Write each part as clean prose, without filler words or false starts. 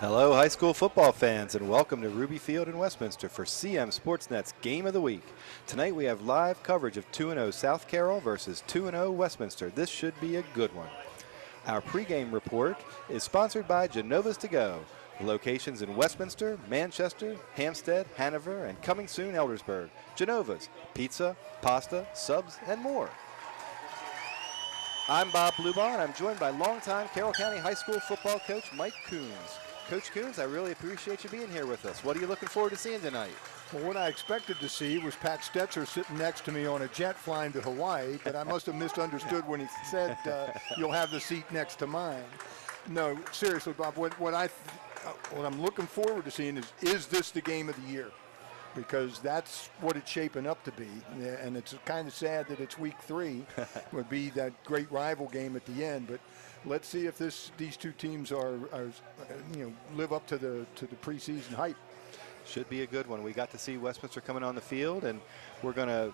Hello, high school football fans, and welcome to Ruby Field in Westminster for CMSportsNet's Game of the Week. Tonight we have live coverage of 2-0 South Carroll versus 2-0 Westminster. This should be a good one. Our pregame report is sponsored by Genova's To Go. Locations in Westminster, Manchester, Hampstead, Hanover, and coming soon Eldersburg. Genova's, pizza, pasta, subs, and more. I'm Bob Blubaugh, and I'm joined by longtime Carroll County High School football coach Mike Coons. Coach Coons, I really appreciate you being here with us. What are you looking forward to seeing tonight? Well, what I expected to see was Pat Stetzer sitting next to me on a jet flying to Hawaii, but I must have misunderstood when he said you'll have the seat next to mine. No, seriously, Bob, what I'm looking forward to seeing is this the game of the year? Because that's what it's shaping up to be, and it's kind of sad that it's week 3. Would be that great rival game at the end, but let's see if these two teams are live up to the preseason hype. Should be a good one. We got to see Westminster coming on the field, and we're going to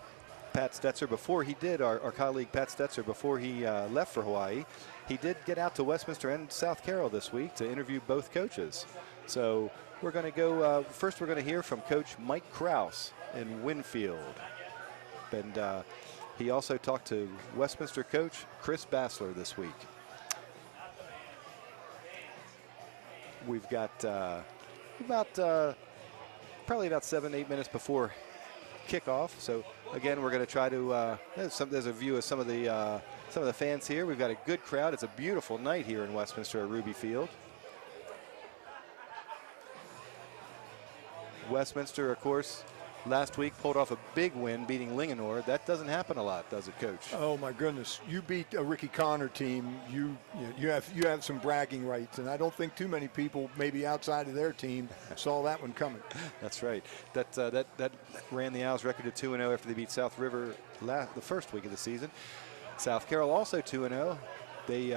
Pat Stetzer, before he did, our colleague Pat Stetzer, before he left for Hawaii, he did get out to Westminster and South Carroll this week to interview both coaches. So we're going to go, first we're going to hear from Coach Mike Kraus in Winfield. And he also talked to Westminster coach Chris Bassler this week. We've got probably about 7-8 minutes before kickoff. So again, we're going to try to. There's a view of some of the fans here. We've got a good crowd. It's a beautiful night here in Westminster at Ruby Field. Westminster, of course, last week pulled off a big win, beating Linganore. That doesn't happen a lot, does it, Coach? Oh my goodness! You beat a Ricky Connor team. You have some bragging rights, and I don't think too many people, maybe outside of their team, saw that one coming. That's right. That ran the Owls' record to 2-0 after they beat South River the first week of the season. South Carroll also 2-0. They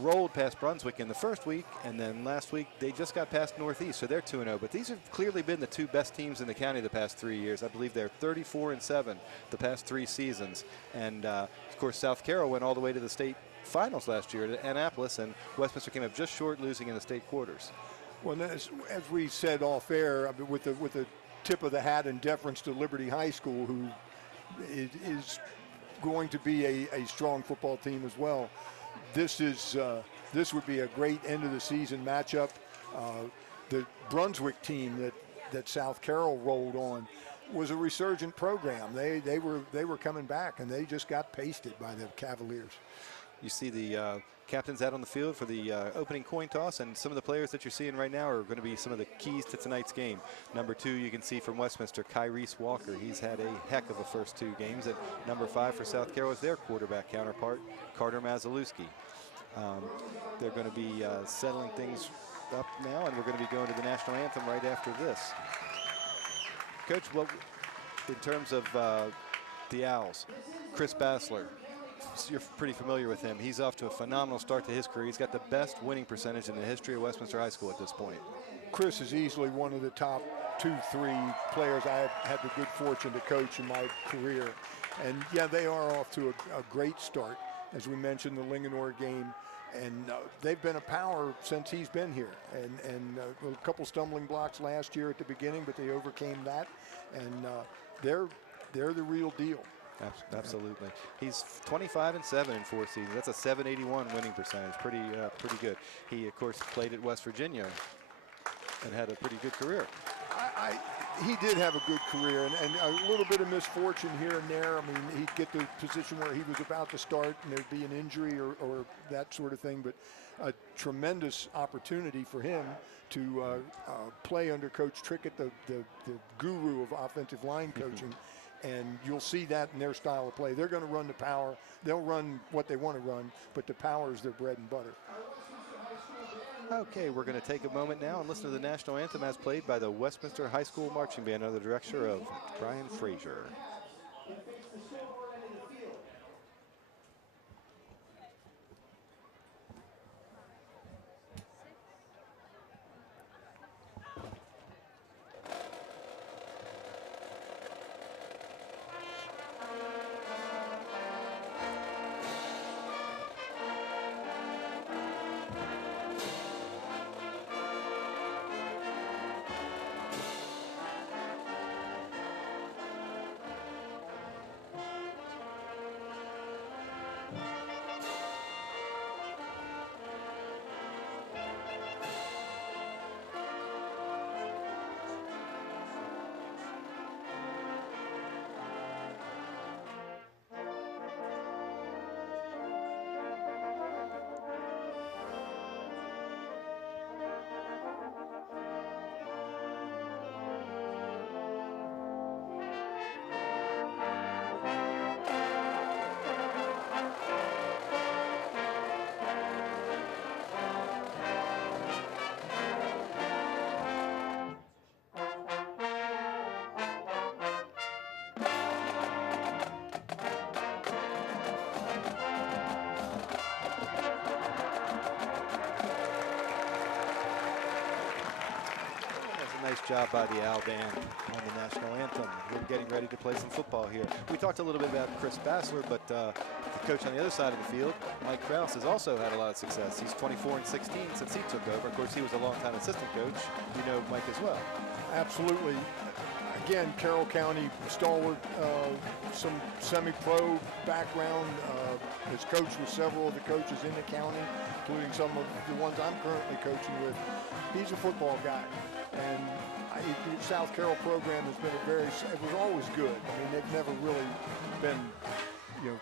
rolled past Brunswick in the first week, and then last week they just got past Northeast, so they're 2-0. But these have clearly been the two best teams in the county the past 3 years. I believe they're 34-7 the past 3 seasons. And, of course, South Carroll went all the way to the state finals last year at Annapolis, and Westminster came up just short, losing in the state quarters. Well, as we said off air, I mean, with the tip of the hat and deference to Liberty High School, who is going to be a strong football team as well. This would be a great end of the season matchup. The Brunswick team that South Carroll rolled on was a resurgent program. They were coming back, and they just got pasted by the Cavaliers. You see the captains out on the field for the opening coin toss, and some of the players that you're seeing right now are going to be some of the keys to tonight's game. Number 2, you can see from Westminster, Kyrese Walker. He's had a heck of a first 2 games. And number 5 for South Carroll is their quarterback counterpart, Carter Mazalewski. They're going to be settling things up now, and we're going to be going to the national anthem right after this. Coach, well, in terms of the Owls, Chris Bassler, you're pretty familiar with him. He's off to a phenomenal start to his career. He's got the best winning percentage in the history of Westminster High School at this point. Chris is easily one of the top 2-3 players I have had the good fortune to coach in my career. And yeah, they are off to a great start. As we mentioned, the Linganore game, and they've been a power since he's been here. And a couple stumbling blocks last year at the beginning, but they overcame that, and they're the real deal. Absolutely. He's 25-7 in 4 seasons. That's a 781 winning percentage. Pretty good. He, of course, played at West Virginia and had a pretty good career. He did have a good career, and a little bit of misfortune here and there. I mean, he'd get to a position where he was about to start, and there'd be an injury or that sort of thing. But a tremendous opportunity for him to play under Coach Trickett, the guru of offensive line coaching. And you'll see that in their style of play. They're going to run the power. They'll run what they want to run, but the power is their bread and butter. Okay, we're going to take a moment now and listen to the national anthem as played by the Westminster High School Marching Band under the direction of Brian Frazier. job by the Owl Band on the national anthem. We're getting ready to play some football here. We talked a little bit about Chris Bassler, but the coach on the other side of the field, Mike Krause, has also had a lot of success. He's 24-16 since he took over. Of course, he was a longtime assistant coach. You know Mike as well. Absolutely. Again, Carroll County stalwart, some semi-pro background, has coached with several of the coaches in the county, including some of the ones I'm currently coaching with. He's a football guy, and the South Carroll program has been it was always good. I mean, they've never really been,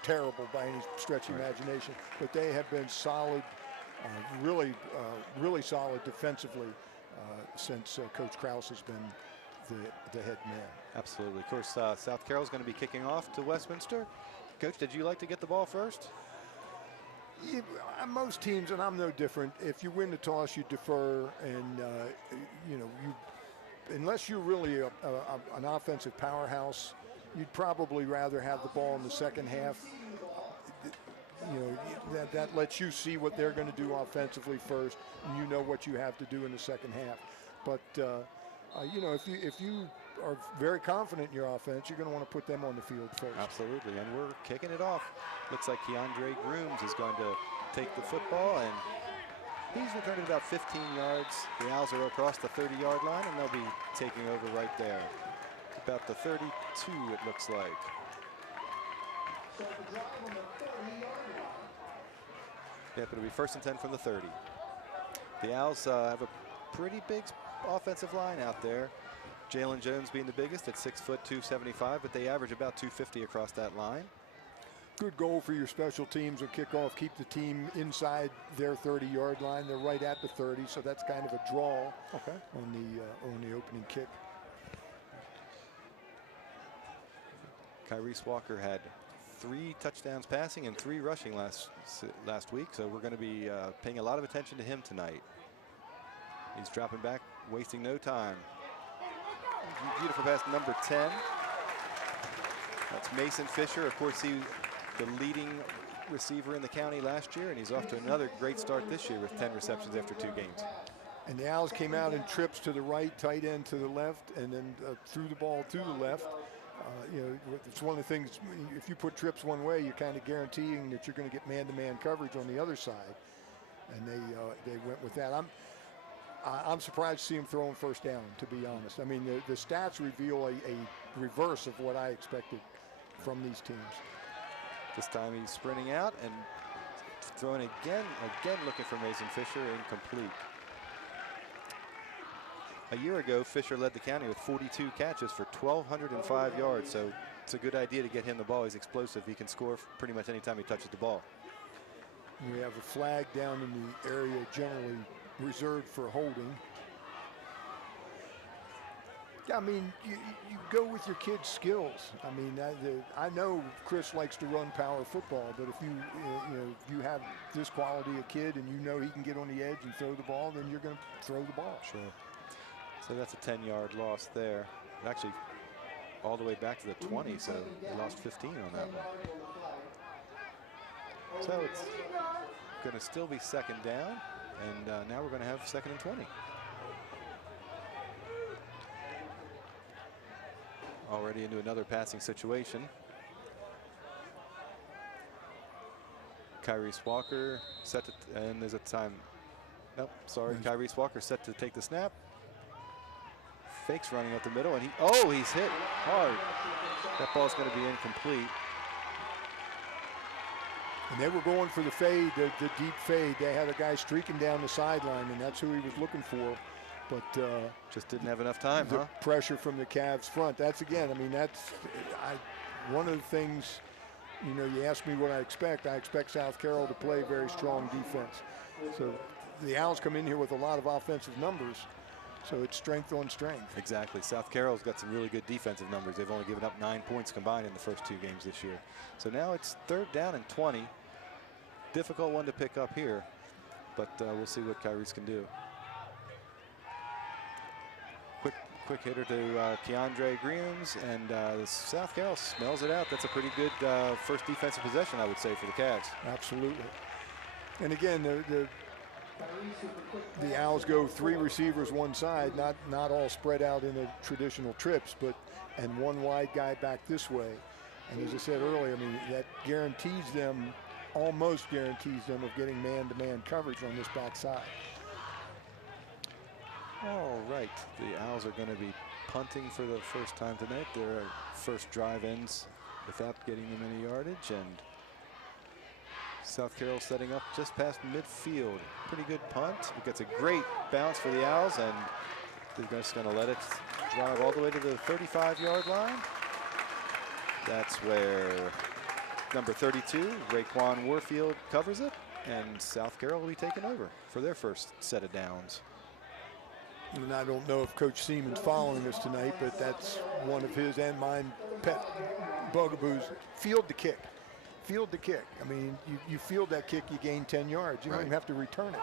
terrible by any stretch of imagination, but they have been solid, really solid defensively since Coach Krause has been the head man. Absolutely. Of course, South Carroll is going to be kicking off to Westminster. Coach, did you like to get the ball first? Most teams, and I'm no different, if you win the toss, you defer, and unless you're really an offensive powerhouse, you'd probably rather have the ball in the second half. That lets you see what they're going to do offensively first, and you know what you have to do in the second half. But if you are very confident in your offense, you're going to want to put them on the field first. Absolutely, and we're kicking it off. Looks like Keandre Grooms is going to take the football, and he's returned about 15 yards. The Owls are across the 30-yard line, and they'll be taking over right there. About the 32, it looks like. Yep, it'll be 1st and 10 from the 30. The Owls have a pretty big offensive line out there. Jalen Jones being the biggest at 6 foot 275, but they average about 250 across that line. Good goal for your special teams or kickoff. Keep the team inside their 30-yard line. They're right at the 30, so that's kind of a draw on the opening kick. Kyrese Walker had 3 touchdowns passing and 3 rushing last week, so we're going to be paying a lot of attention to him tonight. He's dropping back, wasting no time. Beautiful pass, number 10. That's Mason Fisher. Of course, he was the leading receiver in the county last year, and he's off to another great start this year with 10 receptions after 2 games. And the Owls came out in trips to the right, tight end to the left, and then threw the ball to the left. It's one of the things, if you put trips one way, you're kind of guaranteeing that you're going to get man-to-man coverage on the other side. And they went with that. I'm surprised to see him throwing first down, to be honest. I mean, the stats reveal a reverse of what I expected from these teams. This time he's sprinting out and throwing again looking for Mason Fisher, incomplete. A year ago, Fisher led the county with 42 catches for 1,205 yards, so it's a good idea to get him the ball. He's explosive. He can score pretty much any time he touches the ball. We have a flag down in the area generally reserved for holding. I mean, you go with your kids' skills. I mean, I know Chris likes to run power football, but if you have this quality of kid and you know he can get on the edge and throw the ball, then you're going to throw the ball. Sure. So that's a 10-yard loss there. Actually, all the way back to the 20, so they lost 15 on that one. So it's going to still be 2nd down, and now we're going to have 2nd and 20. Already into another passing situation. Kyrese Walker set to, and there's a time. Nope, sorry. Kyrese Walker set to take the snap. Fakes running up the middle, and he's hit hard. That ball's going to be incomplete. And they were going for the fade, the deep fade. They had a guy streaking down the sideline, and that's who he was looking for. But just didn't have enough time, the pressure from the Cavs front. That's, again, I mean, one of the things, you ask me what I expect. I expect South Carroll to play very strong defense. So the Owls come in here with a lot of offensive numbers. So it's strength on strength. Exactly. South Carroll's got some really good defensive numbers. They've only given up 9 points combined in the first 2 games this year. So now it's 3rd down and 20. Difficult one to pick up here, but we'll see what Kyrese can do. Quick hitter to Keandre Grooms, and South Carroll smells it out. That's a pretty good first defensive possession, I would say, for the Cavs. Absolutely. And again, the Owls go 3 receivers one side, not all spread out in the traditional trips, and one wide guy back this way. And as I said earlier, I mean, that guarantees them, almost guarantees them of getting man-to-man coverage on this backside. All right, the Owls are going to be punting for the first time tonight. Their first drive ends without getting them any yardage, and South Carroll setting up just past midfield. Pretty good punt. It gets a great bounce for the Owls, and they're just going to let it drive all the way to the 35-yard line. That's where number 32, Raekwon Warfield, covers it, and South Carroll will be taking over for their first set of downs. And I don't know if Coach Seaman's following us tonight, but that's one of his and mine pet bugaboos. Field the kick. Field the kick. I mean, you field that kick, you gain 10 yards. You don't even have to return it.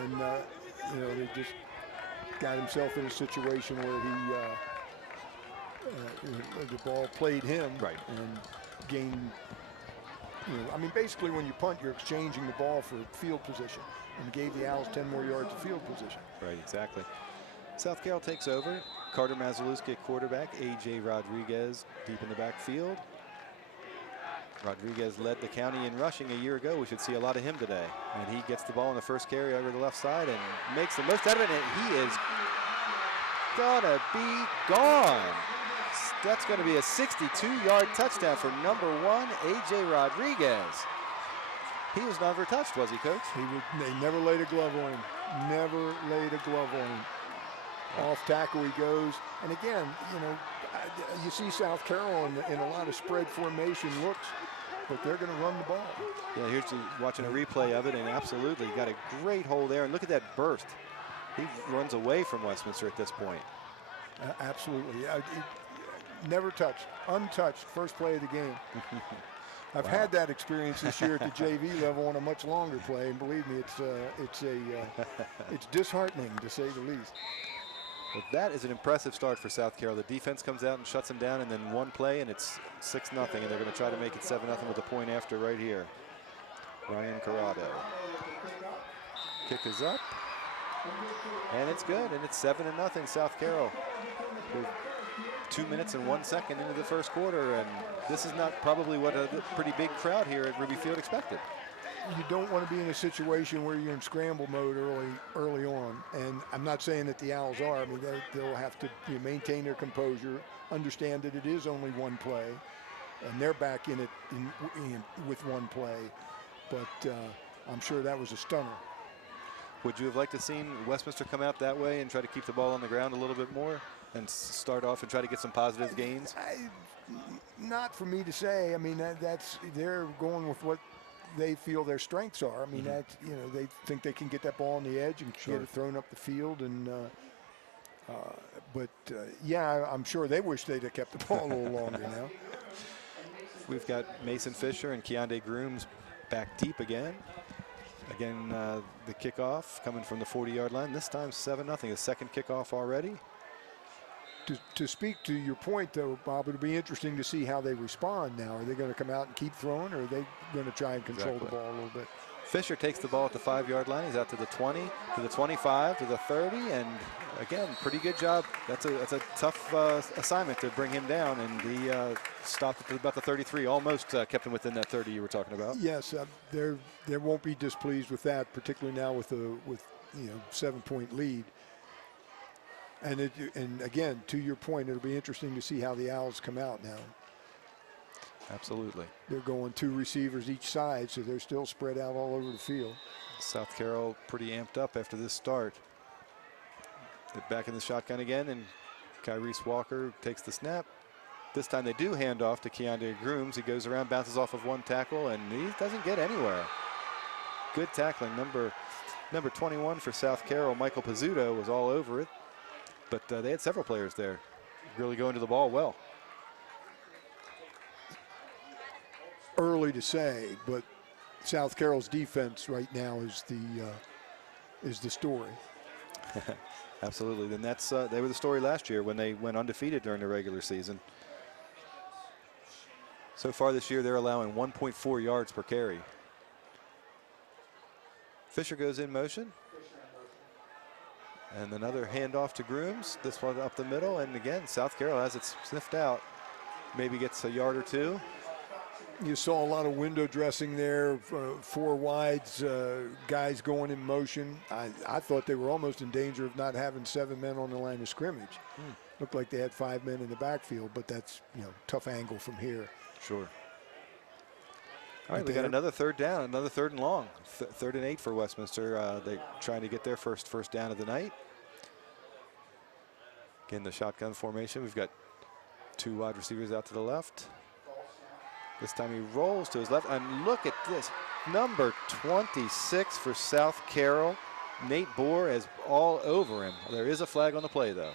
And, you know, they just got himself in a situation where the ball played him and gained, you know, I mean, basically when you punt, you're exchanging the ball for field position, and gave the Owls 10 more yards of field position. Right, exactly. South Carroll takes over. Carter Mazalewski at quarterback, A.J. Rodriguez deep in the backfield. Rodriguez led the county in rushing a year ago. We should see a lot of him today. And he gets the ball on the first carry over the left side and makes the most out of it. And he is gonna be gone. That's gonna be a 62-yard touchdown for number 1, A.J. Rodriguez. He was never touched, was he, Coach? They never laid a glove on him. Never laid a glove on him. Off tackle he goes. And again, you know, you see South Carroll in a lot of spread formation looks, but they're going to run the ball. Yeah, here's watching a replay of it, and absolutely got a great hole there. And look at that burst. He runs away from Westminster at this point. Absolutely. Never touched, untouched, first play of the game. I've had that experience this year at the JV level on a much longer play, and believe me, it's disheartening to say the least. Well, that is an impressive start for South Carroll. The defense comes out and shuts them down, and then one play, and it's 6-0, and they're going to try to make it 7-0 with a point after right here. Ryan Corrado. Kick is up, and it's good, and it's 7-0 South Carroll. We're 2 minutes and 1 second into the first quarter, and this is not probably what a pretty big crowd here at Ruby Field expected. You don't want to be in a situation where you're in scramble mode early on, and I'm not saying that the Owls are. I mean, they'll have to maintain their composure, understand that it is only one play, and they're back in it with one play. But I'm sure that was a stunner. Would you have liked to seen Westminster come out that way and try to keep the ball on the ground a little bit more and start off and try to get some positive gains? Not for me to say. I mean, they're going with what they feel their strengths are. I mean, they think they can get that ball on the edge and get it thrown up the field. And yeah, I'm sure they wish they'd have kept the ball a little longer now. We've got Mason Fisher and Keondae Grooms back deep again. Again, the kickoff coming from the 40-yard line. This time 7-0, a second kickoff already. To speak to your point, though, Bob, it'll be interesting to see how they respond now. Are they going to come out and keep throwing, or are they going to try and control the ball a little bit? Fisher takes the ball at the 5-yard line. He's out to the 20, to the 25, to the 30, and again, pretty good job. That's a tough assignment to bring him down, and he stopped at about the 33, almost kept him within that 30 you were talking about. Yes, they won't be displeased with that, particularly now with 7-point lead. And again, to your point, it'll be interesting to see how the Owls come out now. Absolutely. They're going 2 receivers each side, so they're still spread out all over the field. South Carroll pretty amped up after this start. They're back in the shotgun again, and Kyrese Walker takes the snap. This time they do hand off to Keondae Grooms. He goes around, bounces off of one tackle, and he doesn't get anywhere. Good tackling. Number 21 for South Carroll, Michael Pizzuto, was all over it. But they had several players there really going to the ball well. Early to say, but South Carroll's defense right now is the story. Absolutely. And that's they were the story last year when they went undefeated during the regular season. So far this year, they're allowing 1.4 yards per carry. Fisher goes in motion. And another handoff to Grooms. This one up the middle. And again, South Carroll has it sniffed out. Maybe gets a yard or two. You saw a lot of window dressing there, 4 wides, guys going in motion. I thought they were almost in danger of not having 7 men on the line of scrimmage. Looked like they had 5 men in the backfield, but that's, tough angle from here. Sure. All right, we got another third down, another 3rd and long. 3rd and 8 for Westminster. They're trying to get their first down of the night. Again, the shotgun formation. We've got 2 wide receivers out to the left. This time he rolls to his left, and look at this. Number 26 for South Carroll. Nate Bohr is all over him. There is a flag on the play, though.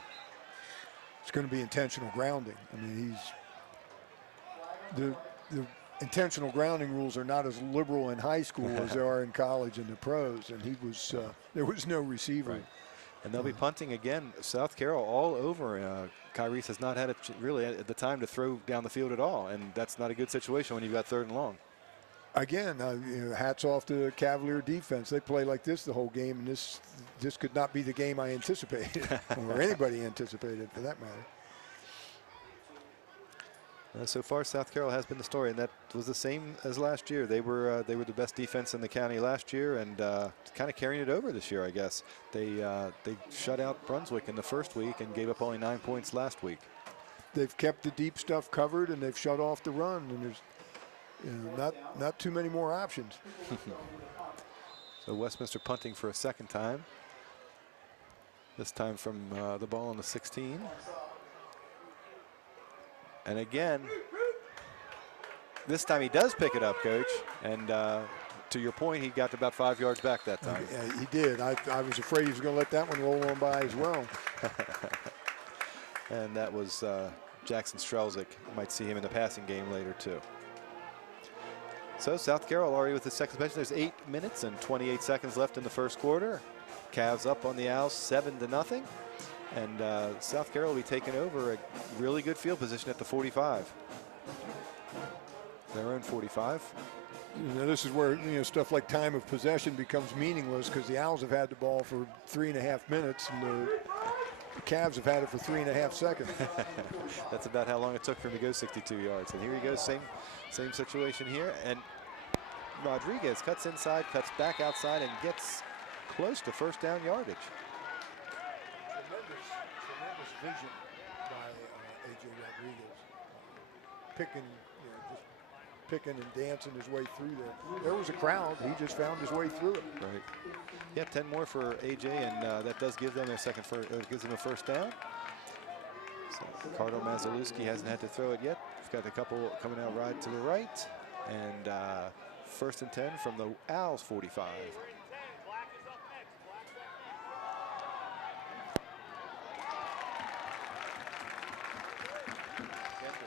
It's going to be intentional grounding. I mean, the intentional grounding rules are not as liberal in high school as they are in college and the pros, and there was no receiver. Right. And they'll be punting again. South Carroll all over. Kyrese has not had really the time to throw down the field at all, and that's not a good situation when you've got 3rd and long. Again, hats off to Cavalier defense. They play like this the whole game, and this could not be the game I anticipated, or anybody anticipated for that matter. So far, South Carroll has been the story, and that was the same as last year. They were the best defense in the county last year, and kind of carrying it over this year, I guess. They shut out Brunswick in the first week and gave up only 9 points last week. They've kept the deep stuff covered, and they've shut off the run, and there's not too many more options. So Westminster punting for a 2nd time. This time from the ball on the 16. And again, this time he does pick it up, Coach. And to your point, he got about 5 yards back that time. Yeah, he did. I was afraid he was going to let that one roll on by as well. And that was Jackson Strelzik. Might see him in the passing game later, too. So South Carroll already with the second suspension. There's 8 minutes and 28 seconds left in the first quarter. Cavs up on the Owls 7-0. And South Carroll will be taking over a really good field position at the 45. Their own 45. This is where stuff like time of possession becomes meaningless, because the Owls have had the ball for 3.5 minutes, and the Cavs have had it for 3.5 seconds. That's about how long it took for him to go 62 yards. And here he goes, same situation here. And Rodriguez cuts inside, cuts back outside, and gets close to 1st down yardage. Tremendous vision by A.J. Rodriguez. Just picking and dancing his way through there. There was a crowd. He just found his way through it. Right. Yeah, 10 more for A.J., and that does give them gives them a 1st down. So Cardo Mazalewski hasn't had to throw it yet. He's got a couple coming out right to the right. And 1st and 10 from the Owls 45.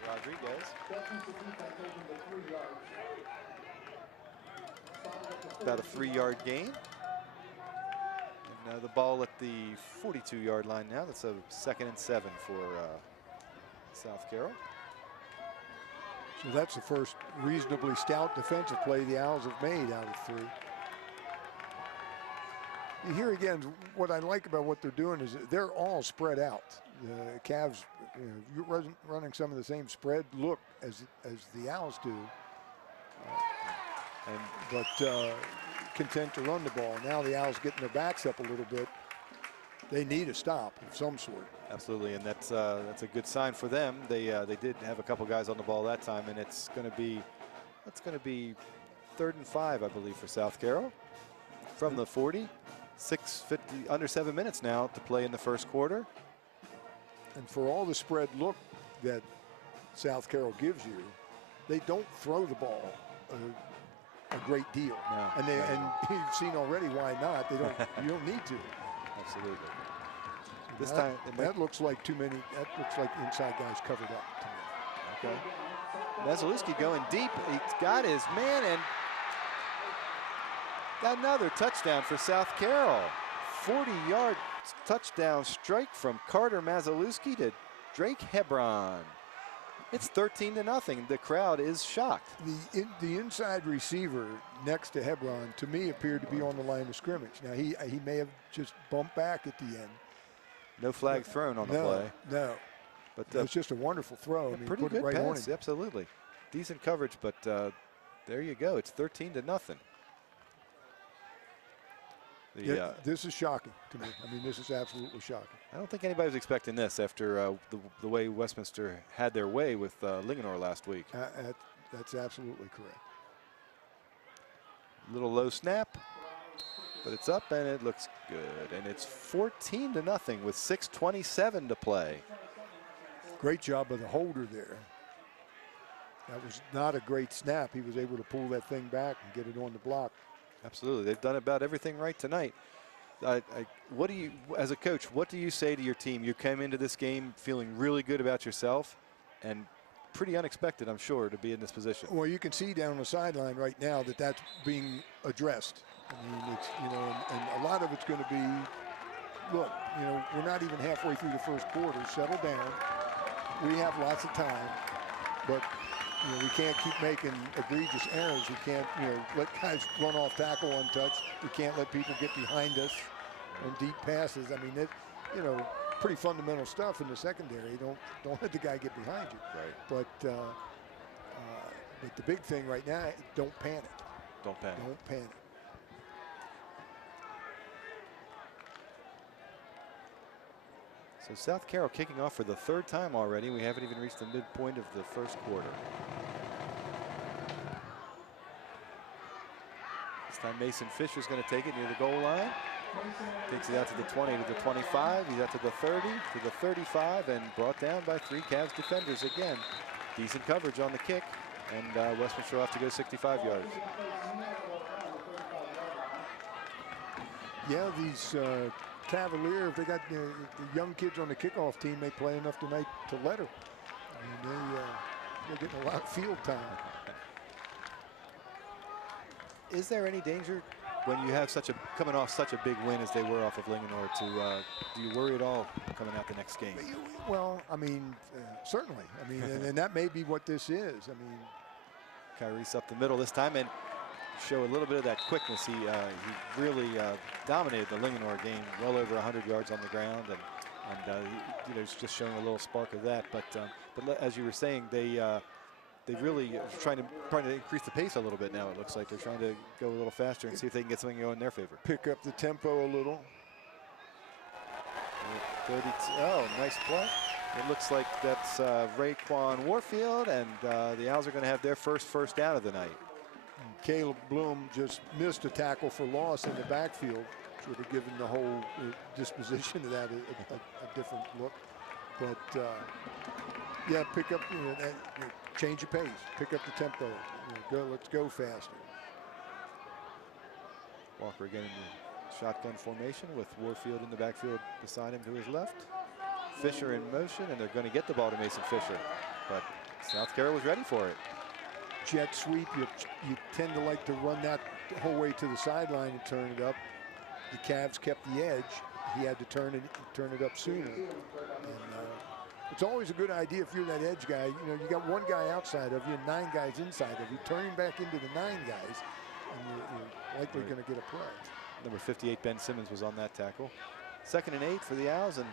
Rodriguez. About a 3-yard gain. And the ball at the 42-yard line now. That's a 2nd and 7 for South Carroll. So that's the first reasonably stout defensive play the Owls have made out of 3. Here again, what I like about what they're doing is they're all spread out. The Cavs running some of the same spread look as the Owls do, but content to run the ball. Now the Owls getting their backs up a little bit. They need a stop of some sort. Absolutely, and that's a good sign for them. They did have a couple guys on the ball that time, and it's going to be 3rd and 5, I believe, for South Carroll from the 40. 6:50, under 7 minutes now to play in the first quarter. And for all the spread look that South Carroll gives you, they don't throw the ball a great deal. No, and you've seen already why not. You don't need to. Absolutely. This time that looks like too many. That looks like inside guys covered up to me. Okay. Mazalewski going deep. He's got his man, and another touchdown for South Carroll. 40-yard touchdown strike from Carter Mazalewski to Drake Hebron. It's 13-0. The crowd is shocked. The inside receiver next to Hebron, to me, appeared to be on the line of scrimmage. Now, he may have just bumped back at the end. No flag thrown on the play. No. But it's just a wonderful throw. I mean, pretty put good it right on pass, him. absolutely. Decent coverage, but there you go. It's 13-0. This is shocking to me. I mean, this is absolutely shocking. I don't think anybody was expecting this after the way Westminster had their way with Linganore last week. That's absolutely correct. Little low snap, but it's up and it looks good. And it's 14-0 with 6:27 to play. Great job of the holder there. That was not a great snap. He was able to pull that thing back and get it on the block. Absolutely. They've done about everything right tonight. What do you, as a coach, what do you say to your team? You came into this game feeling really good about yourself and pretty unexpected, I'm sure, to be in this position. Well, you can see down the sideline right now that that's being addressed. I mean, it's, and a lot of it's going to be, look, we're not even halfway through the first quarter. Settle down. We have lots of time, but we can't keep making egregious errors. We can't, let guys run off tackle untouched. We can't let people get behind us on deep passes. I mean, pretty fundamental stuff in the secondary. Don't let the guy get behind you. Right. But the big thing right now, don't panic. Don't panic. Don't panic. So South Carroll kicking off for the third time already. We haven't even reached the midpoint of the first quarter. This time Mason Fisher's going to take it near the goal line. Takes it out to the 20, to the 25. He's out to the 30, to the 35, and brought down by 3 Cavs defenders again. Decent coverage on the kick, and Westminster will have to go 65 yards. Yeah, these Cavalier, if they got the young kids on the kickoff team, they play enough tonight to let them. I mean, they're getting a lot of field time. Is there any danger when you have coming off such a big win as they were off of Linganore do you worry at all coming out the next game? Well, I mean, certainly. I mean, and that may be what this is. I mean, Kyrie's up the middle this time and show a little bit of that quickness. He really dominated the Linganore game, well over 100 yards on the ground, and he's just showing a little spark of that. But as you were saying, they really are trying to increase the pace a little bit now. It looks like they're trying to go a little faster and see if they can get something going in their favor. Pick up the tempo a little. 32. Oh, nice play. It looks like that's Raekwon Warfield, and the Owls are going to have their first down of the night. Caleb Bloom just missed a tackle for loss in the backfield, which would have given the whole disposition of that a different look. But yeah, pick up, change your pace, pick up the tempo, let's go faster. Walker again in the shotgun formation with Warfield in the backfield beside him to his left. Fisher in motion, and they're going to get the ball to Mason Fisher, but South Carroll was ready for it. Jet sweep, you tend to like to run that whole way to the sideline and turn it up. The Cavs kept the edge. He had to turn it up sooner. And it's always a good idea if you're that edge guy. You got one guy outside of you and 9 guys inside of you. Turning back into the 9 guys, and you're likely going to get a play. Number 58, Ben Simmons, was on that tackle. 2nd and 8 for the Owls, and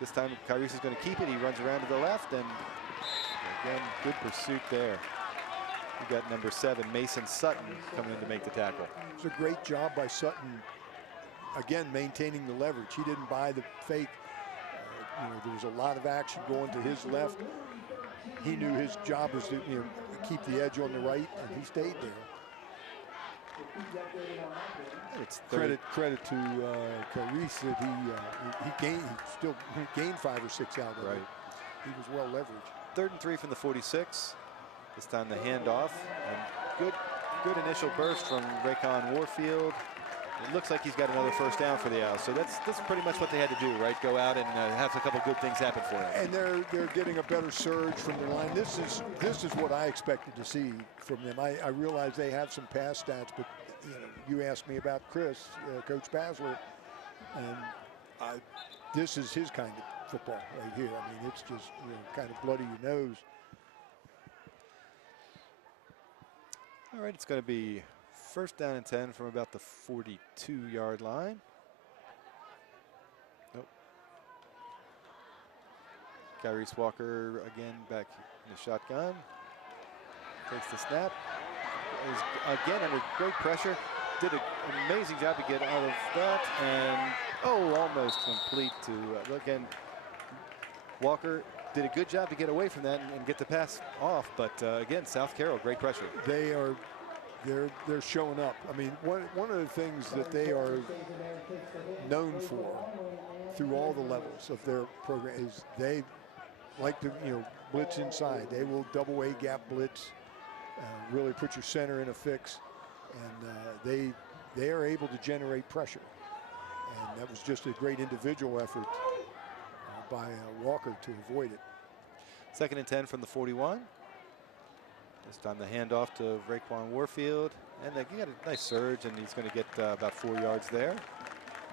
this time Kyrie's is going to keep it. He runs around to the left, and again, good pursuit there. We got number 7, Mason Sutton, coming in to make the tackle. It's a great job by Sutton, again, maintaining the leverage. He didn't buy the fake. There was a lot of action going to his left. He knew his job was to keep the edge on the right, and he stayed there. It's credit to Carice that he still gained 5 or 6 out of it. He was well leveraged. 3rd and 3 from the 46. This time the handoff, and good initial burst from Raekwon Warfield. It looks like he's got another first down for the Owls. So that's pretty much what they had to do, right? Go out and have a couple good things happen for them. And they're getting a better surge from the line. This is what I expected to see from them. I realize they have some pass stats, but you asked me about Chris, Coach Basler, and this is his kind of football right here. I mean, it's just kind of bloody your nose. All right, it's going to be first down and 10 from about the 42-yard line. Nope. Kyrese Walker again back in the shotgun. Takes the snap. Is again under great pressure. Did an amazing job to get out of that, and almost complete to again. Walker did a good job to get away from that and get the pass off, but again, South Carroll, great pressure. They're showing up. I mean, one of the things that they are known for through all the levels of their program is they like to blitz inside. They will double A gap blitz, really put your center in a fix, and they are able to generate pressure. And that was just a great individual effort by Walker to avoid it. Second and 10 from the 41. This time the handoff to Raekwon Warfield, and he got a nice surge, and he's going to get about 4 yards there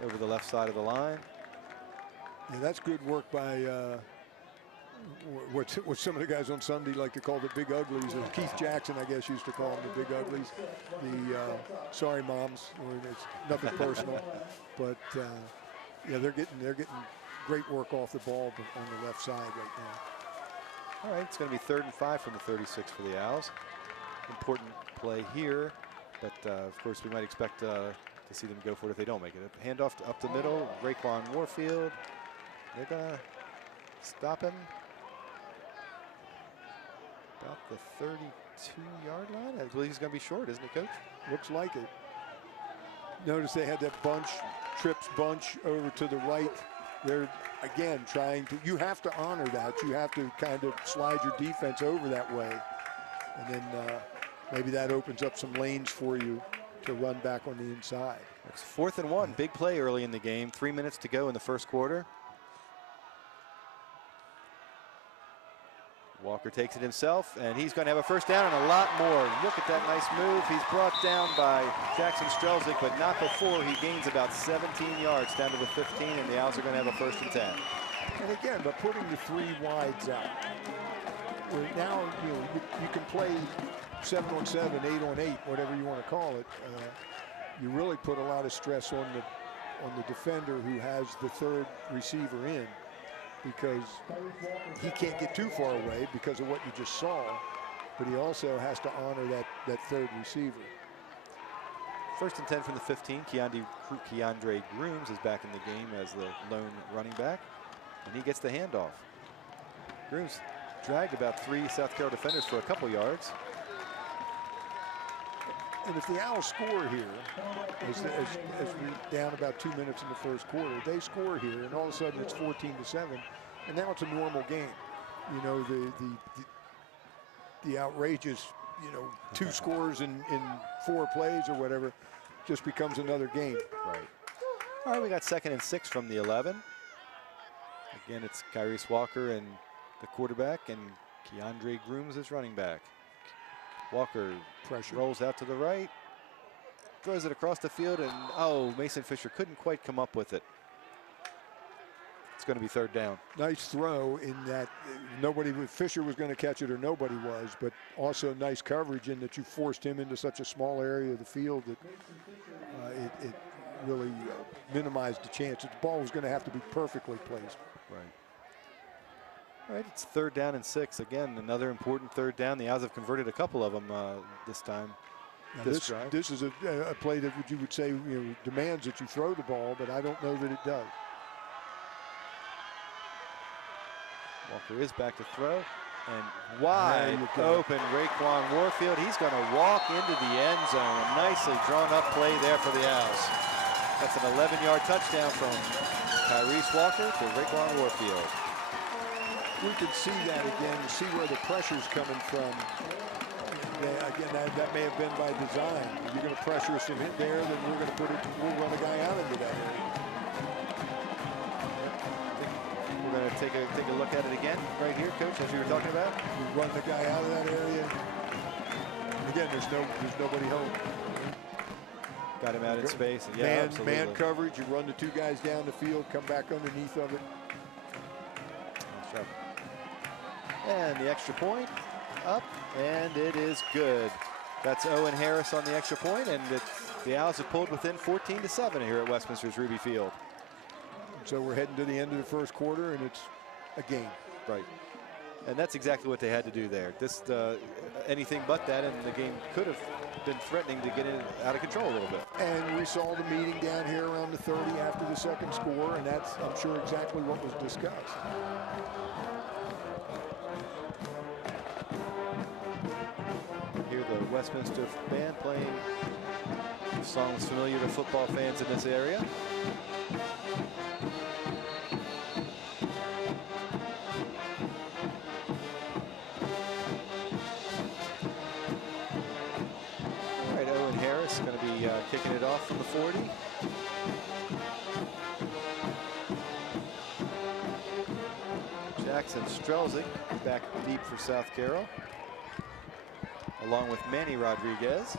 over the left side of the line. Yeah, that's good work by what some of the guys on Sunday like to call the big uglies, or Keith Jackson, I guess, used to call them the big uglies. The sorry moms, it's nothing personal, but yeah, they're getting great work off the ball on the left side right now. All right, it's going to be 3rd and 5 from the 36 for the Owls. Important play here, but of course we might expect to see them go for it if they don't make it. A handoff up the middle, Raekwon Warfield. They're going to stop him about the 32-yard line. I believe he's going to be short, isn't he, Coach? Looks like it. Notice they had that trips bunch over to the right. They're, again, trying to, you have to honor that. You have to kind of slide your defense over that way. And then maybe that opens up some lanes for you to run back on the inside. It's 4th and 1. Big play early in the game. 3 minutes to go in the first quarter. Walker takes it himself, and he's going to have a first down and a lot more. Look at that nice move. He's brought down by Jackson Strelzik, but not before he gains about 17 yards down to the 15, and the Owls are going to have a 1st and 10. And again, by putting the 3 wides out, now you can play 7-on-7, 8-on-8, whatever you want to call it. You really put a lot of stress on the defender who has the 3rd receiver in, because he can't get too far away because of what you just saw, but he also has to honor that 3rd receiver. 1st and 10 from the 15. Keandre Grooms is back in the game as the lone running back, and he gets the handoff. Grooms dragged about 3 South Carroll defenders for a couple yards. And if the Owls score here, as we're down about 2 minutes in the first quarter, they score here, and all of a sudden it's 14-7, and now it's a normal game. You know, the outrageous, 2 scores in 4 plays or whatever just becomes another game. Right. All right, we got 2nd and 6 from the 11. Again, it's Kyrese Walker and the quarterback, and Keandre Grooms is running back. Walker rolls out to the right, throws it across the field, and Mason Fisher couldn't quite come up with it. It's going to be 3rd down. Nice throw in that Fisher was going to catch it or nobody was, but also nice coverage in that you forced him into such a small area of the field that it really minimized the chance that the ball was going to have to be perfectly placed. Right. All right, it's 3rd down and 6. Again, another important 3rd down. The Owls have converted a couple of them this time. This is a play that you would say demands that you throw the ball, but I don't know that it does. Walker is back to throw, and wide open Raekwon Warfield. He's going to walk into the end zone. A nicely drawn up play there for the Owls. That's an 11-yard touchdown from Kyrese Walker to Raekwon Warfield. We can see that again, see where the pressure's coming from. Again, that may have been by design. If you're going to pressure us in there, then we'll run a guy out into that area. We're going to take a look at it again right here, Coach, as you were talking about. We run the guy out of that area. Again, there's nobody home. Got him out in space. And yeah, man coverage. You run the 2 guys down the field, come back underneath of it. Nice job. And the extra point up, and it is good. That's Owen Harris on the extra point, and the Owls have pulled within 14-7 here at Westminster's Ruby Field. So we're heading to the end of the first quarter, and it's a game. Right. And that's exactly what they had to do there. This anything but that, and the game could have been threatening to get out of control a little bit. And we saw the meeting down here around the 30 after the second score, and that's, I'm sure, exactly what was discussed. Hear the Westminster band playing songs familiar to football fans in this area. Going to be kicking it off from the 40. Jackson Strelzig back deep for South Carroll, along with Manny Rodriguez.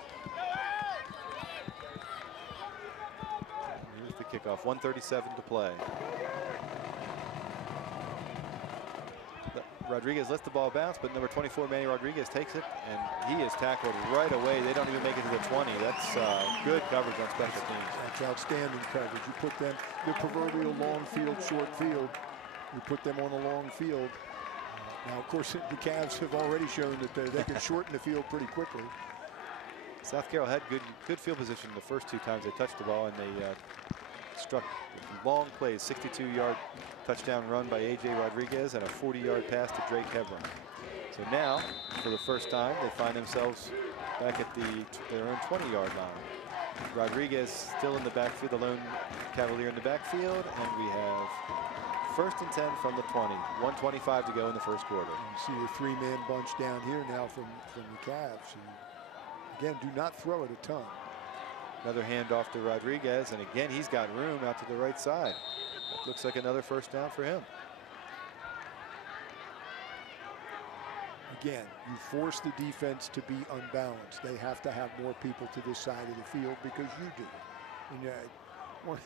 Here's the kickoff, 1:37 to play. Rodriguez lets the ball bounce, but number 24, Manny Rodriguez, takes it, and he is tackled right away. They don't even make it to the 20. That's good coverage on special teams. That's outstanding coverage. You put them, the proverbial long field, short field, you put them on a long field. Now, of course, the Cavs have already shown that they can shorten the field pretty quickly. South Carroll had good field position the first two times they touched the ball, and they struck long plays, 62-yard touchdown run by A.J. Rodriguez and a 40-yard pass to Drake Hebron. So now, for the first time, they find themselves back at their own 20-yard line. Rodriguez still in the backfield, the lone Cavalier in the backfield, and we have 1st and 10 from the 20. 1:25 to go in the first quarter. You see the three-man bunch down here now from the Cavs. And again, do not throw it a ton. Another handoff to Rodriguez, and again, he's got room out to the right side. Looks like another first down for him. Again, you force the defense to be unbalanced. They have to have more people to this side of the field because you do. And one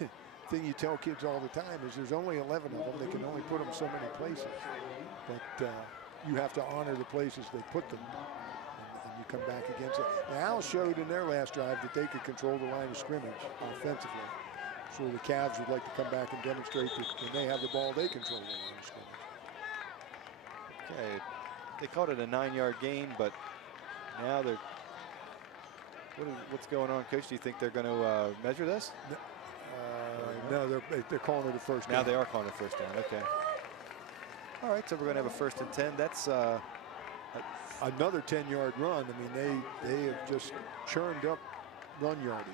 thing you tell kids all the time is there's only 11 of them. They can only put them so many places. But you have to honor the places they put them. And you come back against it. The Owls showed in their last drive that they could control the line of scrimmage offensively. So the Cavs would like to come back and demonstrate that when they have the ball, they control the line of scrimmage. Okay, they called it a 9-yard gain, but now they're. What's going on, Coach? Do you think they're going to measure this? No, they're calling it a first down. Now they are calling it a first down. Okay. All right, so we're going to have a 1st and 10. That's another 10-yard run. I mean, they have just churned up run yardage.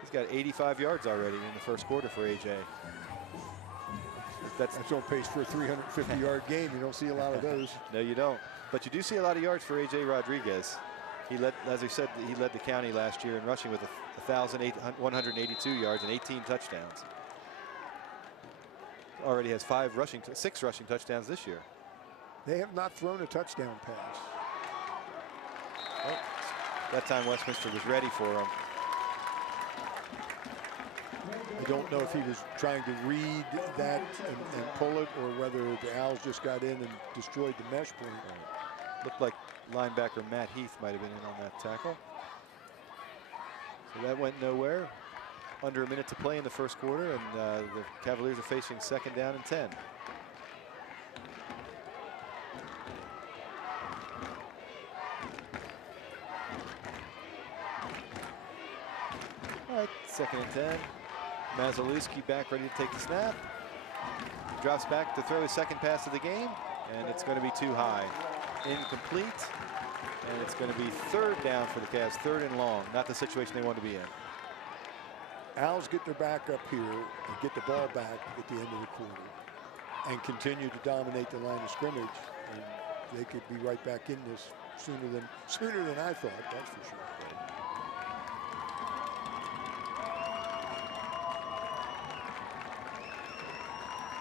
He's got 85 yards already in the first quarter for AJ. That's on pace for a 350-yard game. You don't see a lot of those. No, you don't. But you do see a lot of yards for AJ Rodriguez. He led, as I said, he led the county last year in rushing with 1,182 yards and 18 touchdowns. Already has 6 rushing touchdowns this year. They have not thrown a touchdown pass. Well, that time Westminster was ready for him. I don't know if he was trying to read that and pull it, or whether the Owls just got in and destroyed the mesh point. Right. Looked like linebacker Matt Heath might have been in on that tackle. So that went nowhere. Under a minute to play in the first quarter, and the Cavaliers are facing 2nd down and 10. All right, 2nd and 10. Mazalewski back ready to take the snap. Drops back to throw his 2nd pass of the game, and it's going to be too high. Incomplete, and it's going to be 3rd down for the Cavs, 3rd and long. Not the situation they want to be in. Owls get their back up here and get the ball back at the end of the quarter and continue to dominate the line of scrimmage, and they could be right back in this sooner than I thought, that's for sure.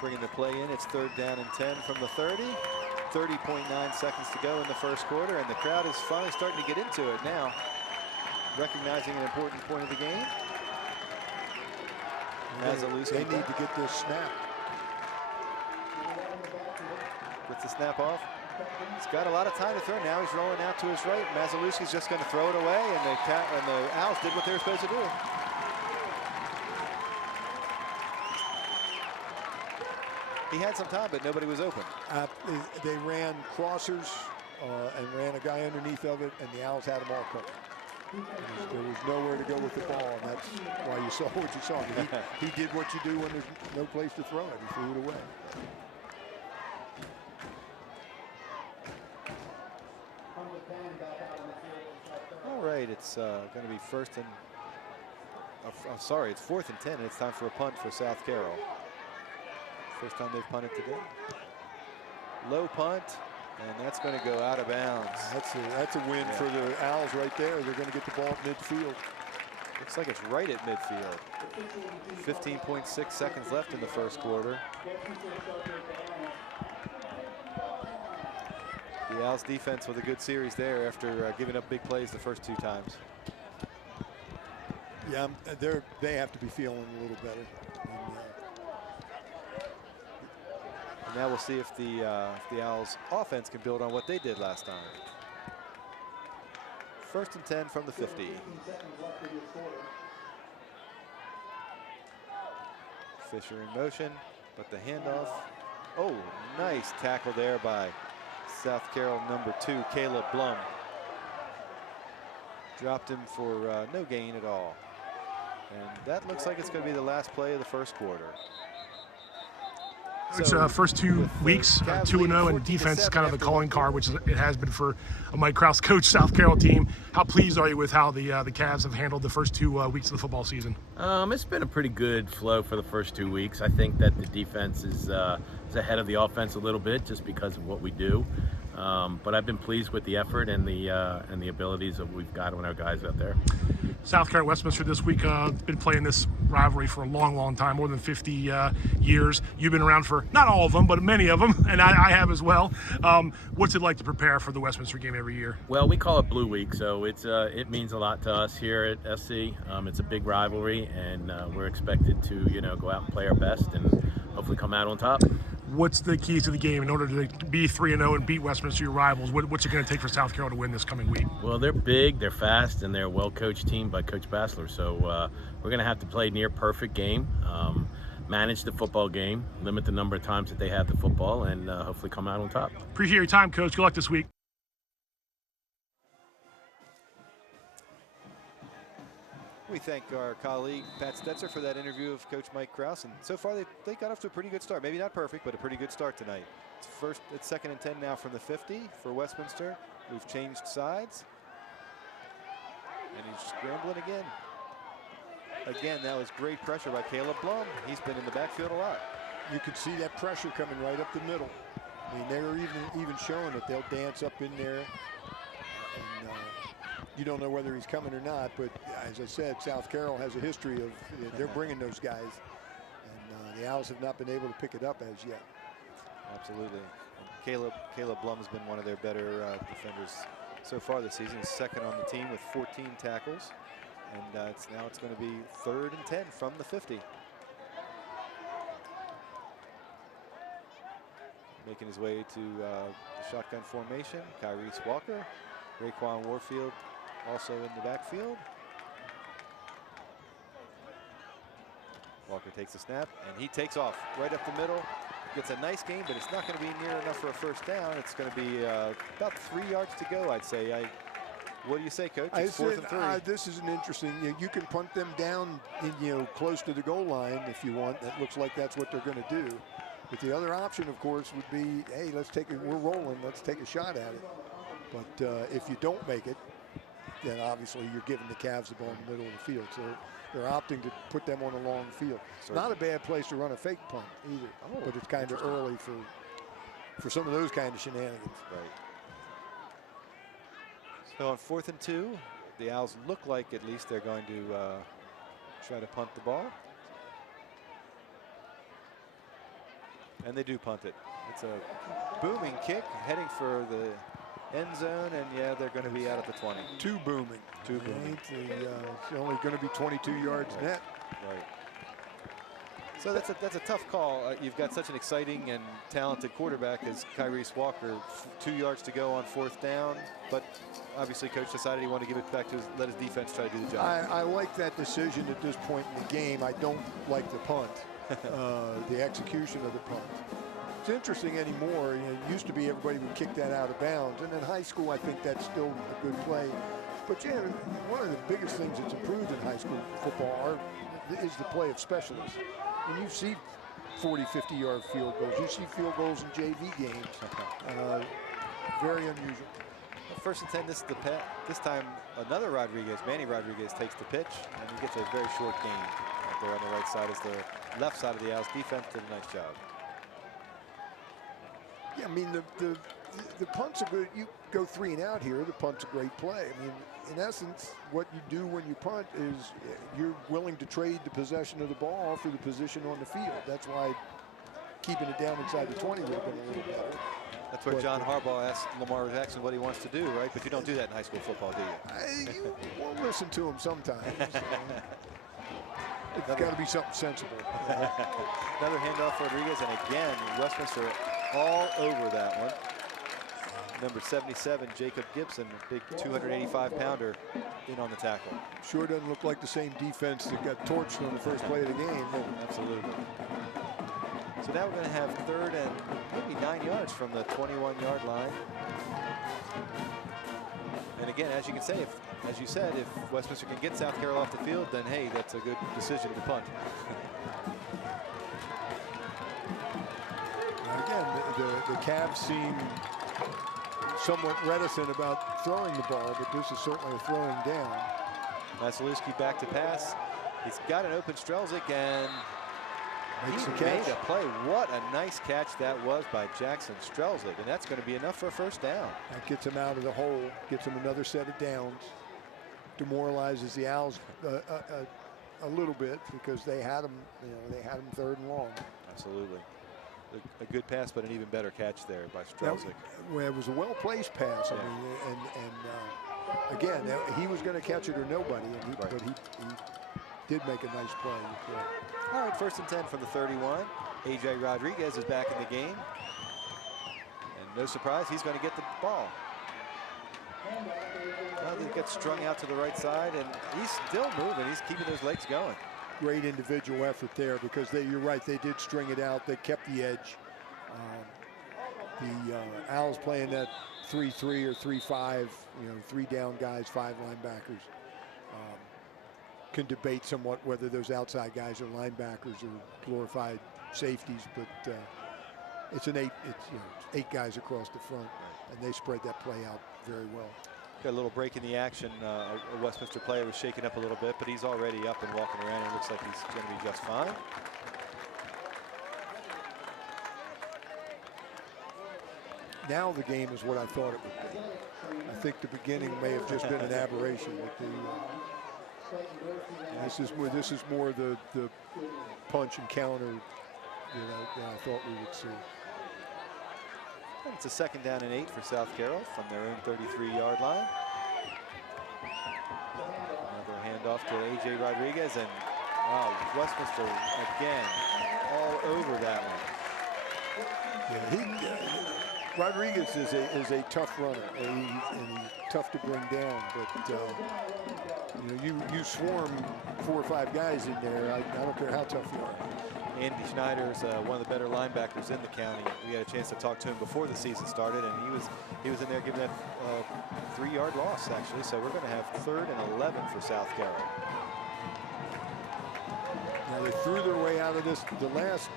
Bringing the play in, it's 3rd down and 10 from the 30. 30.9 seconds to go in the first quarter, and the crowd is finally starting to get into it now, recognizing an important point of the game. They need to get this snap. Gets the snap off. He's got a lot of time to throw. Now he's rolling out to his right. Mazalewski's just going to throw it away, and the Owls did what they were supposed to do. He had some time, but nobody was open. They ran crossers and ran a guy underneath of it, and the Owls had them all covered. There was nowhere to go with the ball, and that's why you saw what you saw. He did what you do when there's no place to throw it. He threw it away. All right, it's going to be first and it's 4th and 10, and it's time for a punt for South Carroll. First time they've punted today. Low punt, and that's going to go out of bounds. That's a win for the Owls right there. They're going to get the ball at midfield. Looks like it's right at midfield. 15.6 seconds left in the first quarter. The Owls defense with a good series there after giving up big plays the first 2 times. Yeah, they have to be feeling a little better. And now we'll see if the Owls offense can build on what they did last time. First and 10 from the 50. Fisher in motion, but the handoff. Oh, nice tackle there by South Carroll number 2, Caleb Blum. Dropped him for no gain at all. And that looks like it's going to be the last play of the first quarter. It's first 2 weeks, 2-0, and defense is kind of the calling card, which it has been for a Mike Krause coach South Carroll team. How pleased are you with how the Cavs have handled the first 2 weeks of the football season? It's been a pretty good flow for the first 2 weeks. I think that the defense is ahead of the offense a little bit just because of what we do. But I've been pleased with the effort and the abilities that we've got on our guys out there. South Carroll Westminster this week been playing this rivalry for a long time, more than 50 years. You've been around for not all of them, but many of them, and I have as well. What's it like to prepare for the Westminster game every year? Well, we call it Blue Week, so it means a lot to us here at SC. It's a big rivalry, and we're expected to go out and play our best and hopefully come out on top. What's the keys to the game in order to be 3-0 and beat Westminster, your rivals? What's it going to take for South Carroll to win this coming week? Well, they're big, they're fast, and they're a well-coached team by Coach Bassler. So we're going to have to play near perfect game, manage the football game, limit the number of times that they have the football, and hopefully come out on top. Appreciate your time, Coach. Good luck this week. We thank our colleague Pat Stetzer for that interview of Coach Mike Krause, and so far they got off to a pretty good start. Maybe not perfect, but a pretty good start tonight. It's 2nd and 10 now from the 50 for Westminster. We've changed sides, and he's scrambling again. Again, that was great pressure by Caleb Blum. He's been in the backfield a lot. You could see that pressure coming right up the middle. I mean, they were even showing it. They'll dance up in there, and you don't know whether he's coming or not, but as I said, South Carroll has a history of they're bringing those guys, and the Owls have not been able to pick it up as yet. Absolutely. And Caleb Blum has been one of their better defenders so far this season. He's 2nd on the team with 14 tackles, and now it's going to be 3rd and 10 from the 50. Making his way to the shotgun formation, Kyrese Walker, Raekwon Warfield also in the backfield. Walker takes a snap, and he takes off right up the middle. Gets a nice gain, but it's not going to be near enough for a first down. It's going to be about 3 yards to go, I'd say. What do you say, Coach? It's 4th and 3. This is an interesting. You can punt them down, close to the goal line if you want. That looks like that's what they're going to do. But the other option, of course, would be, hey, we're rolling. Let's take a shot at it. But if you don't make it, then obviously you're giving the Cavs the ball in the middle of the field. So they're opting to put them on a long field. Certainly. Not a bad place to run a fake punt either, but it's kind of early for some of those kind of shenanigans. Right. So on 4th and 2, the Owls look like at least they're going to try to punt the ball. And they do punt it. It's a booming kick heading for the end zone, and yeah, they're going to be out at the 20. Too booming. It's only going to be 22 yards net. Right. So that's a tough call. You've got such an exciting and talented quarterback as Kyrese Walker. 2 yards to go on 4th down, but obviously coach decided he wanted to give it back to let his defense try to do the job. I like that decision at this point in the game. I don't like the punt, the execution of the punt. It's interesting anymore. It used to be everybody would kick that out of bounds, and in high school I think that's still a good play. But yeah, one of the biggest things that's improved in high school football is the play of specialists. When you see 40, 50-yard field goals, you see field goals in JV games. Very unusual. Well, 1st and 10, this time another Manny Rodriguez takes the pitch, and he gets a very short gain. Out there on the right side is the left side of the Owls defense did a nice job. Yeah, I mean, the punt's a good, you go 3 and out here, the punt's a great play. I mean, in essence, what you do when you punt is you're willing to trade the possession of the ball for the position on the field. That's why keeping it down inside the 20 would have been a little better. That's where John Harbaugh asked Lamar Jackson what he wants to do, right? But you don't do that in high school football, do you? You won't listen to him sometimes. It's got to be something sensible. Another handoff for Rodriguez, and again, Westminster all over that one. Number 77, Jacob Gibson, big 285-pounder, in on the tackle. Sure doesn't look like the same defense that got torched on the first play of the game. Absolutely. So now we're going to have 3rd and maybe 9 yards from the 21-yard line. And again, as you can say, as you said, if Westminster can get South Carroll off the field, then hey, that's a good decision to punt. Again, the Cavs seem somewhat reticent about throwing the ball, but this is certainly a throwing down. Vasilewski back to pass. He's got an open Strelzik, and Makes he the catch. made a play. What a nice catch that was by Jackson Strelzik, and that's going to be enough for a 1st down. That gets him out of the hole, gets him another set of downs, demoralizes the Owls a little bit because they had him, they had him 3rd and long. Absolutely. A good pass, but an even better catch there by Strelzik. Well, it was a well-placed pass. I mean, and again, he was going to catch it or nobody, but he did make a nice play. All right, 1st and 10 from the 31. A.J. Rodriguez is back in the game. And no surprise, he's going to get the ball. Well, he gets strung out to the right side, and he's still moving. He's keeping those legs going. Great individual effort there because you're right, they did string it out. They kept the edge. The Owls playing that 3-3 or 3-5, 3 down guys, 5 linebackers. Can debate somewhat whether those outside guys are linebackers or glorified safeties, but it's 8 guys across the front, and they spread that play out very well. Got a little break in the action. A Westminster player was shaken up a little bit, but he's already up and walking around. It looks like he's going to be just fine. Now the game is what I thought it would be. I think the beginning may have just been an aberration with the. This is more the punch and counter, than I thought we would see. And it's a 2nd down and 8 for South Carroll from their own 33-yard line. Another handoff to A.J. Rodriguez, and wow, Westminster again all over that one. Yeah, Rodriguez is a tough runner, and he's tough to bring down. But you swarm 4 or 5 guys in there. I don't care how tough you are. Andy Schneider is one of the better linebackers in the county. We had a chance to talk to him before the season started, and he was in there giving that 3-yard loss actually. So we're going to have 3rd and 11 for South Carroll. Now they threw their way out of this the last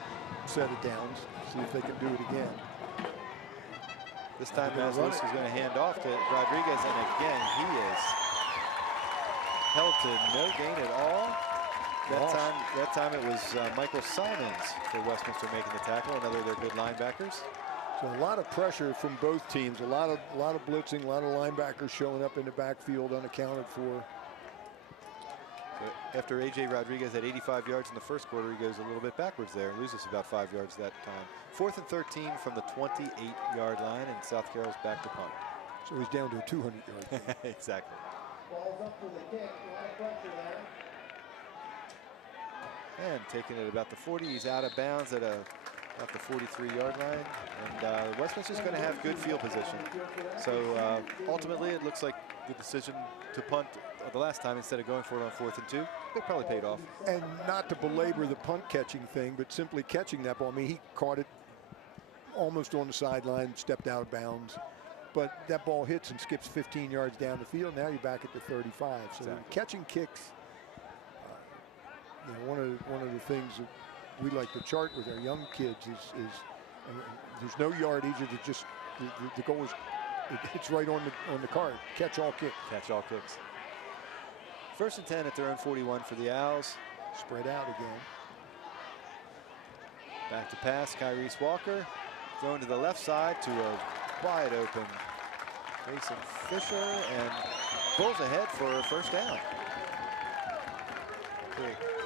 set of downs. See if they can do it again. This time Vasilewski's going to hand off to Rodriguez, and again he is held to no gain at all. That time it was Michael Simons for Westminster making the tackle, another of their good linebackers. So a lot of pressure from both teams, a lot of blitzing, a lot of linebackers showing up in the backfield unaccounted for. So after A.J. Rodriguez had 85 yards in the first quarter, he goes a little bit backwards there and loses about 5 yards that time. 4th and 13 from the 28-yard line, and South Carroll's back to punt. So he's down to a 200-yard line. Exactly. Ball's up for the kick. A lot of pressure there. And taking it about the 40. He's out of bounds at about the 43-yard line. And Westminster's going to have good field position. So ultimately, it looks like the decision to punt the last time instead of going for it on 4th and 2, it probably paid off. And not to belabor the punt catching thing, but simply catching that ball. I mean, he caught it almost on the sideline, stepped out of bounds. But that ball hits and skips 15 yards down the field. Now you're back at the 35. So exactly. Catching kicks, one of the things that we like to chart with our young kids is there's no yardage. It's just the goal is it's right on the card. Catch all kick. Catch all kicks. 1st and 10 at their own 41 for the Owls. Spread out again. Back to pass, Kyrese Walker. Thrown to the left side to a wide open Mason Fisher, and Bulls ahead for a 1st down.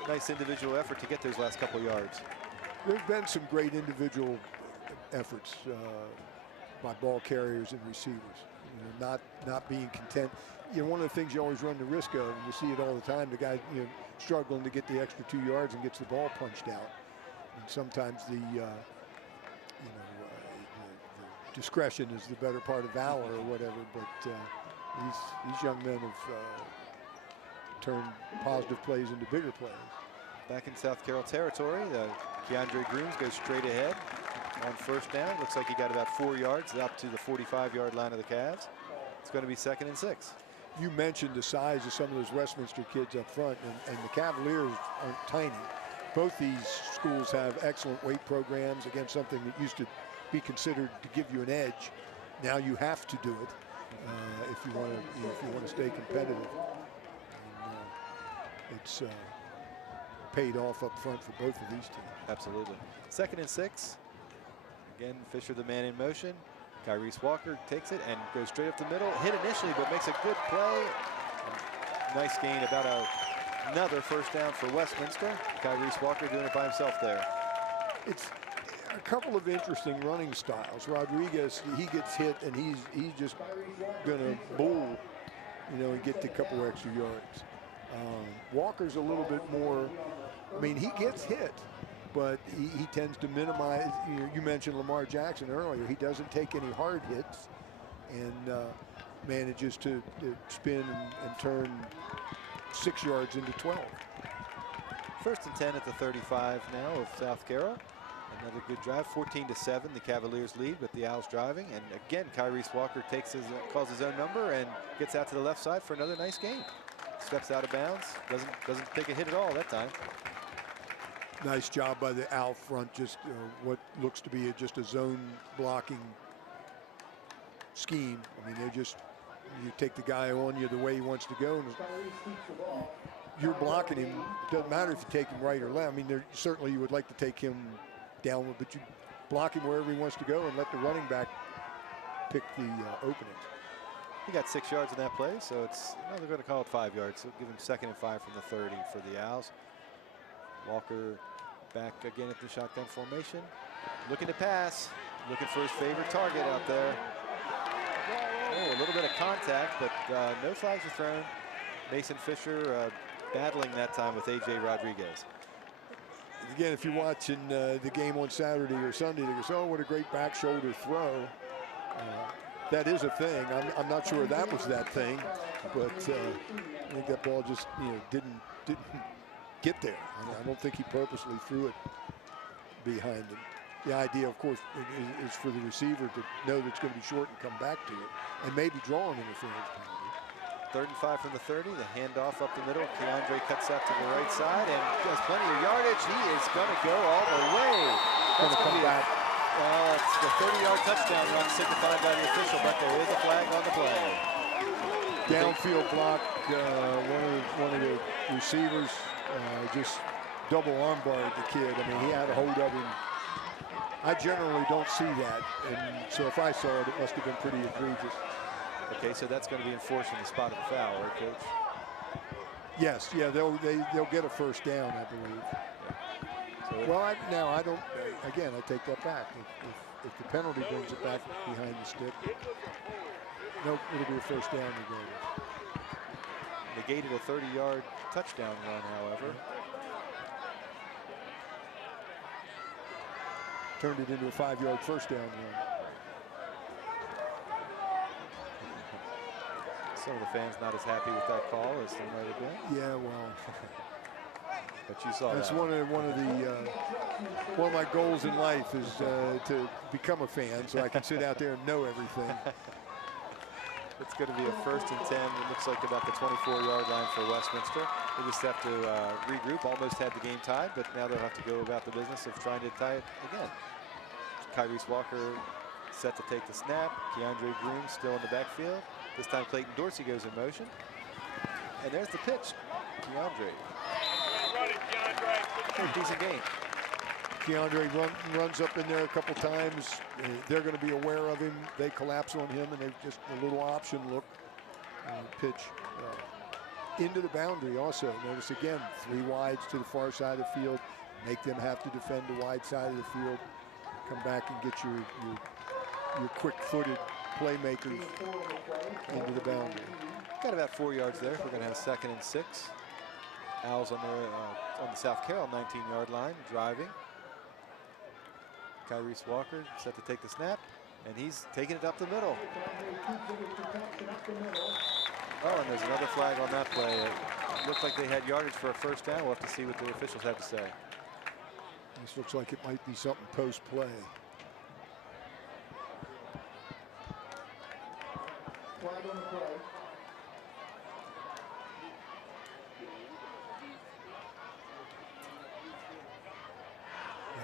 Nice individual effort to get those last couple yards. There's been some great individual efforts by ball carriers and receivers. Not being content. One of the things you always run the risk of, and you see it all the time, the guy struggling to get the extra 2 yards and gets the ball punched out. And sometimes the discretion is the better part of valor or whatever, but these young men have turned positive plays into bigger plays. Back in South Carroll territory, Keandre Grooms goes straight ahead on 1st down. Looks like he got about 4 yards up to the 45-yard line of the Cavs. It's going to be 2nd and 6. You mentioned the size of some of those Westminster kids up front, and the Cavaliers aren't tiny. Both these schools have excellent weight programs against something that used to be considered to give you an edge. Now you have to do it if you want to stay competitive. And, it's paid off up front for both of these teams. Absolutely. 2nd and 6. Again, Fisher the man in motion. Kyrese Walker takes it and goes straight up the middle. Hit initially, but makes a good play. Nice gain, about another 1st down for Westminster. Kyrese Walker doing it by himself there. It's a couple of interesting running styles. Rodriguez, he gets hit and he's just gonna bull, and get the couple extra yards. Walker's a little bit more, I mean, he gets hit, but he tends to minimize. You mentioned Lamar Jackson earlier. He doesn't take any hard hits and manages to spin and turn 6 yards into 12. 1st and 10 at the 35 now of South Carroll. Another good drive, 14-7. The Cavaliers lead with the Owls driving. And again, Kyrese Walker calls his own number and gets out to the left side for another nice gain. Steps out of bounds, doesn't take a hit at all that time. Nice job by the Owl front, just what looks to be just a zone blocking scheme. I mean, you take the guy on you the way he wants to go, and you're blocking him. It doesn't matter if you take him right or left. I mean, certainly you would like to take him downward, but you block him wherever he wants to go and let the running back pick the openings. He got 6 yards in that play, so they're going to call it 5 yards. So give him 2nd and 5 from the 30 for the Owls. Walker back again at the shotgun formation. Looking to pass, looking for his favorite target out there. Oh, a little bit of contact, but no flags are thrown. Mason Fisher battling that time with A.J. Rodriguez. Again, if you're watching the game on Saturday or Sunday, they go, oh, what a great back shoulder throw. That is a thing. I'm not sure that was that thing, but I think that ball just didn't get there. I don't think he purposely threw it behind him. The idea, of course, is for the receiver to know that it's going to be short and come back to it, and maybe draw an interference penalty. 3rd and 5 from the 30. The handoff up the middle. Keandre cuts out to the right side and has plenty of yardage. He is going to go all the way. That's going to be back. Well, it's the 30-yard touchdown run signified by the official, but there is a flag on the play. Downfield block. One of the receivers just double armbarred the kid. I mean, he had a hold of him. I generally don't see that, and so if I saw it, it must have been pretty egregious. Okay, so that's going to be enforcing the spot of the foul, right, Coach? Yes, yeah, they'll get a 1st down, I believe. So well, I don't. Again, I take that back. If the penalty brings it back behind the stick, no, it'll be a 1st down again. Negated a 30-yard touchdown run, however. turned it into a 5-yard first down run. Some of the fans not as happy with that call as they might have been. Yeah, well, but you saw that's that. one of my goals in life is to become a fan, so I can sit out there and know everything. It's going to be a 1st and 10. It looks like about the 24-yard line for Westminster. They just have to regroup. Almost had the game tied, but now they'll have to go about the business of trying to tie it again. Kyrese Walker set to take the snap. Keandre Groom still in the backfield. This time Clayton Dorsey goes in motion. And there's the pitch. Keandre. Decent game. Keandre runs up in there a couple times. They're going to be aware of him. They collapse on him, and they just a little option look. Pitch into the boundary also. Notice again, 3 wides to the far side of the field. Make them have to defend the wide side of the field. Come back and get your quick-footed playmakers into the boundary. Got about 4 yards there. We're going to have 2nd and 6. Owls on the South Carroll 19-yard line, driving. Kyrese Walker set to take the snap, and he's taking it up the middle. Oh, and there's another flag on that play. It looked like they had yardage for a first down. We'll have to see what the officials have to say. This looks like it might be something post-play.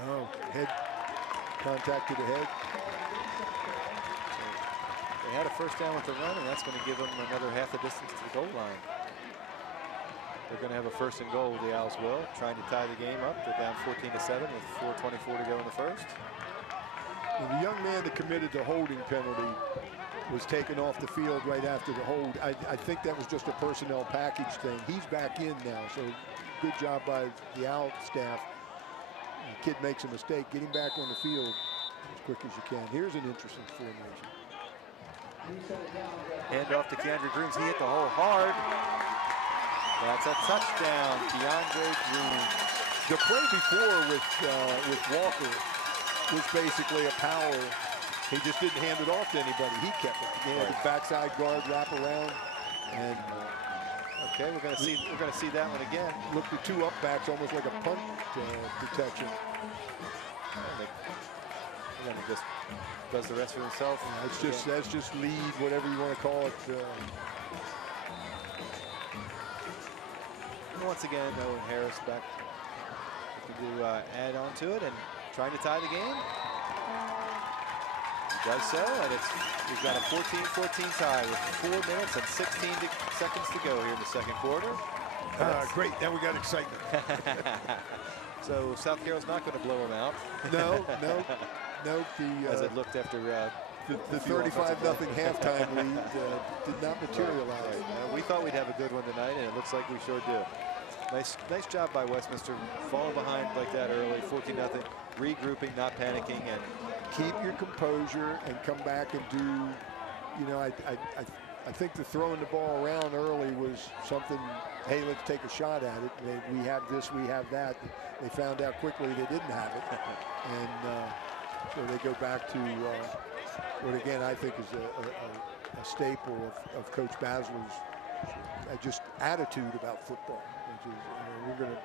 Oh, head contact to the head. They had a first down with the run, and that's going to give them another half the distance to the goal line. They're going to have a 1st and goal, the Owls will, trying to tie the game up. They're down 14-7 with 4:24 to go in the first. And the young man that committed the holding penalty was taken off the field right after the hold. I think that was just a personnel package thing. He's back in now, so good job by the Owl staff. The kid makes a mistake, get him back on the field as quick as you can. Here's an interesting formation. Hand off to Keandre Grooms. He hit the hole hard. That's a touchdown, Keandre Grooms. The play before with Walker was basically a power. He just didn't hand it off to anybody. He kept it. He had the backside guard wrap around, and okay, we're going to see that one again. Look, the 2 up backs almost like a punt protection. And then he just does the rest for himself. That's just lead, whatever you want to call it. Once again, Owen Harris back to add on to it and trying to tie the game. He does so, and we've got a 14-14 tie with 4 minutes and 16 seconds to go here in the 2nd quarter. Great, now we got excitement. So South Carroll's not going to blow them out. No. As it looked after the 35-0 halftime lead did not materialize. We thought we'd have a good one tonight, and it looks like we sure do. Nice job by Westminster, falling behind like that early, 14-0, regrouping, not panicking, and keep your composure and come back and do. I think the throwing the ball around early was something. Hey, let's take a shot at it. We have this, we have that. They found out quickly they didn't have it, and so they go back to what again I think is a staple of Coach Basler's just attitude about football, which is we're going to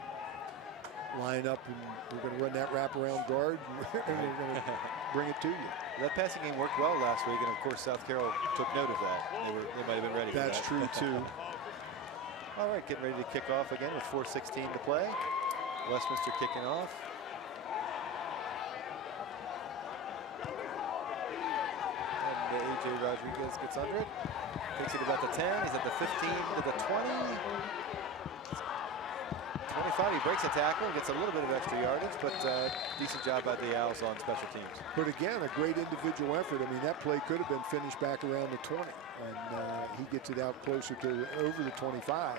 line up and we're going to run that wraparound guard and we're going to bring it to you. That passing game worked well last week, and of course South Carroll took note of that. They might have been ready. That's for that. true too. All right, getting ready to kick off again with 4:16 to play. Westminster kicking off. And A.J. Rodriguez gets under it. Takes it about the 10. He's at the 15 to the 20. 25, he breaks a tackle, gets a little bit of extra yardage, but decent job by the Owls on special teams. But again, a great individual effort. I mean, that play could have been finished back around the 20, and he gets it out closer to over the 25.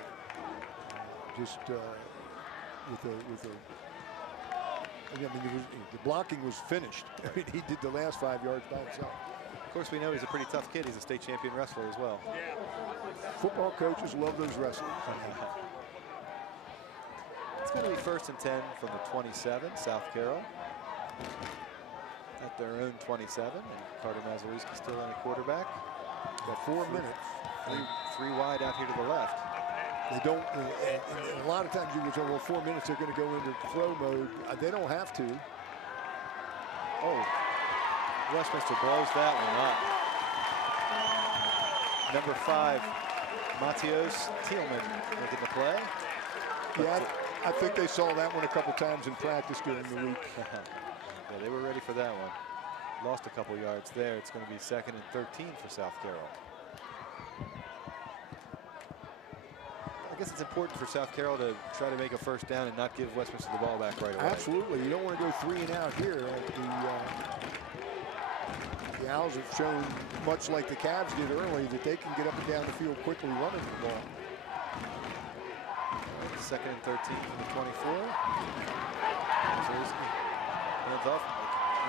Just I mean, the blocking was finished. I mean, he did the last 5 yards by himself. Of course, we know he's a pretty tough kid. He's a state champion wrestler as well. Football coaches love those wrestlers. It's going to be 1st and 10 from the 27, South Carroll. at their own 27, and Carter Mazeluski still in a quarterback. Got 4 minutes. Three wide out here to the left. They don't, and a lot of times you would say, well, 4 minutes, they're going to go into throw mode. They don't have to. Oh, Westminster blows that one up. Number 5, Matthias Thielman making the play. Yeah, I think they saw that one a couple times in practice during the week. Yeah, they were ready for that one. Lost a couple yards there. It's going to be 2nd and 13 for South Carroll. I guess it's important for South Carroll to try to make a first down and not give Westminster the ball back right away. Absolutely. You don't want to go 3 and out here. The Owls have shown, much like the Cavs did early, that they can get up and down the field quickly running the ball. 2nd and 13 from the 24. Hands off.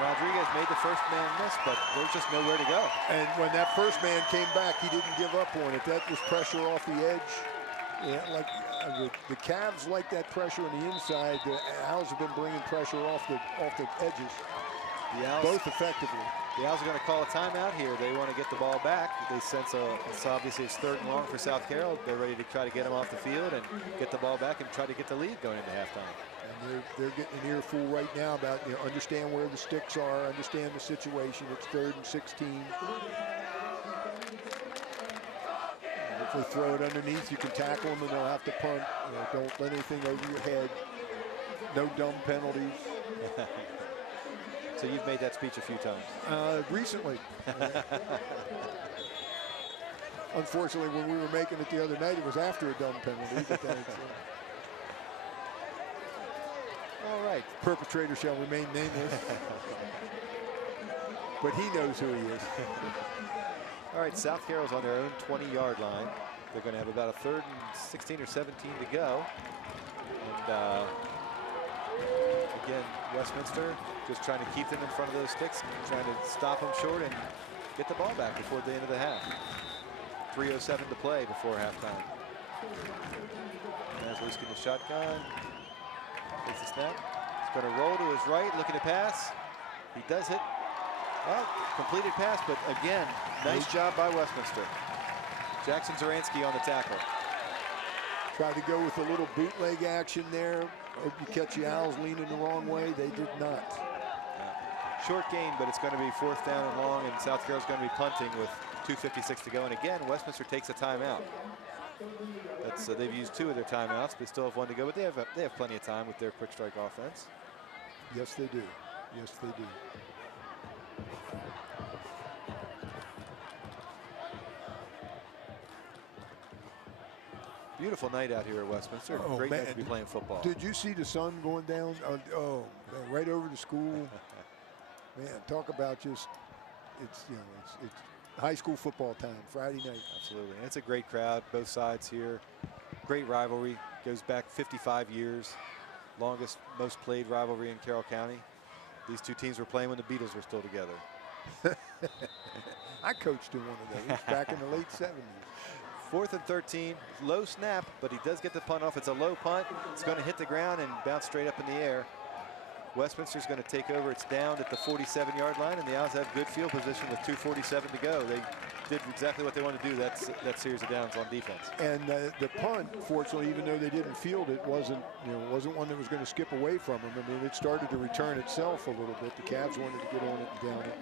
Rodriguez made the first man miss, but there's just nowhere to go. And when that first man came back, he didn't give up on it. That was pressure off the edge. Yeah, like the Cavs like that pressure on the inside. The Owls have been bringing pressure off the edges. The Owls, both effectively. The Owls are going to call a timeout here. They want to get the ball back. They sense it's obviously it's 3rd and long for South Carroll. They're ready to try to get them off the field and get the ball back and try to get the lead going into halftime. And they're getting an earful right now about, understand where the sticks are, understand the situation. It's 3rd and 16. And if they throw it underneath, you can tackle them and they'll have to punt. Don't let anything over your head. No dumb penalties. So you've made that speech a few times. Recently. Unfortunately, when we were making it the other night, it was after a dumb penalty. But all right. Perpetrator shall remain nameless. But he knows who he is. All right, South Carroll's on their own 20-yard line. They're going to have about a 3rd and 16 or 17 to go. And again, Westminster just trying to keep them in front of those sticks, trying to stop them short and get the ball back before the end of the half. 3:07 to play before halftime. Mazeluski in the shotgun. Takes the snap. He's going to roll to his right, looking to pass. He does hit. Well, completed pass, but again, nice job by Westminster. Jackson Zaransky on the tackle. Tried to go with a little bootleg action there. Hope you catch the Owls leaning the wrong way. They did not. Short gain, but it's going to be 4th down and long, and South Carroll's going to be punting with 2:56 to go. And again, Westminster takes a timeout. They've used 2 of their timeouts. They still have 1 to go, but they have plenty of time with their quick strike offense. Yes, they do. Yes, they do. Beautiful night out here at Westminster. Great night to be playing football. Did you see the sun going down? Oh, man, right over the school. Man, talk about just it's high school football time, Friday night. Absolutely. And it's a great crowd, both sides here. Great rivalry. Goes back 55 years. Longest, most played rivalry in Carroll County. These two teams were playing when the Beatles were still together. I coached in one of those back in the late 70s. 4th and 13, low snap, but he does get the punt off. It's a low punt. It's going to hit the ground and bounce straight up in the air. Westminster's going to take over. It's down at the 47-yard line, and the Owls have good field position with 2:47 to go. They did exactly what they wanted to do that series of downs on defense. And the punt, fortunately, even though they didn't field it, wasn't one that was going to skip away from them. I mean, it started to return itself a little bit. The Cavs wanted to get on it and down it.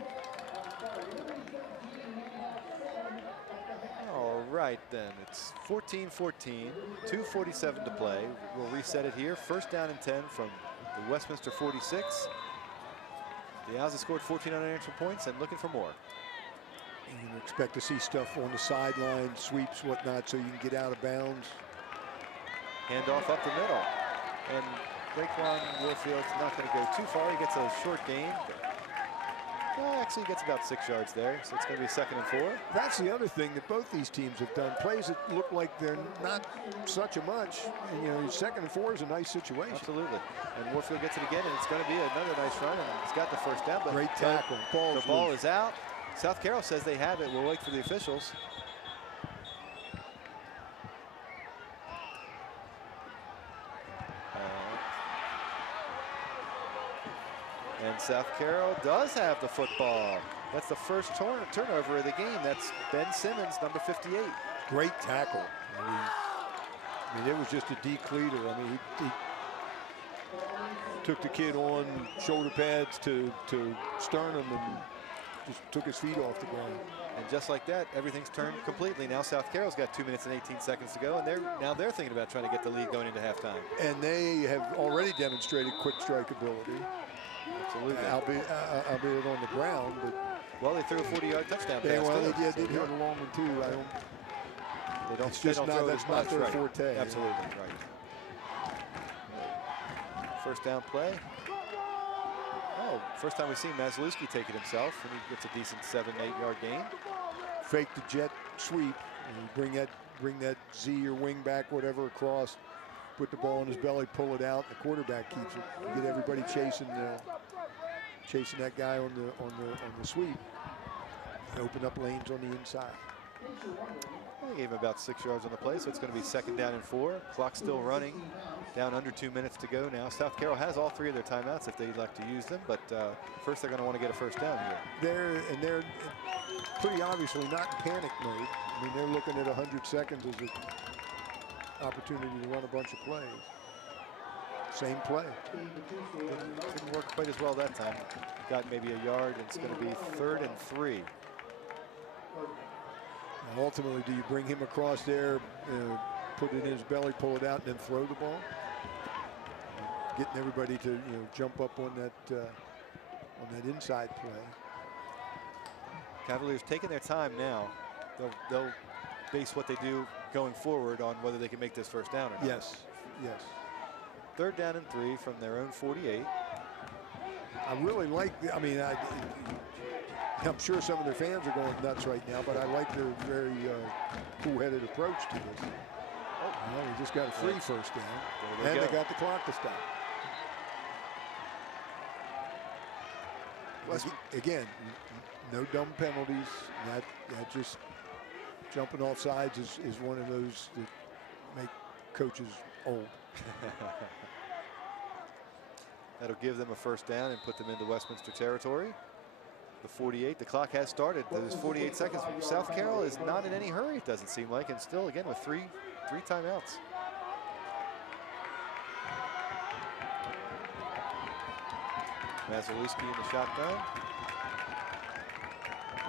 All right, then. It's 14-14, 2:47 to play. We'll reset it here. 1st down and 10 from the Westminster 46. The Owls have scored 14 unanswered points and looking for more. You can expect to see stuff on the sideline, sweeps, whatnot, so you can get out of bounds. Handoff up the middle. And Raekwon Warfield's not going to go too far. He gets a short gain. Actually, he gets about 6 yards there, so it's going to be 2nd and 4. That's the other thing that both these teams have done. Plays that look like they're not such a much. And, 2nd and 4 is a nice situation. Absolutely. And Warfield gets it again, and it's going to be another nice run, and he's got the 1st down. But great tackle. The ball is out. South Carroll says they have it. We'll wait for the officials. And South Carroll does have the football. That's the first turnover of the game. That's Ben Simmons, number 58. Great tackle. I mean, it was just a decleater. I mean, he took the kid on shoulder pads to sternum and just took his feet off the ground. And just like that, everything's turned completely. Now South Carroll's got 2 minutes and 18 seconds to go, and they're thinking about trying to get the lead going into halftime. And they have already demonstrated quick strike ability. Absolutely. Albeit on the ground, but well, they threw a 40-yard touchdown pass. They did hit a long one too. That's not their forte. Absolutely right. First down play. Oh, first time we've seen Maslewski take it himself, and he gets a decent 7-8-yard gain. Fake the jet sweep, and bring that Z or wing back, whatever, across. Put the ball in his belly, pull it out. The quarterback keeps it. You get everybody chasing that guy on the sweep. Open up lanes on the inside. They gave him about 6 yards on the play, so it's going to be 2nd down and 4. Clock still running. Down under 2 minutes to go now. South Carroll has all 3 of their timeouts if they'd like to use them, but first they're going to want to get a first down here. They're pretty obviously not in panic mode. I mean, they're looking at 100 seconds as an opportunity to run a bunch of plays. Same play. Didn't work quite as well that time. Got maybe a yard, and it's going to be 3rd and 3. Now ultimately, do you bring him across there, put it in his belly, pull it out, and then throw the ball? Getting everybody to jump up on that inside play. Cavaliers taking their time now. They'll base what they do going forward on whether they can make this first down or not. Yes. 3rd down and 3 from their own 48. I really like. I'm sure some of their fans are going nuts right now, but I like their very cool-headed approach to this. Well, we just got a free first down, and they got the clock to stop. Again, no dumb penalties. That just jumping off sides is one of those that make coaches old. That'll give them a first down and put them into Westminster territory. The 48, the clock has started. There's 48 seconds. South Carroll is not in any hurry, it doesn't seem like, and still, again, with three timeouts. Maslewski in the shotgun.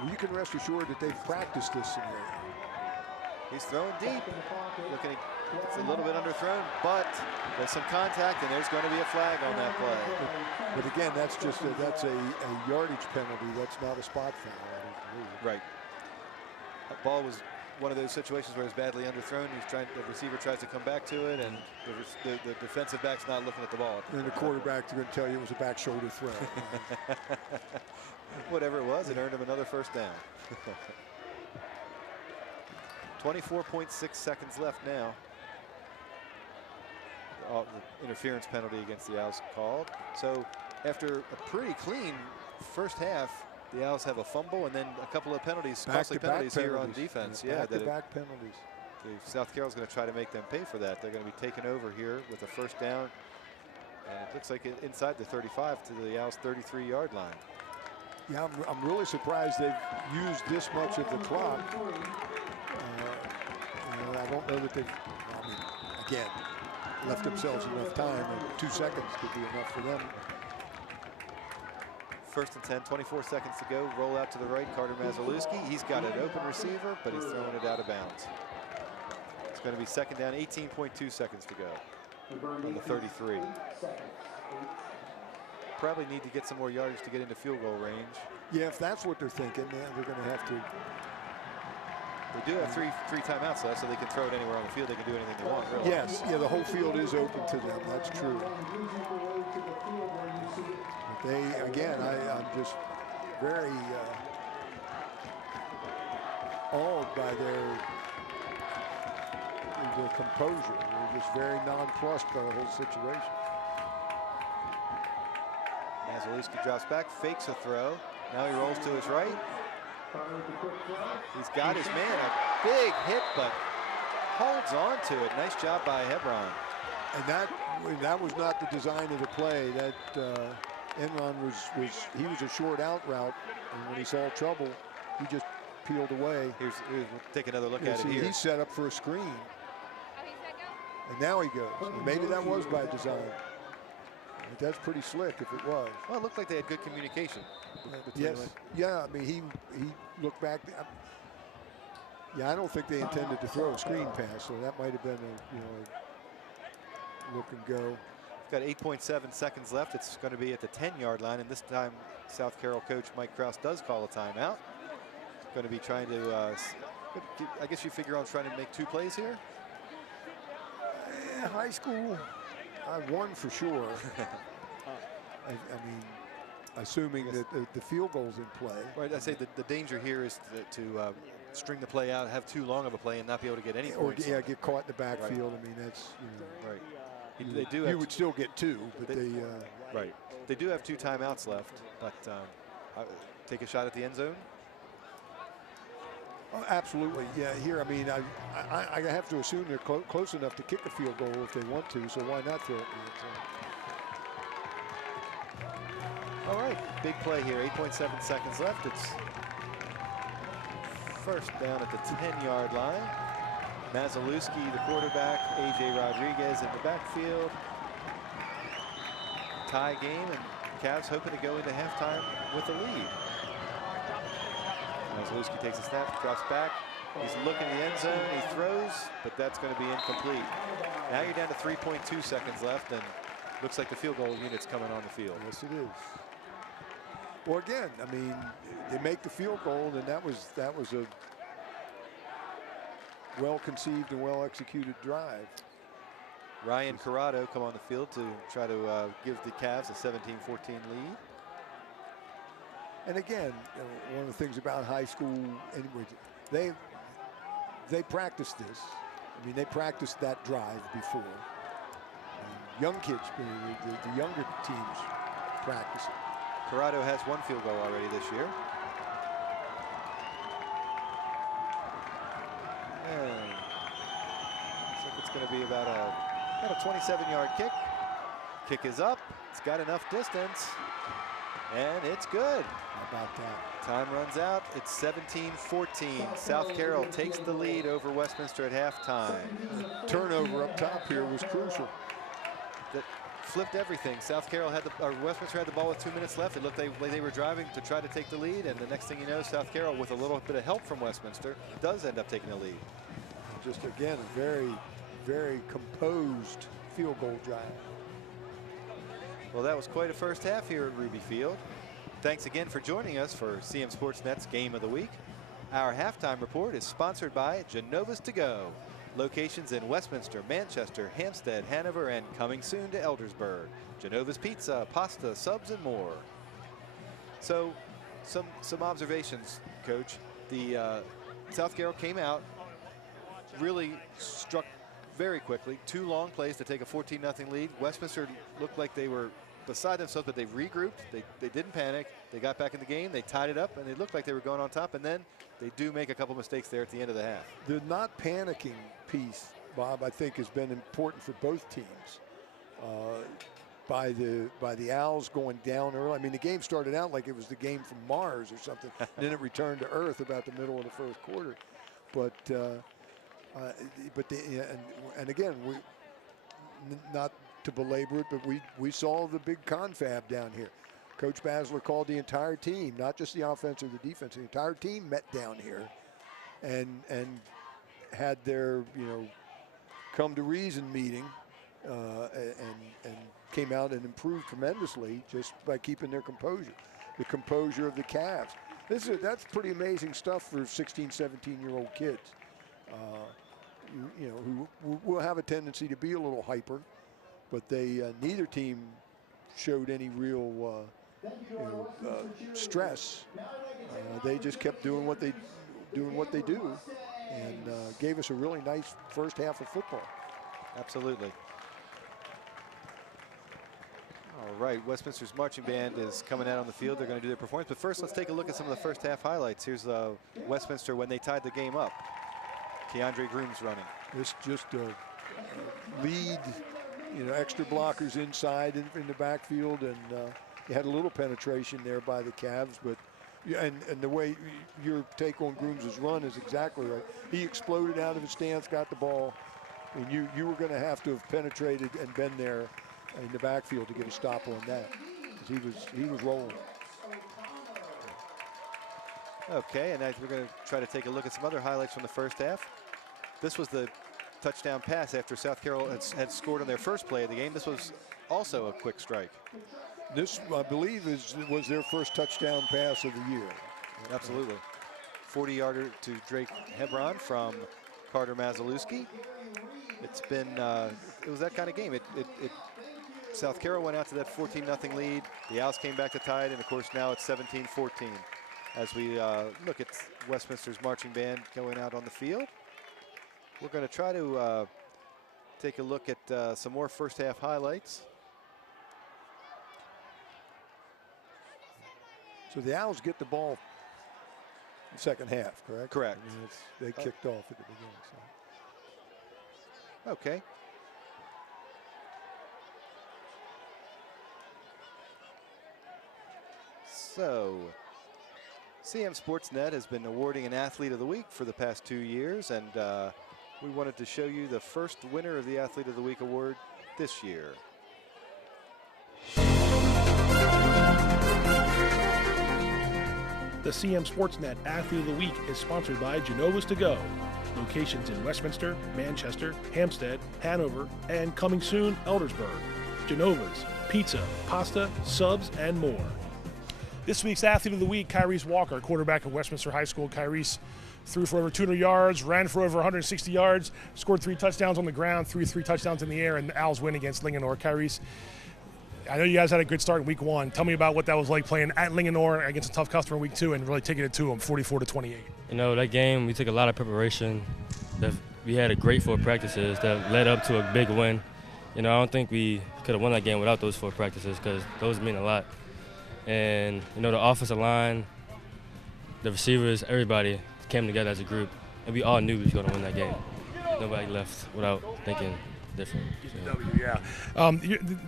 Well, you can rest assured that they've practiced this scenario. He's throwing deep. Looking, it's a little bit underthrown, but there's some contact, and there's going to be a flag on that play. But again, that's a yardage penalty. That's not a spot foul. Right. That ball was one of those situations where it's badly underthrown. The receiver tries to come back to it, and the defensive back's not looking at the ball. And the quarterback's going to tell you it was a back shoulder throw. Whatever it was, it earned him another first down. 24.6 seconds left now. The interference penalty against the Owls called. So after a pretty clean first half, the Owls have a fumble and then a couple of penalties, costly penalties here on defense. Back-to-back penalties. South Carroll's going to try to make them pay for that. They're going to be taken over here with a first down. And it looks like inside the 35 to the Owls' 33-yard line. Yeah, I'm really surprised they've used this much of the clock. I don't know that they've, again, left themselves enough time, and 2 seconds could be enough for them. First and 10, 24 seconds to go. Roll out to the right, Carter Maslewski. He's got an open receiver, but he's throwing it out of bounds. It's going to be second down, 18.2 seconds to go on the 33. Probably need to get some more yardage to get into field goal range. Yeah, if that's what they're thinking, they're going to have to. They do have three timeouts left, so they can throw it anywhere on the field. They can do anything they want, really. Yes, yeah, the whole field is open to them. That's true. But they, again, I'm just very awed by their composure. They're just very nonplussed by the whole situation. Maslewski drops back, fakes a throw. Now he rolls to his right. He's got his man, a big hit, but holds on to it. Nice job by Hebron. And that was not the design of the play. That Enron was a short out route, and when he saw trouble, he just peeled away. Here's we'll take another look at it here. He's set up for a screen. And now he goes. Maybe that was by design. But that's pretty slick if it was. Well, it looked like they had good communication. Yes. Yeah, I mean, he looked back. Yeah, I don't think they intended to throw a screen pass, so that might have been a look and go. Got 8.7 seconds left. It's going to be at the 10-yard line, and this time South Carroll coach Mike Krause does call a timeout. Going to be trying to, I guess you figure on trying to make 2 plays here? High school, one for sure. I mean, assuming that the field goal's in play. Right, I say the danger here is to string the play out, have too long of a play, and not be able to get any points. Or get caught in the backfield. Right. I mean, that's right. They do. You would still get 2, but right. They do have 2 timeouts left, but take a shot at the end zone. Oh, absolutely, yeah. Here, I mean, I have to assume they're close enough to kick a field goal if they want to. So why not throw it in the end zone? All right, big play here. 8.7 seconds left. It's first down at the 10-yard line. Mazalewski, the quarterback. A.J. Rodriguez in the backfield. Tie game, and Cavs hoping to go into halftime with a lead. Mazalewski takes a snap, drops back. He's looking in the end zone. He throws, but that's going to be incomplete. Now you're down to 3.2 seconds left, and looks like the field goal unit's coming on the field. Yes, it is. Well, again, I mean, they make the field goal, and that was a well-conceived and well-executed drive. Ryan Corrado come on the field to try to give the Cavs a 17-14 lead. And again, one of the things about high school, anyway, they practice this. I mean, they practiced that drive before. And young kids, the younger teams practice it. Corrado has 1 field goal already this year. And looks like it's going to be about a 27-yard kick. Kick is up. It's got enough distance. And it's good. How about that? Time runs out. It's 17-14. South Carroll takes the lead over Westminster at halftime. Turnover up top here was crucial. That flipped everything. South Carroll had Westminster had the ball with 2 minutes left. It looked like they were driving to try to take the lead, and the next thing you know, South Carroll, with a little bit of help from Westminster, does end up taking the lead. Just again, a very, very composed field goal drive. Well, that was quite a first half here at Ruby Field. Thanks again for joining us for CMSportsNet's Game of the Week. Our halftime report is sponsored by Genova's To Go. Locations in Westminster, Manchester, Hampstead, Hanover, and coming soon to Eldersburg. Genova's Pizza, pasta, subs, and more. So, some observations, Coach. The South Carroll came out, really struck very quickly. 2 long plays to take a 14-0 lead. Westminster looked like they were beside themselves, but they regrouped. They didn't panic. They got back in the game. They tied it up, and they looked like they were going on top. And then they do make a couple mistakes there at the end of the half. The not panicking piece, Bob, I think has been important for both teams. By the Owls going down early. I mean, the game started out like it was the game from Mars or something. Then it returned to Earth about the middle of the first quarter. But again, not to belabor it, but we saw the big confab down here. Coach Basler called the entire team, not just the offense or the defense. The entire team met down here, and had their come to reason meeting, and came out and improved tremendously just by keeping their composure, the composure of the Cavs. That's pretty amazing stuff for 16, 17-year-old kids. Who will have a tendency to be a little hyper, but neither team showed any real stress. They just kept doing what they do, and gave us a really nice first half of football. Absolutely. All right, Westminster's marching band is coming out on the field. They're going to do their performance, but first let's take a look at some of the first half highlights. Here's Westminster when they tied the game up. Keandre Groom's running. This just lead, extra blockers inside in the backfield, and He had a little penetration there by the Cavs, but and the way your take on Grooms' run is exactly right. He exploded out of his stance, got the ball, and you were going to have to have penetrated and been there in the backfield to get a stop on that. He was rolling. Okay, and now we're going to try to take a look at some other highlights from the first half. This was the touchdown pass after South Carroll had scored on their first play of the game. This was also a quick strike. This, I believe, was their first touchdown pass of the year. Absolutely. 40-yarder to Drake Hebron from Carter Mazalewski. It's been, it was that kind of game. South Carroll went out to that 14-0 lead. The Owls came back to tie it, and of course now it's 17-14. As we look at Westminster's marching band going out on the field, we're going to try to take a look at some more first half highlights. So the Owls get the ball in the second half, correct? Correct. I mean, they kicked off at the beginning. So. Okay. So, CMSportsNet has been awarding an Athlete of the Week for the past 2 years, and we wanted to show you the first winner of the Athlete of the Week award this year. The CMSportsNet Athlete of the Week is sponsored by Genova's To Go. Locations in Westminster, Manchester, Hampstead, Hanover, and coming soon, Eldersburg. Genova's, pizza, pasta, subs, and more. This week's Athlete of the Week, Kyrese Walker, quarterback of Westminster High School. Kyrese threw for over 200 yards, ran for over 160 yards, scored 3 touchdowns on the ground, threw 3 touchdowns in the air, and the Owls win against Linganore. Kyrese, I know you guys had a good start in week 1. Tell me about what that was like playing at Linganore against a tough customer in week 2 and really taking it to them, 44-28. You know, that game, we took a lot of preparation. We had a great 4 practices that led up to a big win. You know, I don't think we could have won that game without those 4 practices because those mean a lot. And, you know, the offensive line, the receivers, everybody came together as a group, and we all knew we was going to win that game. Nobody left without thinking different.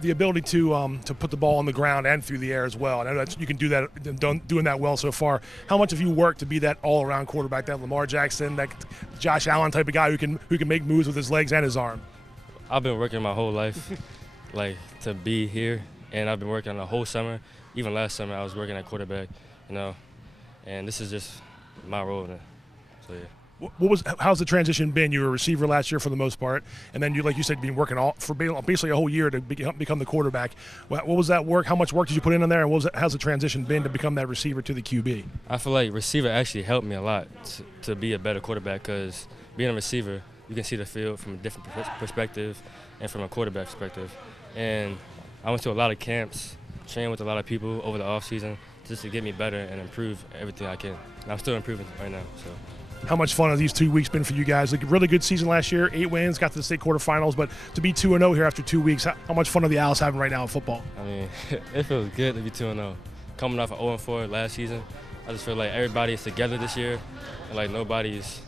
The ability to put the ball on the ground and through the air as well. I know that you can do that, doing that well so far. How much have you worked to be that all-around quarterback, that Lamar Jackson, that Josh Allen type of guy who can make moves with his legs and his arm? I've been working my whole life, like, to be here, and I've been working the whole summer. Even last summer, I was working at quarterback, you know, and this is just my role. So yeah. How's the transition been? You were a receiver last year for the most part, and then you, like you said, been working for basically a whole year to become the quarterback. What was that work? How much work did you put in there, and how's the transition been to become that receiver to the QB? I feel like receiver actually helped me a lot to be a better quarterback because being a receiver, you can see the field from a different perspective and from a quarterback perspective. And I went to a lot of camps, trained with a lot of people over the off season just to get me better and improve everything I can. And I'm still improving right now. So. How much fun have these 2 weeks been for you guys? Like, really good season last year, 8 wins, got to the state quarterfinals, but to be 2-0 here after 2 weeks, how much fun are the Owls having right now in football? I mean, it feels good to be 2-0. Coming off of 0-4 last season, I just feel like everybody is together this year and like nobody's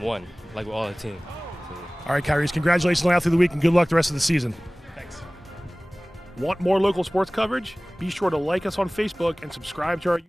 won, like we're all a team. So. All right, Kyrese, congratulations on Athlete of the Week and good luck the rest of the season. Thanks. Want more local sports coverage? Be sure to like us on Facebook and subscribe to our YouTube.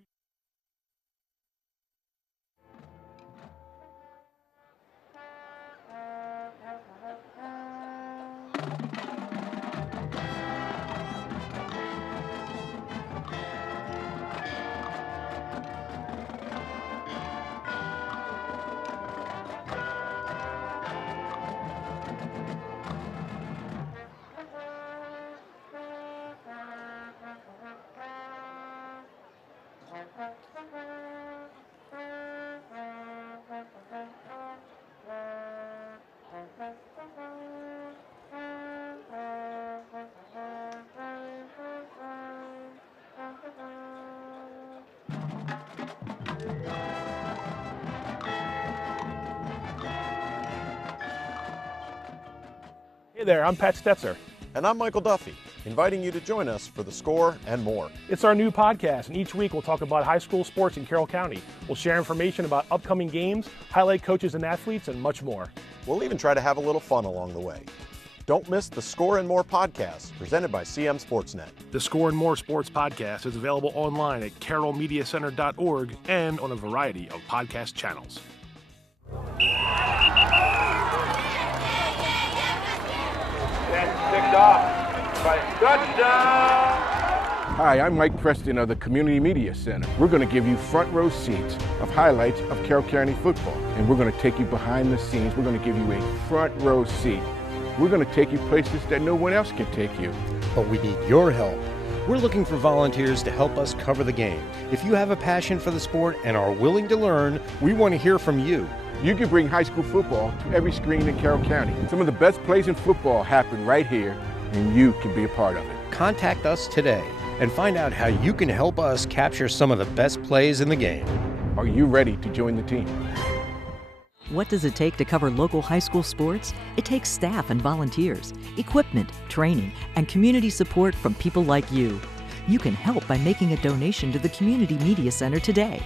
Hey there, I'm Pat Stetzer. And I'm Michael Duffy, inviting you to join us for The Score and more. It's our new podcast, and each week we'll talk about high school sports in Carroll County. We'll share information about upcoming games, highlight coaches and athletes, and much more. We'll even try to have a little fun along the way. Don't miss the Score and More podcast presented by CMSportsNet. The Score and More Sports Podcast is available online at carrollmediacenter.org and on a variety of podcast channels. That's picked off by touchdown. Hi, I'm Mike Preston of the Community Media Center. We're going to give you front row seats of highlights of Carroll County football. And we're going to take you behind the scenes. We're going to give you a front row seat. We're going to take you places that no one else can take you. But we need your help. We're looking for volunteers to help us cover the game. If you have a passion for the sport and are willing to learn, we want to hear from you. You can bring high school football to every screen in Carroll County. Some of the best plays in football happen right here, and you can be a part of it. Contact us today and find out how you can help us capture some of the best plays in the game. Are you ready to join the team? What does it take to cover local high school sports? It takes staff and volunteers, equipment, training, and community support from people like you. You can help by making a donation to the Community Media Center today.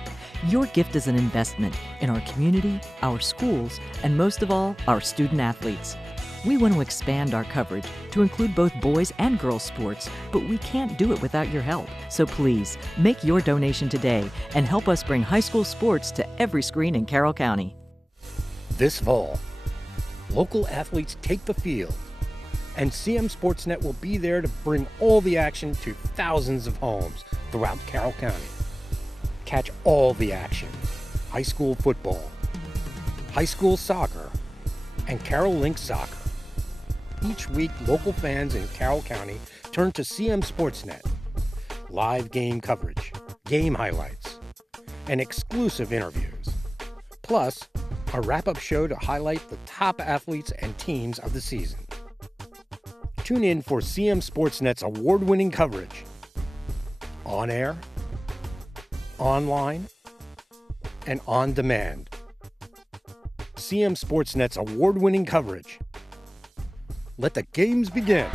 Your gift is an investment in our community, our schools, and most of all, our student athletes. We want to expand our coverage to include both boys and girls sports, but we can't do it without your help. So please, make your donation today and help us bring high school sports to every screen in Carroll County. This fall, local athletes take the field, and CMSportsNet will be there to bring all the action to thousands of homes throughout Carroll County. Catch all the action: high school football, high school soccer, and Carroll Link soccer. Each week, local fans in Carroll County turn to CMSportsNet. Live game coverage, game highlights, and exclusive interviews. Plus, a wrap-up show to highlight the top athletes and teams of the season. Tune in for CMSportsNet's award-winning coverage. On air, online, and on demand. CMSportsNet's award-winning coverage. Let the games begin.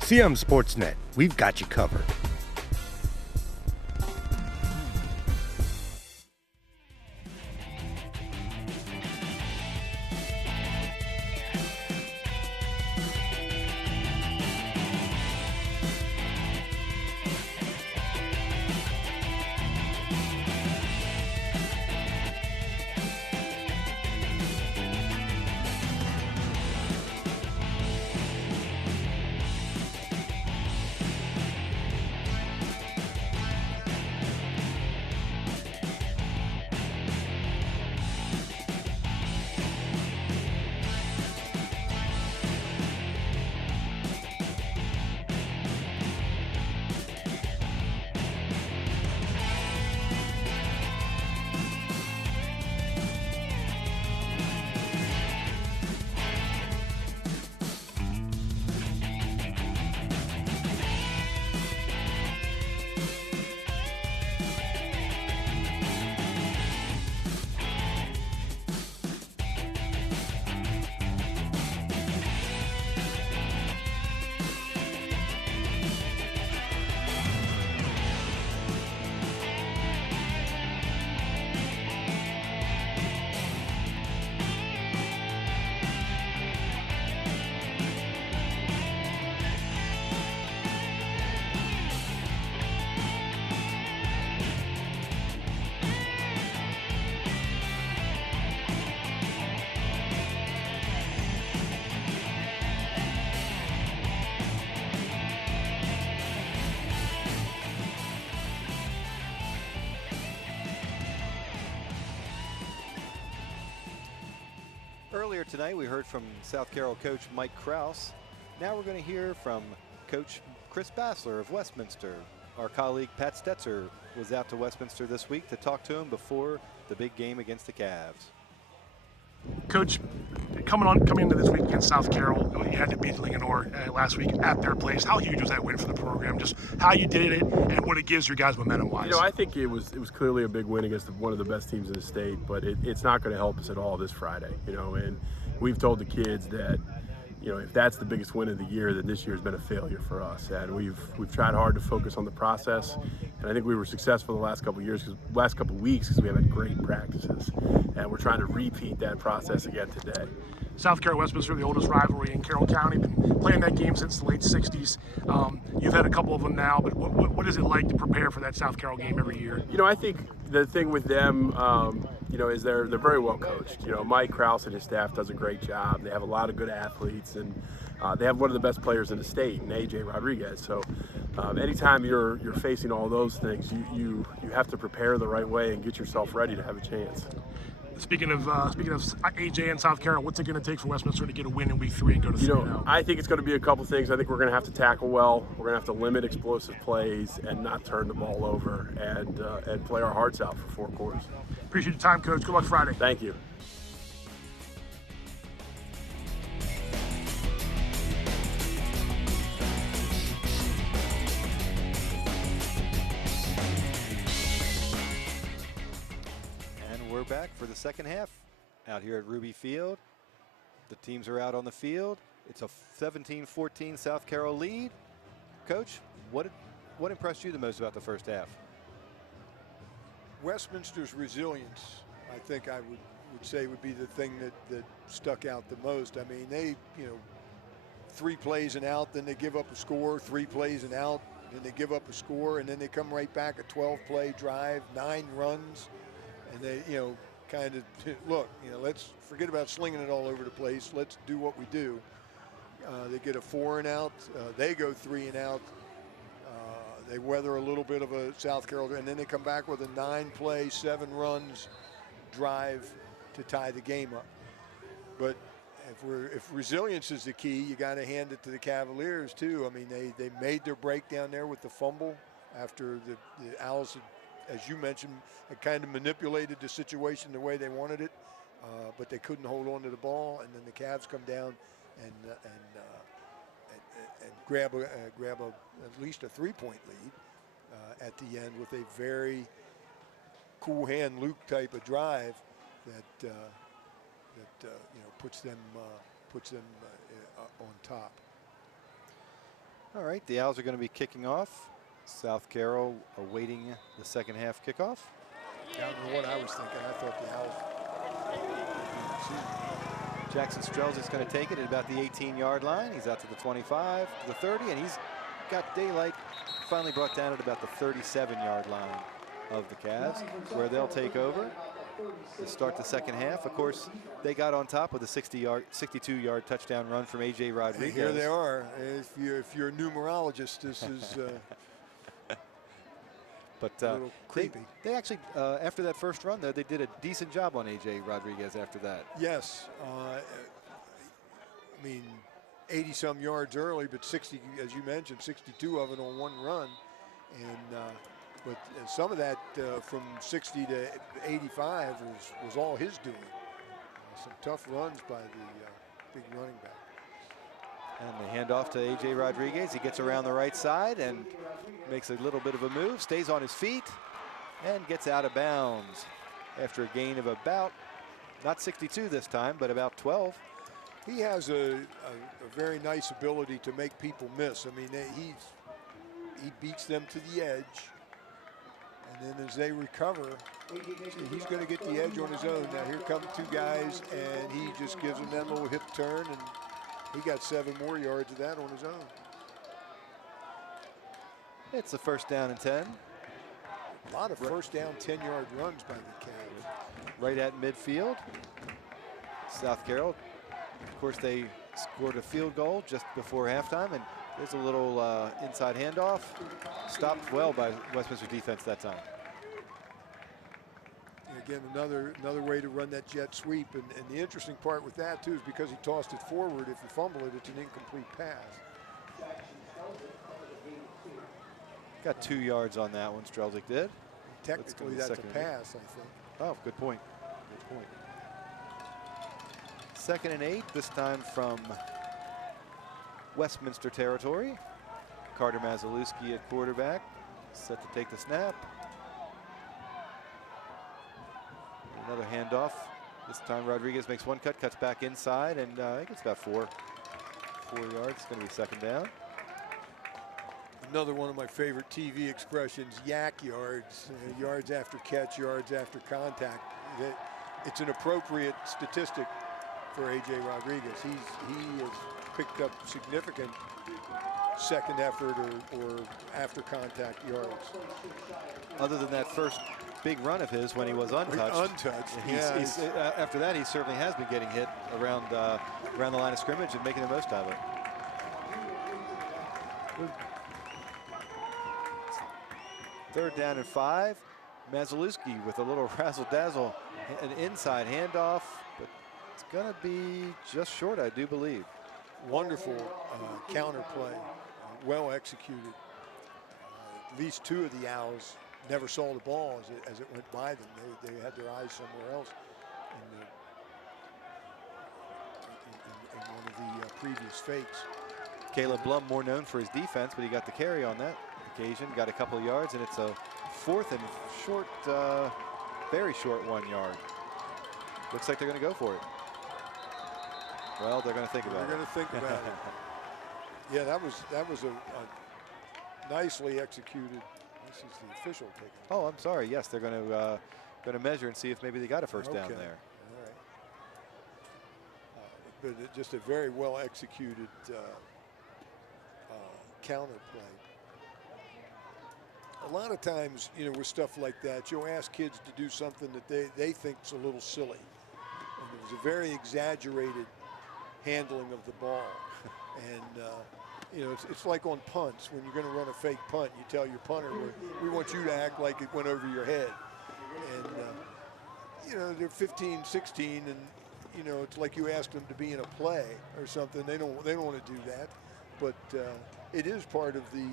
CMSportsNet, we've got you covered. Earlier tonight, we heard from South Carroll coach Mike Kraus. Now we're going to hear from Coach Chris Bassler of Westminster. Our colleague Pat Stetzer was out to Westminster this week to talk to him before the big game against the Cavs. Coach, coming into this week against South Carroll, you had to beat Linganore last week at their place. How huge was that win for the program? Just how you did it and what it gives your guys momentum-wise. You know, I think it was clearly a big win against one of the best teams in the state, but it's not going to help us at all this Friday. You know, and we've told the kids that you know, if that's the biggest win of the year, then this year's been a failure for us. And we've tried hard to focus on the process, and I think we were successful the last couple of years, last couple of weeks, because we have had great practices, and we're trying to repeat that process again today. South Carroll Westminster, the oldest rivalry in Carroll County, been playing that game since the late '60s. You've had a couple of them now, but what is it like to prepare for that South Carroll game every year? You know, I think the thing with them, you know, is they're very well coached. You know, Mike Krause and his staff does a great job. They have a lot of good athletes, and they have one of the best players in the state, in AJ Rodriguez. So anytime you're facing all those things, you have to prepare the right way and get yourself ready to have a chance. Speaking of AJ and South Carroll, what's it going to take for Westminster to get a win in week 3 and go to 3-0? I think it's going to be a couple things. I think we're going to have to tackle well. We're going to have to limit explosive plays and not turn the ball over, and play our hearts out for 4 quarters. Appreciate your time, Coach. Good luck Friday. Thank you. We're back for the second half out here at Ruby Field. The teams are out on the field. It's a 17-14 South Carroll lead. Coach, what impressed you the most about the first half? Westminster's resilience, I think I would say would be the thing that stuck out the most. I mean, they, 3 plays and out, then they give up a score, 3 plays and out, then they give up a score, and then they come right back, a 12-play drive, 9 runs. And they, kind of look, let's forget about slinging it all over the place. Let's do what we do. They get a 4 and out. They go 3 and out. They weather a little bit of a South Carroll, and then they come back with a 9-play, 7 runs drive to tie the game up. But if resilience is the key, you got to hand it to the Cavaliers too. I mean, they made their break down there with the fumble after the Owls had, as you mentioned, had kind of manipulated the situation the way they wanted it, but they couldn't hold on to the ball, and then the Cavs come down and grab at least a 3-point lead at the end with a very cool hand Luke type of drive that puts them on top. All right, the Owls are going to be kicking off. South Carroll awaiting the second half kickoff. I don't know what I was thinking. I thought the Owls. Jackson Strelzy's going to take it at about the 18-yard line. He's out to the 25, to the 30, and he's got daylight finally brought down at about the 37-yard line of the Cavs, where they'll take over to start the second half. Of course, they got on top with a 62-yard touchdown run from AJ Rodriguez. Here they are. If you're a numerologist, this is but a little creepy. They actually, after that first run, though, they did a decent job on AJ Rodriguez after that. Yes. I mean, 80-some yards early, but 60, as you mentioned, 62 of it on 1 run. And but some of that from 60 to 85 was all his doing. Some tough runs by the big running back. And they hand off to AJ Rodriguez. He gets around the right side and makes a little bit of a move, stays on his feet, and gets out of bounds after a gain of about, not 62 this time, but about 12. He has a very nice ability to make people miss. I mean, he beats them to the edge. And then as they recover, he's going to get the edge on his own. Now here come 2 guys, and he just gives them that little hip turn, and he got 7 more yards of that on his own. It's a first down and 10. A lot of first down 10-yard runs by the Cavs. Right at midfield. South Carroll, of course, they scored a field goal just before halftime, and there's a little inside handoff. Stopped well by Westminster defense that time. Again, another way to run that jet sweep. And the interesting part with that, too, is because he tossed it forward, if you fumble it, it's an incomplete pass. Got 2 yards on that one, Strelzik did. Technically, that's a pass, I think. Oh, good point. Good point. 2nd and 8, this time from Westminster territory. Carter Mazalewski at quarterback, set to take the snap. Another handoff. This time Rodriguez makes 1 cut, cuts back inside, and I think it's about 4. 4 yards. It's going to be second down. Another one of my favorite TV expressions, yak yards, yards after catch, yards after contact. It's an appropriate statistic for A.J. Rodriguez. He has picked up significant second effort or after contact yards. Other than that first big run of his when he was untouched. After that, he certainly has been getting hit around the line of scrimmage and making the most of it. Third down and 5. Mazalewski with a little razzle-dazzle, an inside handoff, but it's going to be just short, I do believe. Wonderful counterplay, well executed. At least 2 of the Owls never saw the ball as it went by them. They had their eyes somewhere else in one of the previous fakes. Caleb Blum, more known for his defense, but he got the carry on that occasion, got a couple of yards, and it's a 4th and short, very short 1 yard. Looks like they're going to go for it. Well, they're going to think about it. They're going to think about it. Yeah, that was a nicely executed. This is the official taking. Oh, I'm sorry. Yes, they're going to measure and see if maybe they got a first down there. All right. But just a very well executed counterplay. A lot of times, with stuff like that, you'll ask kids to do something that they think's a little silly. And it was a very exaggerated handling of the ball. And, it's like on punts. When you're going to run a fake punt, you tell your punter, we want you to act like it went over your head. And, they're 15, 16, and, it's like you asked them to be in a play or something. They don't want to do that. But it is part of the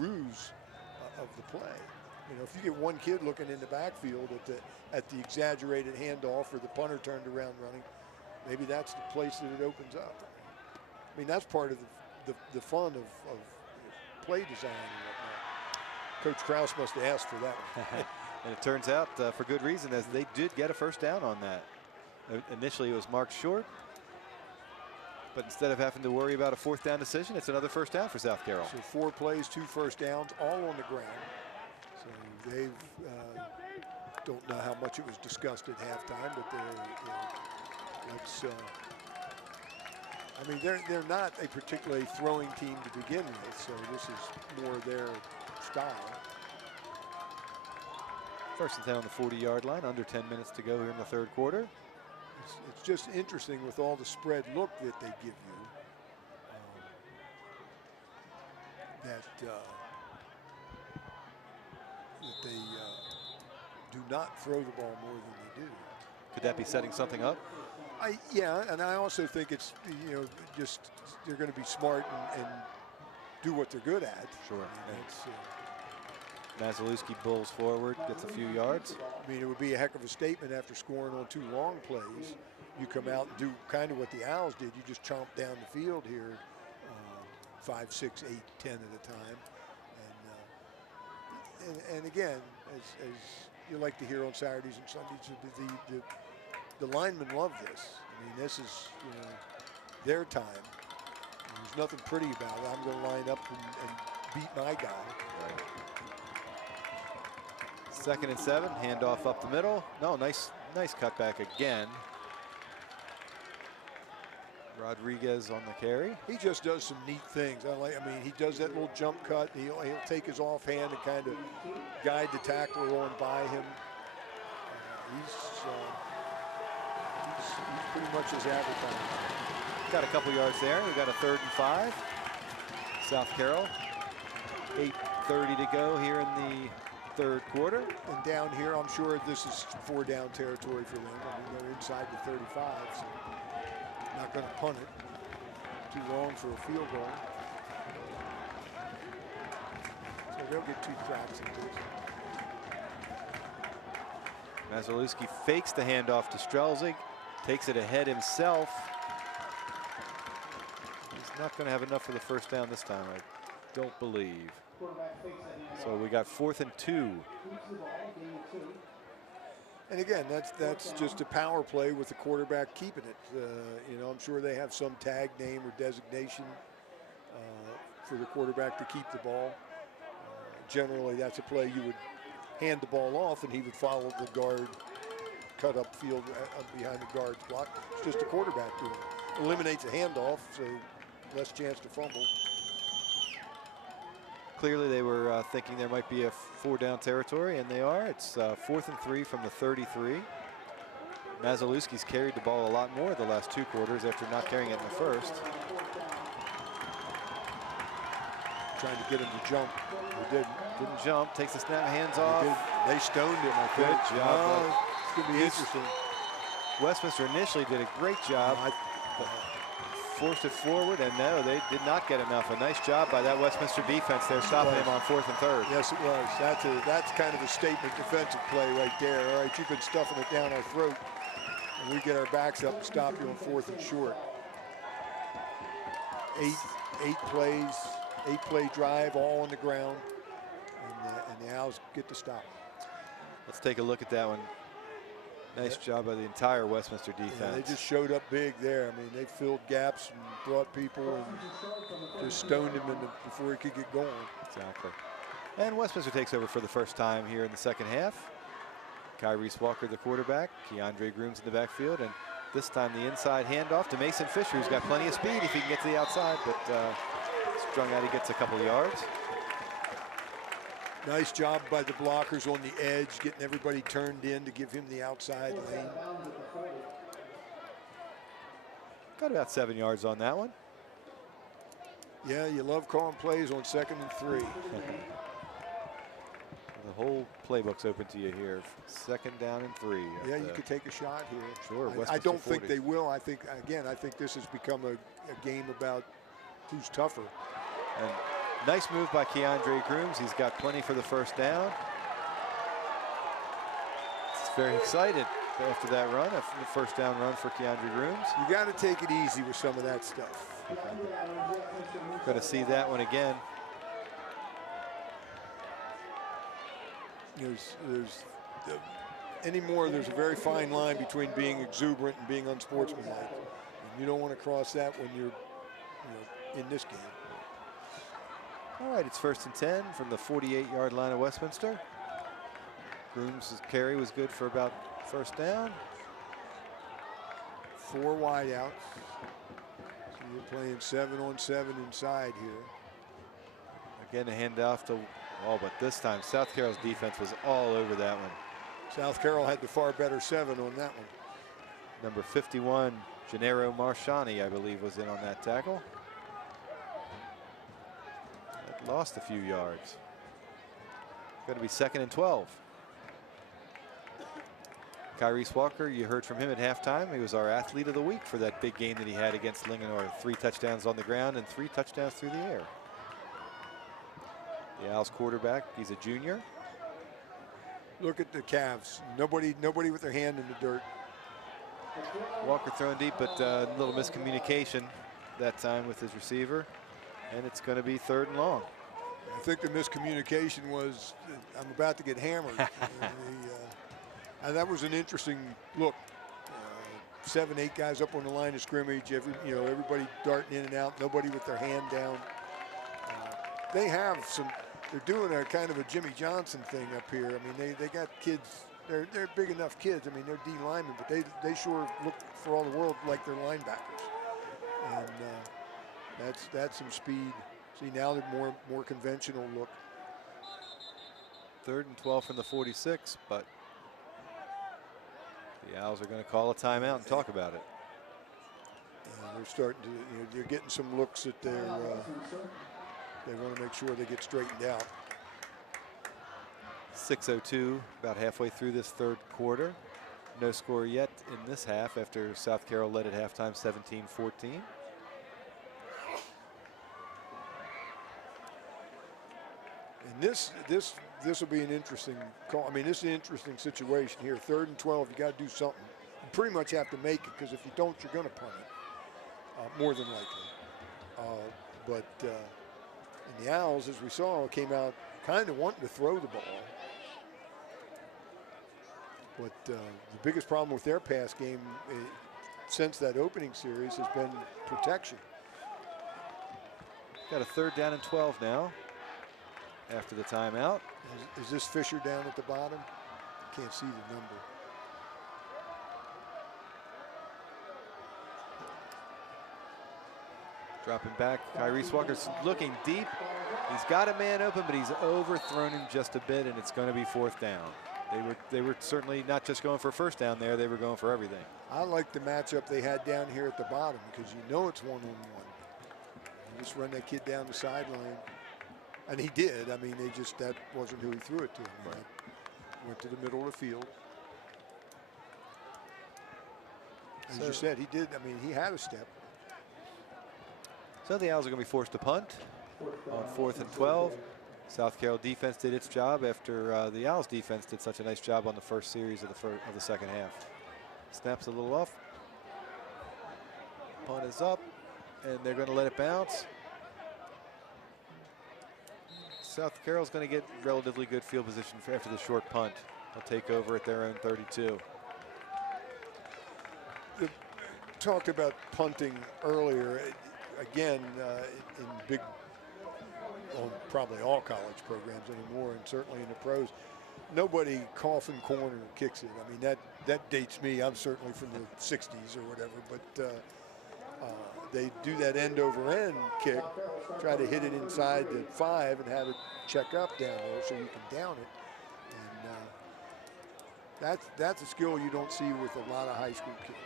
ruse of the play. If you get one kid looking in the backfield at the exaggerated handoff or the punter turned around running, maybe that's the place that it opens up. I mean, that's part of the fun of play design and whatnot. Coach Krause must have asked for that one. And it turns out for good reason, as they did get a first down on that. Initially, it was marked short. But instead of having to worry about a 4th down decision, it's another first down for South Carroll. So 4 plays, 2 first downs, all on the ground. So they've don't know how much it was discussed at halftime, but I mean, they're not a particularly throwing team to begin with, so this is more their style. First and 10 on the 40-yard line, under 10 minutes to go here in the 3rd quarter. It's just interesting with all the spread look that they give you, that they do not throw the ball more than they do. Could that be setting something up? Yeah, and I also think it's, just they're going to be smart and do what they're good at. Sure. Mazalewski bulls forward, gets a few yards. I mean, it would be a heck of a statement after scoring on 2 long plays. You come out and do kind of what the Owls did. You just chomp down the field here 5, 6, 8, 10 at a time. And again, as you like to hear on Saturdays and Sundays, the linemen love this. I mean, this is their time. There's nothing pretty about it. I'm going to line up and beat my guy. Right. 2nd and 7, handoff up the middle. No, nice cutback again. Rodriguez on the carry. He just does some neat things. I mean, he does that little jump cut. He'll take his offhand and kind of guide the tackler on by him. He's pretty much his advertising. Got a couple yards there. We got a 3rd and 5. South Carroll. 8:30 to go here in the 3rd quarter. And down here, I'm sure this is 4-down territory for them. I mean, they're inside the 35, so not going to punt it. Too long for a field goal. So they'll get 2 cracks at this. Mazalewski fakes the handoff to Strelzig, takes it ahead himself. He's not going to have enough for the first down this time, I don't believe. So we got 4th and 2. And again, that's just a power play with the quarterback keeping it. You know, I'm sure they have some tag name or designation for the quarterback to keep the ball. Generally, that's a play you would hand the ball off, and he would follow the guard, cut up field behind the guard's block. It's just a quarterback doing it. Eliminates a handoff, so less chance to fumble. Clearly, they were thinking there might be a 4-down territory, and they are. It's 4th and 3 from the 33. Mazalewski's carried the ball a lot more the last 2 quarters after not carrying it in the first. Trying to get him to jump. He didn't jump. Takes the snap, hands off. They stoned him, I think. Good job. It's going to be interesting. Westminster initially did a great job. Forced it forward, and no, they did not get enough. A nice job by that Westminster defense there, stopping him on 4th and 3rd. Yes, it was. That's kind of a statement defensive play right there. All right, you've been stuffing it down our throat, and we get our backs up and stop you on 4th and short. Eight play drive, all on the ground, and the Owls get to stop. Let's take a look at that one. Nice job by the entire Westminster defense. Yeah, they just showed up big there. I mean, they filled gaps and brought people and just stoned him before he could get going. Exactly. And Westminster takes over for the first time here in the second half. Kyrie Walker, the quarterback. Keandre Grooms in the backfield. And this time the inside handoff to Mason Fisher, who's got plenty of speed if he can get to the outside, but strung out, he gets a couple of yards. Nice job by the blockers on the edge, getting everybody turned in to give him the outside lane. Got about 7 yards on that one. Yeah, you love calling plays on 2nd and 3. The whole playbook's open to you here. 2nd down and 3. Yeah, you could take a shot here. Sure. I don't think they will. I think this has become a game about who's tougher. And nice move by Keandre Grooms. He's got plenty for the first down. He's very excited after that run, the first down run for Keandre Grooms. You got to take it easy with some of that stuff. Going to see that one again. There's a very fine line between being exuberant and being unsportsmanlike. And you don't want to cross that when you're in this game. All right, it's 1st and 10 from the 48-yard line of Westminster. Grooms' carry was good for about first down. 4 wide outs. So you're playing 7-on-7 inside here. Again, a handoff to, but this time South Carroll's defense was all over that one. South Carroll had the far better 7 on that one. Number 51, Gennaro Marchani, I believe, was in on that tackle. That lost a few yards. Going to be 2nd and 12. Kyrie Walker, you heard from him at halftime. He was our athlete of the week for that big game that he had against Linganore. 3 touchdowns on the ground and 3 touchdowns through the air. The Owls quarterback, he's a junior. Look at the Cavs. Nobody with their hand in the dirt. Walker thrown deep, but a little miscommunication that time with his receiver. And it's going to be 3rd and long. I think the miscommunication was, I'm about to get hammered. And that was an interesting look. 7, 8 guys up on the line of scrimmage. Everybody darting in and out. Nobody with their hand down. They have some. They're doing a kind of a Jimmy Johnson thing up here. I mean, they got kids. They're big enough kids. I mean, they're D linemen, but they sure look for all the world like they're linebackers. And that's some speed. See, now they're more conventional look. 3rd and 12 from the 46, but the Owls are going to call a timeout and talk about it. They're starting to. They're getting some looks that they want to make sure they get straightened out. 6:02, about halfway through this 3rd quarter. No score yet in this half after South Carroll led at halftime 17-14. And this will be an interesting call. I mean, this is an interesting situation here. 3rd and 12, you got to do something. You pretty much have to make it, because if you don't, you're going to punt it, more than likely. And the Owls, as we saw, came out kind of wanting to throw the ball. But the biggest problem with their pass game since that opening series has been protection. Got a 3rd down and 12 now after the timeout. Is this Fisher down at the bottom? Can't see the number. Dropping back, Kyrese Walker's looking deep. He's got a man open, but he's overthrown him just a bit, and it's going to be 4th down. They were certainly not just going for 1st down there, they were going for everything. I like the matchup they had down here at the bottom because you know it's one-on-one. You just run that kid down the sideline. And he did. I mean, that wasn't who he threw it to. I mean, went to the middle of the field. As you said, he did. I mean, he had a step. So the Owls are going to be forced to punt on 4th and 12. South Carroll defense did its job after the Owls defense did such a nice job on the first series of the second half. Snaps a little off. Punt is up, and they're going to let it bounce. South Carroll's going to get relatively good field position after the short punt. They'll take over at their own 32. Talked about punting earlier. Again, in big, well, probably all college programs anymore, and certainly in the pros, nobody coffin corner kicks it. I mean, that dates me. I'm certainly from the 60s or whatever, but they do that end over end kick, try to hit it inside the 5 and have it check up down there so you can down it. And that's a skill you don't see with a lot of high school kids.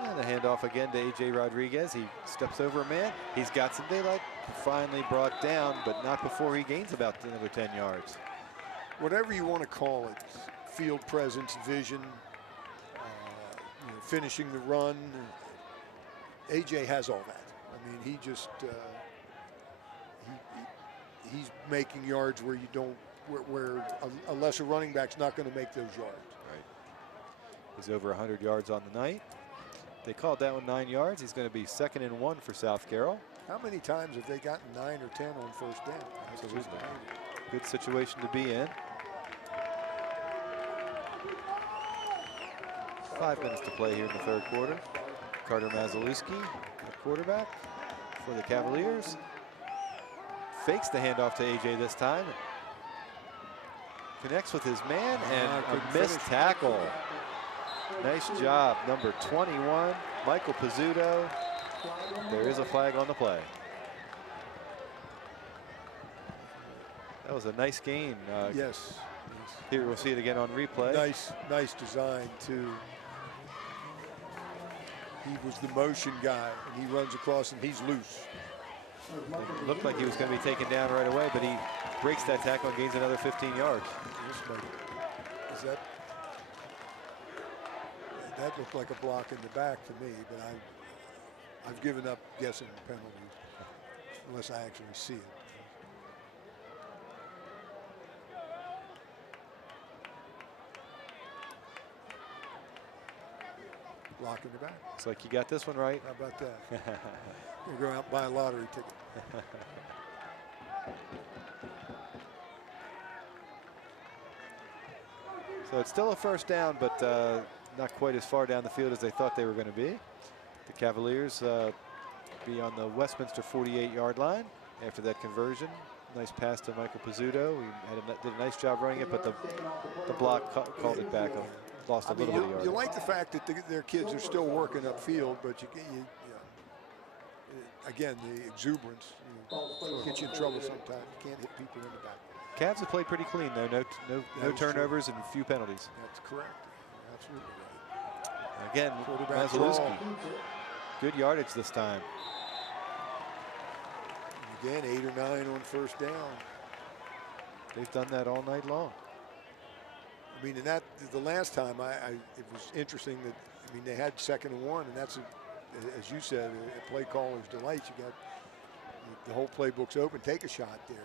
And the handoff again to A.J. Rodriguez. He steps over a man. He's got some daylight. Finally brought down, but not before he gains about another 10 yards. Whatever you want to call it, field presence, vision, finishing the run. A.J. has all that. I mean, he just he's making yards where you don't, where a lesser running back's not going to make those yards. Right. He's over 100 yards on the night. They called that one 9 yards. He's going to be 2nd and 1 for South Carroll. How many times have they gotten 9 or 10 on 1st down? Absolutely. Good situation to be in. 5 minutes to play here in the 3rd quarter. Carter Mazalewski, the quarterback for the Cavaliers. Fakes the handoff to AJ this time. Connects with his man and a missed tackle. Nice job, number 21, Michael Pizzuto. There is a flag on the play. That was a nice gain. Yes. Here we'll see it again on replay. Nice design too. He was the motion guy, and he runs across and he's loose. It looked like he was going to be taken down right away, but he breaks that tackle and gains another 15 yards. Is that looked like a block in the back to me, but I've given up guessing the penalty unless I actually see it. Block in the back. Looks like you got this one right. How about that? We'll go out and buy a lottery ticket. So it's still a 1st down, but not quite as far down the field as they thought they were going to be. The Cavaliers be on the Westminster 48-yard line after that conversion. Nice pass to Michael Pizzuto. He did a nice job running it, but the block called it back. Lost a little bit of yards. You like the fact that their kids are still working upfield, but you again, the exuberance gets you in trouble sometimes. You can't hit people in the back. Cavs have played pretty clean, though. No turnovers and a few penalties. That's correct. Absolutely right. Again, Mazalewski. Good yardage this time. And again, 8 or 9 on 1st down. They've done that all night long. I mean, and that the last time it was interesting that they had 2nd and 1, and that's as you said, a play caller's delight. You got the whole playbook's open. Take a shot there.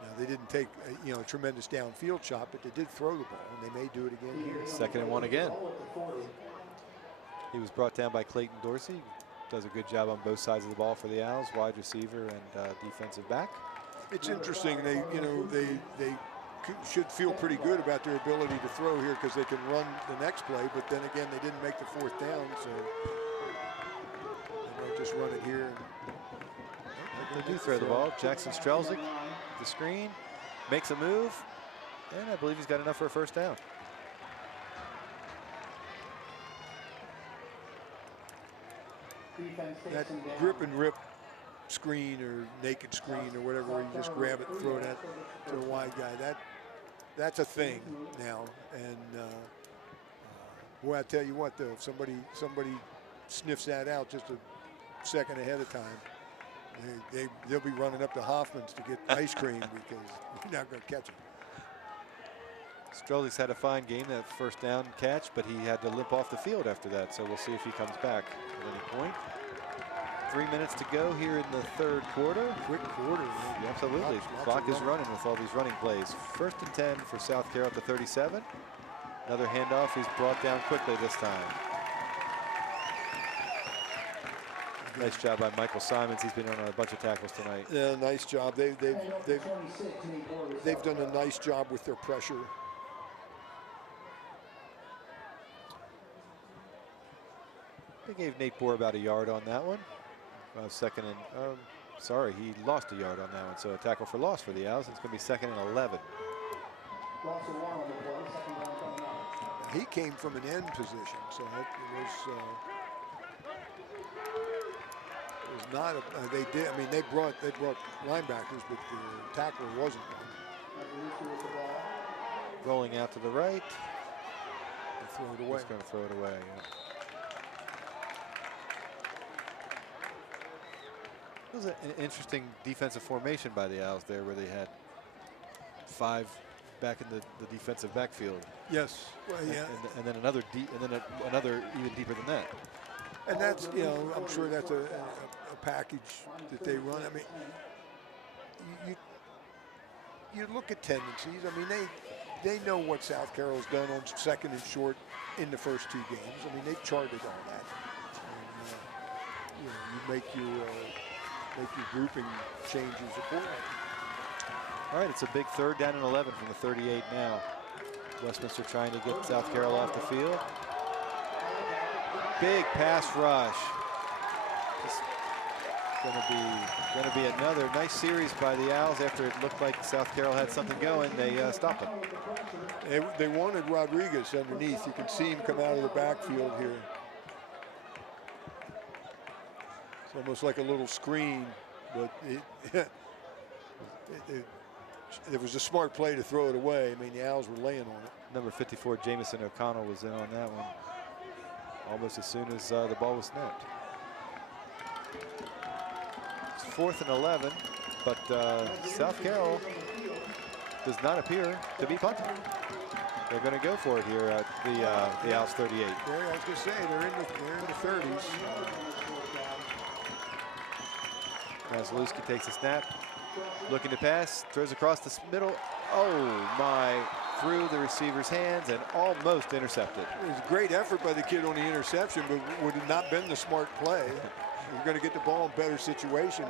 Now they didn't take a tremendous downfield shot, but they did throw the ball, and they may do it again here. 2nd and 1 again. He was brought down by Clayton Dorsey. Does a good job on both sides of the ball for the Owls, wide receiver and defensive back. It's interesting. They should feel pretty good about their ability to throw here because they can run the next play. But then again, they didn't make the 4th down, so they might just run it here. They do throw the ball. Jackson Strelzik, the screen, makes a move, and I believe he's got enough for a 1st down. That grip and rip screen or naked screen or whatever, where you just grab it and throw that to a wide guy. That's a thing now. And boy, I tell you what, though, if somebody sniffs that out just a second ahead of time, they'll be running up to Hoffman's to get ice cream because you're not going to catch him. Strelzik's had a fine game, that 1st down catch, but he had to limp off the field after that, so we'll see if he comes back at any point. 3 minutes to go here in the 3rd quarter. Quick quarter, man. Yeah, absolutely. Clock is running with all these running plays. 1st and 10 for South Carroll at the 37. Another handoff. He's brought down quickly this time. Nice job by Michael Simons. He's been on a bunch of tackles tonight. Yeah, nice job. They've done a nice job with their pressure. They gave Nate Bohr about a yard on that one. 2nd and, sorry, he lost a yard on that one. So a tackle for loss for the Owls. It's going to be 2nd and 11. He came from an end position, so it was not a, they did. I mean, they brought linebackers, but the tackler wasn't one. Rolling out to the right. And throw it away. He's going to throw it away. Yeah. It was an interesting defensive formation by the Owls there, where they had 5 back in the defensive backfield. Yes, well, yeah, and then another another even deeper than that. And that's, you know, I'm sure that's a package that they run. I mean, you look at tendencies. I mean, they know what South Carroll's done on 2nd and short in the first 2 games. I mean, they've charted all that. And, you know, you make your grouping changes accordingly. All right, it's a big 3rd down and 11 from the 38 now. Westminster trying to get South Carroll off the field. Big pass rush. Just gonna be another nice series by the Owls after it looked like South Carroll had something going. They stopped them. They wanted Rodriguez underneath. You can see him come out of the backfield here. It's almost like a little screen, but it was a smart play to throw it away. I mean, the Owls were laying on it. Number 54, Jamison O'Connell, was in on that one almost as soon as the ball was snapped. It's 4th and 11, but South Carroll does not appear to be punting. They're going to go for it here at the Owls 38. Yeah, I was going to say, they're in the 30s. Maslewski takes a snap, looking to pass, throws across the middle. Oh my, through the receiver's hands and almost intercepted. It was a great effort by the kid on the interception, but would have not been the smart play. You're going to get the ball in better situation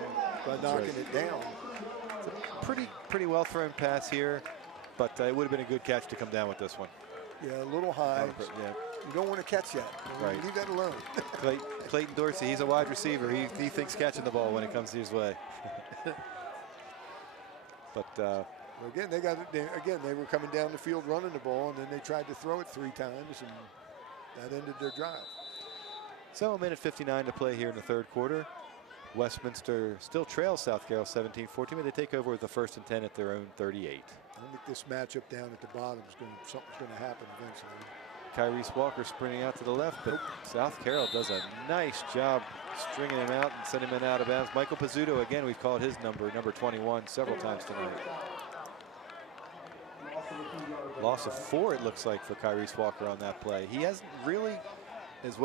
by knocking it down. It's a pretty well thrown pass here, but it would have been a good catch to come down with this one. Yeah, a little high. Yeah. You don't want to catch that. Right. Leave that alone. Clayton Dorsey, he's a wide receiver. He thinks catching the ball when it comes his way. But again, they were coming down the field running the ball, and then they tried to throw it 3 times, and that ended their drive. So a minute 59 to play here in the 3rd quarter. Westminster still trails South Carroll 17-14, but they take over with the 1st and 10 at their own 38. I think this matchup down at the bottom something's going to happen eventually. Kyrese Walker sprinting out to the left, but South Carroll does a nice job stringing him out and sending him out of bounds. Michael Pizzuto, again, we've called his number 21, several times tonight. Loss of 4, it looks like, for Kyrese Walker on that play. He hasn't really, as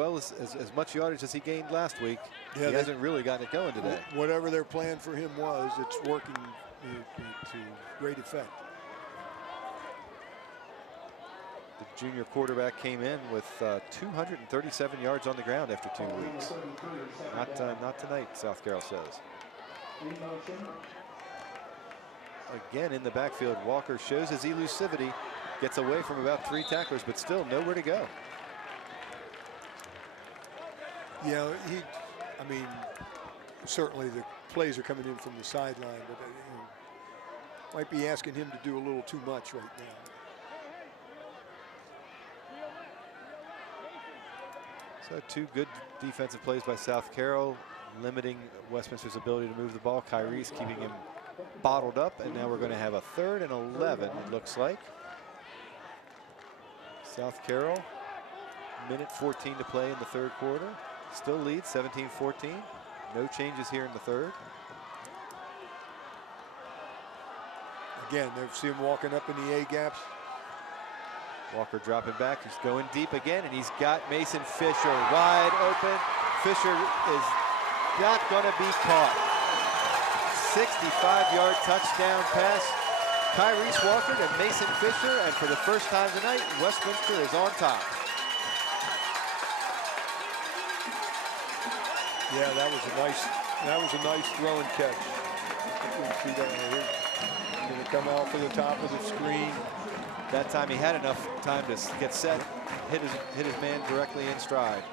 much yardage as he gained last week, he hasn't really gotten it going today. Whatever their plan for him was, it's working to great effect. The junior quarterback came in with 237 yards on the ground after 2 weeks. Not tonight, South Carroll says. again in the backfield. Walker shows his elusivity, gets away from about 3 tacklers, but still nowhere to go. Yeah, I mean, certainly the plays are coming in from the sideline, but might be asking him to do a little too much right now. So 2 good defensive plays by South Carroll, limiting Westminster's ability to move the ball. Kyrie's keeping him bottled up, and now we're going to have a 3rd and 11, it looks like. South Carroll, minute 14 to play in the 3rd quarter. Still leads 17-14. No changes here in the 3rd. Again, they see him walking up in the A-gaps. Walker dropping back. He's going deep again, and he's got Mason Fisher wide open. Fisher is not going to be caught. 65-yard touchdown pass. Kyrie's Walker to Mason Fisher, and for the first time tonight, Westminster is on top. Yeah, that was a nice throw and catch. You can see that right here. Going to come out for the top of the screen. That time he had enough time to get set, hit his man directly in stride.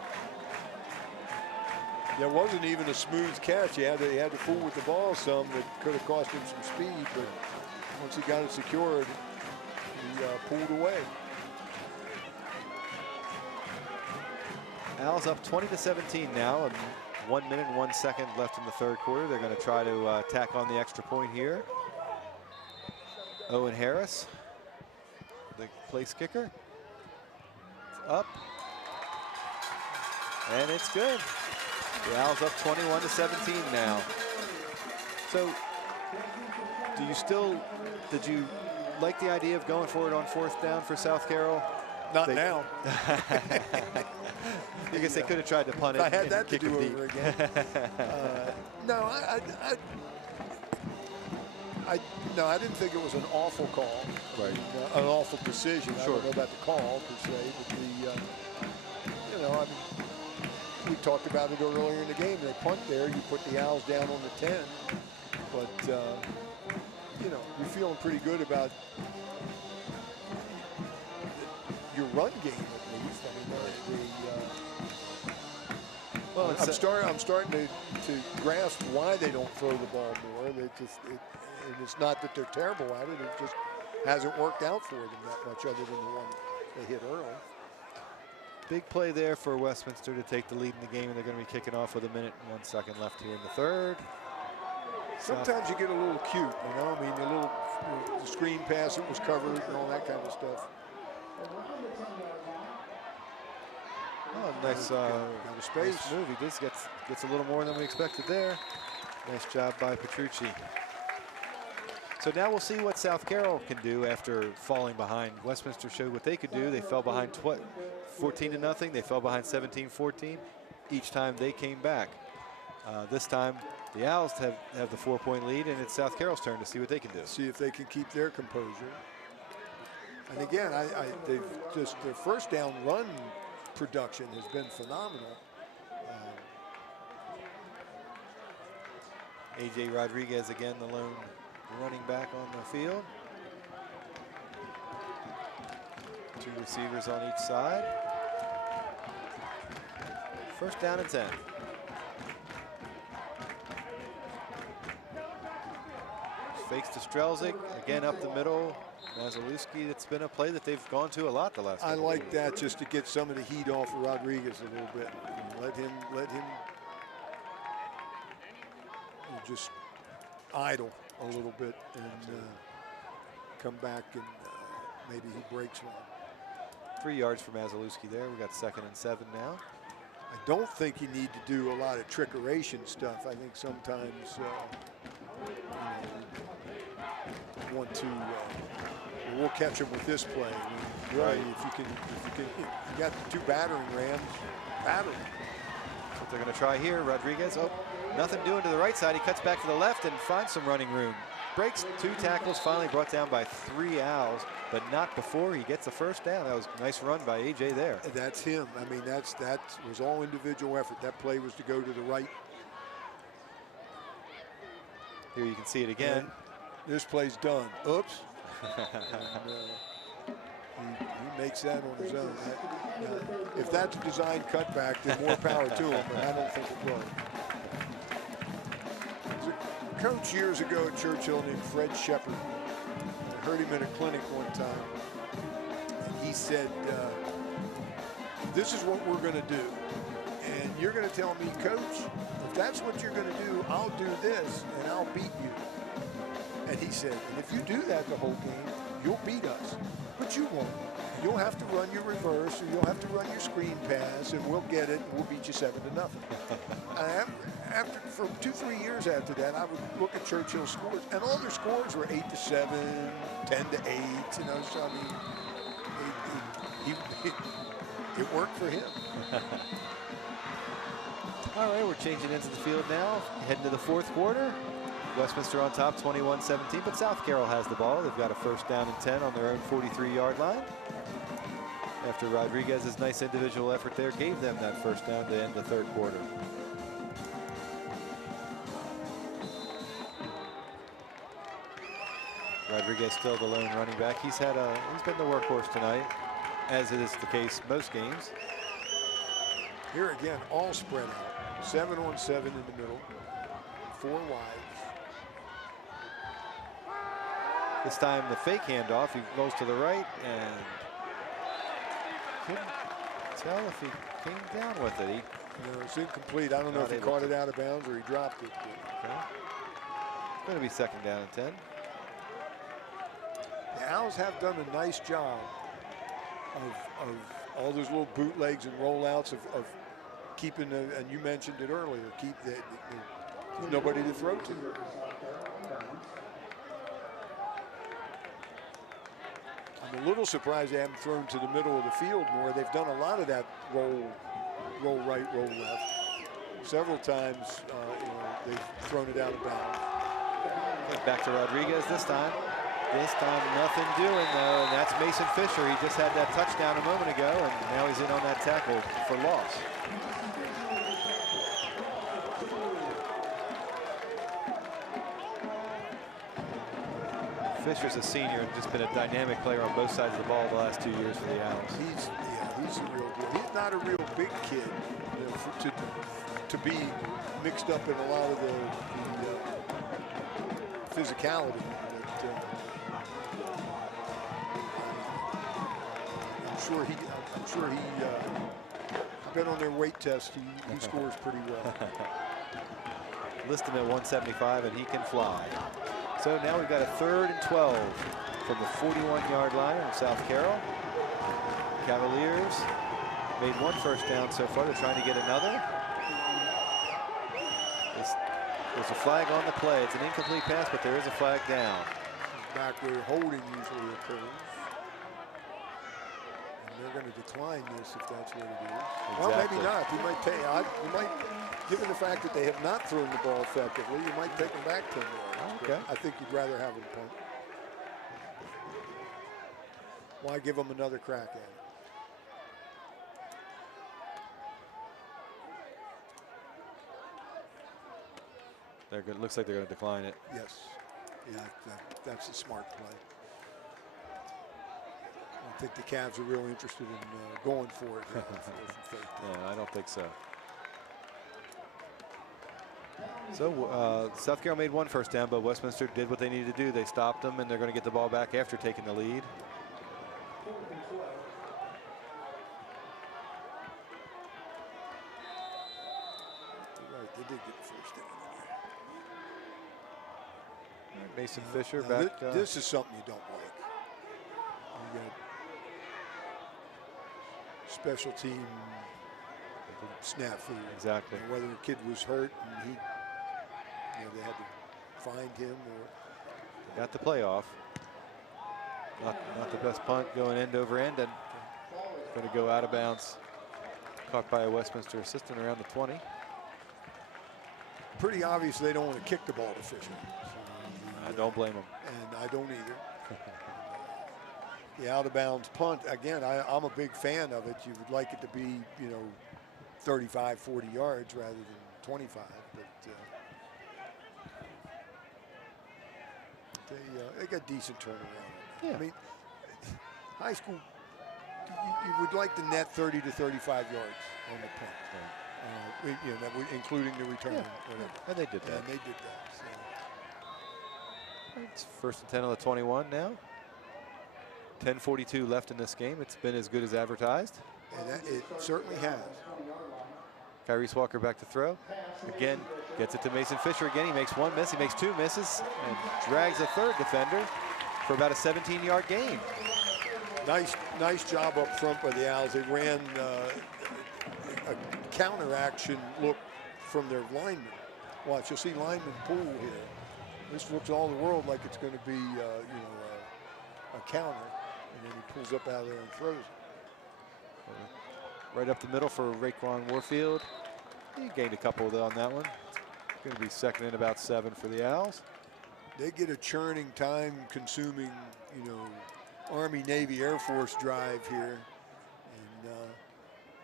There wasn't even a smooth catch. He had to fool with the ball some. That could have cost him some speed, but once he got it secured, he pulled away. Owls up 20-17 now, and 1 minute and 1 second left in the 3rd quarter. They're going to try to tack on the extra point here. Owen Harris, the place kicker. It's up. And it's good. The Owls up 21-17 now. So, did you like the idea of going for it on 4th down for South Carroll? Not now. I guess they could have tried to punt it. I had that to kick do him deep. over again. No, I didn't think it was an awful call. Right. An awful decision. Sure. I don't know about the call per se, but I mean, we talked about it earlier in the game. They punt there, you put the Owls down on the 10, but you're feeling pretty good about your run game at least. I mean, I'm starting to grasp why they don't throw the ball more. And it's not that they're terrible at it. It just hasn't worked out for them that much, other than the one they hit early. Big play there for Westminster to take the lead in the game, and they're going to be kicking off with 1 minute and 1 second left here in the 3rd. Sometimes you get a little cute, I mean, the screen pass that was covered and all that kind of stuff. Oh, nice move. He just gets a little more than we expected there. Nice job by Petrucci. So now we'll see what South Carroll can do after falling behind. Westminster showed what they could do. They fell behind 14-0. They fell behind 17-14. Each time they came back. This time the Owls have the 4-point lead, and it's South Carroll's turn to see what they can do. See if they can keep their composure. And again, they've just their first down run production has been phenomenal. A.J. Rodriguez again, the lone running back on the field. 2 receivers on each side. First down and 10. Fakes to Strelzik, again up the middle. Mazalewski, it's been a play that they've gone to a lot the last couple I like games. that, just to get some of the heat off of Rodriguez a little bit. Let him just idle a little bit and come back, and maybe he breaks one. 3 yards for Mazalewski there. We got 2nd and 7 now. I don't think you need to do a lot of trickeration stuff. I think sometimes you want to. We'll catch him with this play. I mean, really, if you got the 2 battering rams, batter them. That's what they're going to try here. Rodriguez, nothing doing to the right side. He cuts back to the left and finds some running room. Breaks 2 tackles, finally brought down by 3 Owls, but not before he gets the first down. That was a nice run by A.J. there. That's him. I mean, that was all individual effort. That play was to go to the right. Here you can see it again. this play's done. Oops. And, he makes that on his own. If that's a design cutback, then more power to him, but I don't think it was. There's a coach years ago at Churchill named Fred Shepard. I heard him in a clinic one time. And he said, this is what we're going to do. And you're going to tell me, Coach, if that's what you're going to do, I'll do this, and I'll beat you. And he said, and if you do that the whole game, you'll beat us. But you won't. You'll have to run your reverse, or you'll have to run your screen pass, and we'll get it, and we'll beat you 7-0. For 2-3 years after that, I would look at Churchill's scores, and all their scores were 8-7, 10-8. You know, so I mean, it worked for him. All right, we're changing into the field now, heading to the fourth quarter. Westminster on top, 21-17, but South Carroll has the ball. They've got a first down and 10 on their own 43-yard line. After Rodriguez's nice individual effort there, gave them that first down to end the third quarter. Rodriguez still the lone running back. He's been the workhorse tonight, as it is the case most games. Here again, all spread out. 7-on-7 in the middle, 4 wide. This time the fake handoff, he goes to the right and couldn't tell if he came down with it. No, it's incomplete. I don't know if he caught it out of bounds or he dropped it. Okay. Going to be second down and 10. The Owls have done a nice job of all those little bootlegs and rollouts of keeping, and you mentioned it earlier, there's nobody to throw to. I'm a little surprised they haven't thrown to the middle of the field more. They've done a lot of that roll right, roll left. Several times they've thrown it out of bounds. Back to Rodriguez this time. This time nothing doing though, and that's Mason Fisher. He just had that touchdown a moment ago, and now he's in on that tackle for loss. Fisher's a senior and just been a dynamic player on both sides of the ball the last 2 years for the Owls. He's a real good. He's not a real big kid, you know, to be mixed up in a lot of the physicality. I'm sure he been on their weight test. He scores pretty well. List him at 175 and he can fly. So now we've got a 3rd and 12 from the 41-yard line of South Carroll. Cavaliers made 1 first down so far. They're trying to get another. There's a flag on the play. It's an incomplete pass, but there is a flag down. Back where holding usually occurs. And they're going to decline this if that's what it is. Exactly. Well, maybe not. You might, given the fact that they have not thrown the ball effectively, you might take them back 10 yards. Okay. I think you'd rather have them punt. Why give them another crack at it? They're good. Looks like they're going to decline it. Yes. Yeah, that's a smart play. I think the Cavs are real interested in going for it. No, I don't think so. So South Carroll made 1 first down, but Westminster did what they needed to do. They stopped them, and they're going to get the ball back after taking the lead. Right, they did get the first down. Mason Fisher now back. This is something you don't like. You got special team snafu. Exactly. You know, whether the kid was hurt and they had to find him or. Got the play off. Not the best punt, going end over end, and going to go out of bounds. Caught by a Westminster assistant around the 20. Pretty obvious they don't want to kick the ball to Fisher. I don't blame them. And I don't either. The out of bounds punt, again, I'm a big fan of it. You would like it to be, 35, 40 yards rather than 25. But They got decent turnaround. Yeah. I mean, high school, you would like to net 30 to 35 yards on the punt. Right. You know, that would, including the return, whatever. And they did that. And they did that. So. It's 1st and 10 on the 21 now. 10:42 left in this game. It's been as good as advertised. And it certainly has. Kyrese Walker back to throw. Again, gets it to Mason Fisher again. He makes one miss, he makes two misses, and drags a third defender for about a 17-yard gain. Nice job up front by the Owls. They ran a counter action look from their linemen. Watch, you'll see lineman pull here. This looks all the world like it's going to be, a counter, and then he pulls up out of there and throws it. Right up the middle for Raekwon Warfield. He gained a couple on that one. It's going to be 2nd and about 7 for the Owls. They get a churning, time-consuming, Army, Navy, Air Force drive here, and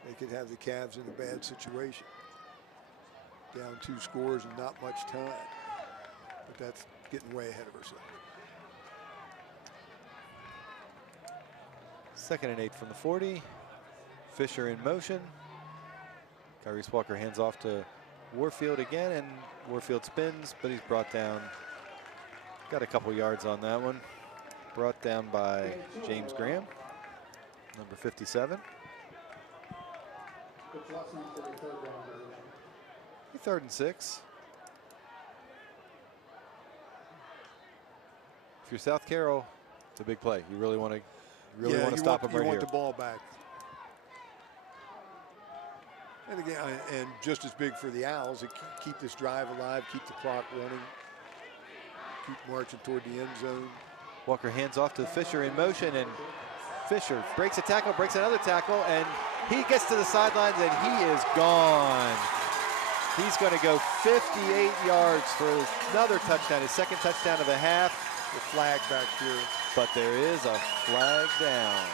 they could have the Cavs in a bad situation. Down 2 scores and not much time, but that's getting way ahead of ourselves. 2nd and 8 from the 40. Fisher in motion. Kyrese Walker hands off to Warfield again, and Warfield spins, but he's brought down. Got a couple yards on that one. Brought down by James Graham, number 57. 3rd and 6. If you're South Carroll, it's a big play. You really want to stop him right here. You want the ball back. And again, and just as big for the Owls, to keep this drive alive, keep the clock running, keep marching toward the end zone. Walker hands off to Fisher in motion, and Fisher breaks a tackle, breaks another tackle, and he gets to the sidelines, and he is gone. He's going to go 58 yards for another touchdown, his 2nd touchdown of the half. The flag back here. But there is a flag down.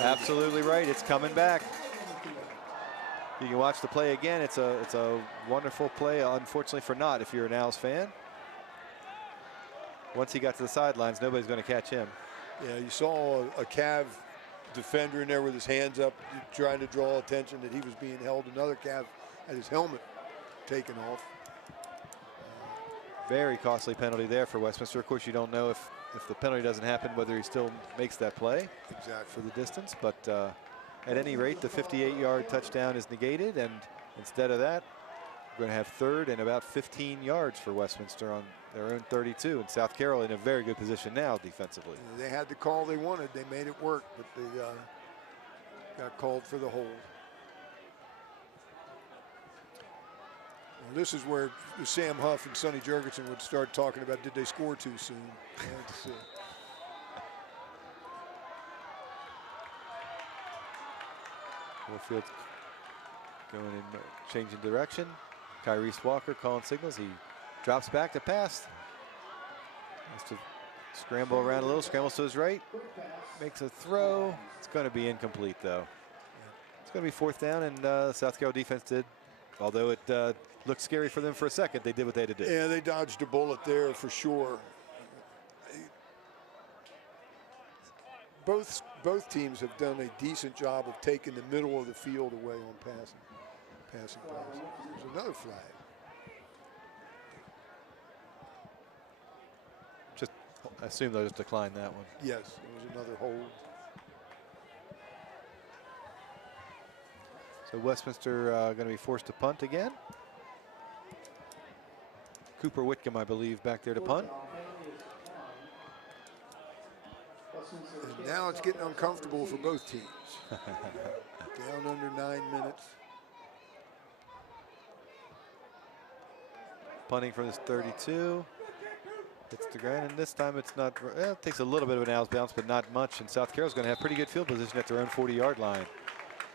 Absolutely right. It's coming back. You can watch the play again. It's a wonderful play. Unfortunately for not, if you're an Owls fan. Once he got to the sidelines, nobody's going to catch him. Yeah, you saw a Cav defender in there with his hands up, trying to draw attention that he was being held. Another Cav had his helmet taken off. Very costly penalty there for Westminster. Of course, you don't know if the penalty doesn't happen, whether he still makes that play for the distance. But at any rate, the 58-yard touchdown is negated, and instead of that, we're going to have 3rd and about 15 yards for Westminster on their own 32, and South Carroll in a very good position now defensively. They had the call they wanted. They made it work, but they got called for the hold. Well, this is where Sam Huff and Sonny Jurgensen would start talking about, did they score too soon? Warfield going in, changing direction. Kyrese Walker calling signals. He drops back to pass. Has to scramble around a little, scrambles to his right. Makes a throw. It's going to be incomplete, though. It's going to be 4th down, and South Carroll defense did, although it looked scary for them for a second, they did what they had to do. Yeah, they dodged a bullet there for sure. Both teams have done a decent job of taking the middle of the field away on passing passes. There's another flag. Just I assume they'll just decline that one. Yes, it was another hold. So Westminster going to be forced to punt again. Cooper Whitcomb, I believe, back there to punt. And now it's getting uncomfortable for both teams. Down under 9 minutes. Punting from this 32. Hits the ground, and this time it's not, it takes a little bit of an Owls bounce, but not much. And South Carroll's going to have pretty good field position at their own 40-yard line.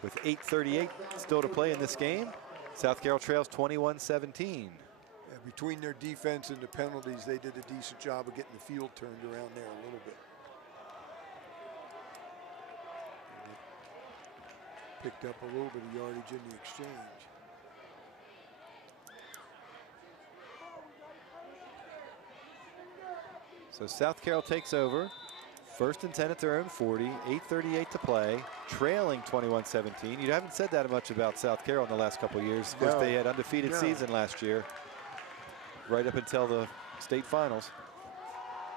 With 8:38 still to play in this game, South Carroll trails 21-17. Yeah, between their defense and the penalties, they did a decent job of getting the field turned around there a little bit. Picked up a little bit of yardage in the exchange. So South Carroll takes over. 1st and 10 at their own 40, 8:38 to play, trailing 21-17. You haven't said that much about South Carroll in the last couple of years. Of course, they had undefeated season last year, right up until the state finals.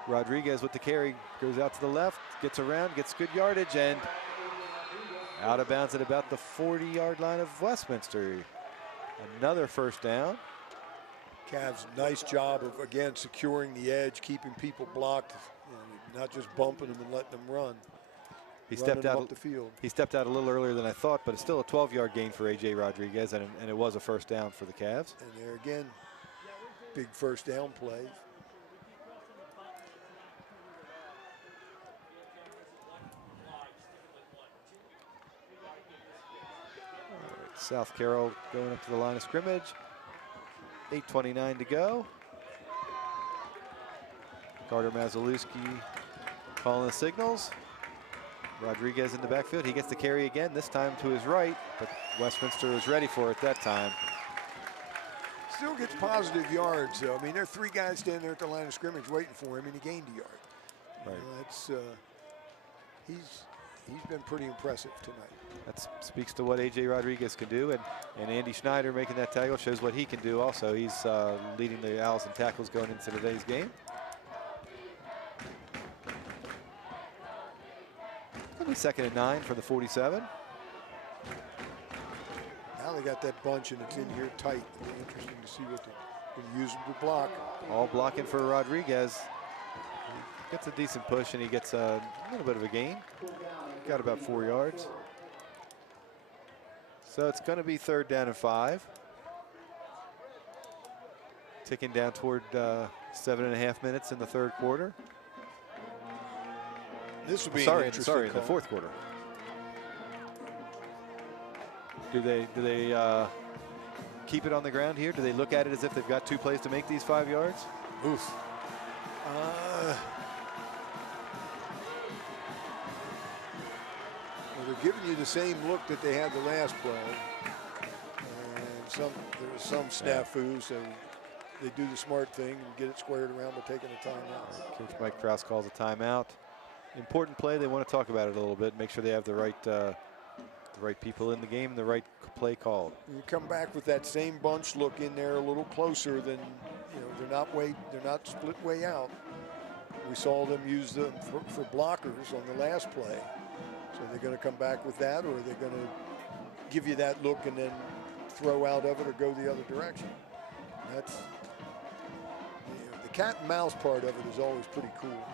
Rodriguez with the carry, goes out to the left, gets around, gets good yardage, and out of bounds at about the 40-yard line of Westminster. Another first down. Cavs, nice job of, again, securing the edge, keeping people blocked, and not just bumping them and letting them run. He stepped out up the field. He stepped out a little earlier than I thought, but it's still a 12-yard gain for A.J. Rodriguez, and it was a first down for the Cavs. And there again, big first down plays. South Carroll going up to the line of scrimmage. 8:29 to go. Carter Mazalewski calling the signals. Rodriguez in the backfield. He gets the carry again, this time to his right, but Westminster was ready for it that time. Still gets positive yards, though. I mean, there are 3 guys standing there at the line of scrimmage waiting for him, and he gained a yard. Right. You know, that's he's been pretty impressive tonight. That speaks to what A.J. Rodriguez can do, and Andy Schneider making that tackle shows what he can do also. He's leading the Owls in tackles going into today's game. It'll be 2nd and 9 for the 47. Now they got that bunch, and it's in here tight. It'll be interesting to see what they're going to use them to block. All blocking for Rodriguez. He gets a decent push, and he gets a little bit of a gain. Got about 4 yards. So it's going to be 3rd down and 5. Ticking down toward 7.5 minutes in the 3rd quarter. This will be sorry, an in the interesting 4th quarter. Do they keep it on the ground here? Do they look at it as if they've got 2 plays to make these 5 yards? Oof. Well, they're giving you the same look that they had the last play. And there's some snafu, so they do the smart thing and get it squared around by taking a timeout. Coach Mike Krause calls a timeout. Important play. They want to talk about it a little bit, make sure they have the right people in the game and the right play called. You come back with that same bunch look in there a little closer than, they're not split way out. We saw them use them for blockers on the last play. So they're going to come back with that, or are they going to give you that look and then throw out of it or go the other direction? That's the cat and mouse part of it is always pretty cool.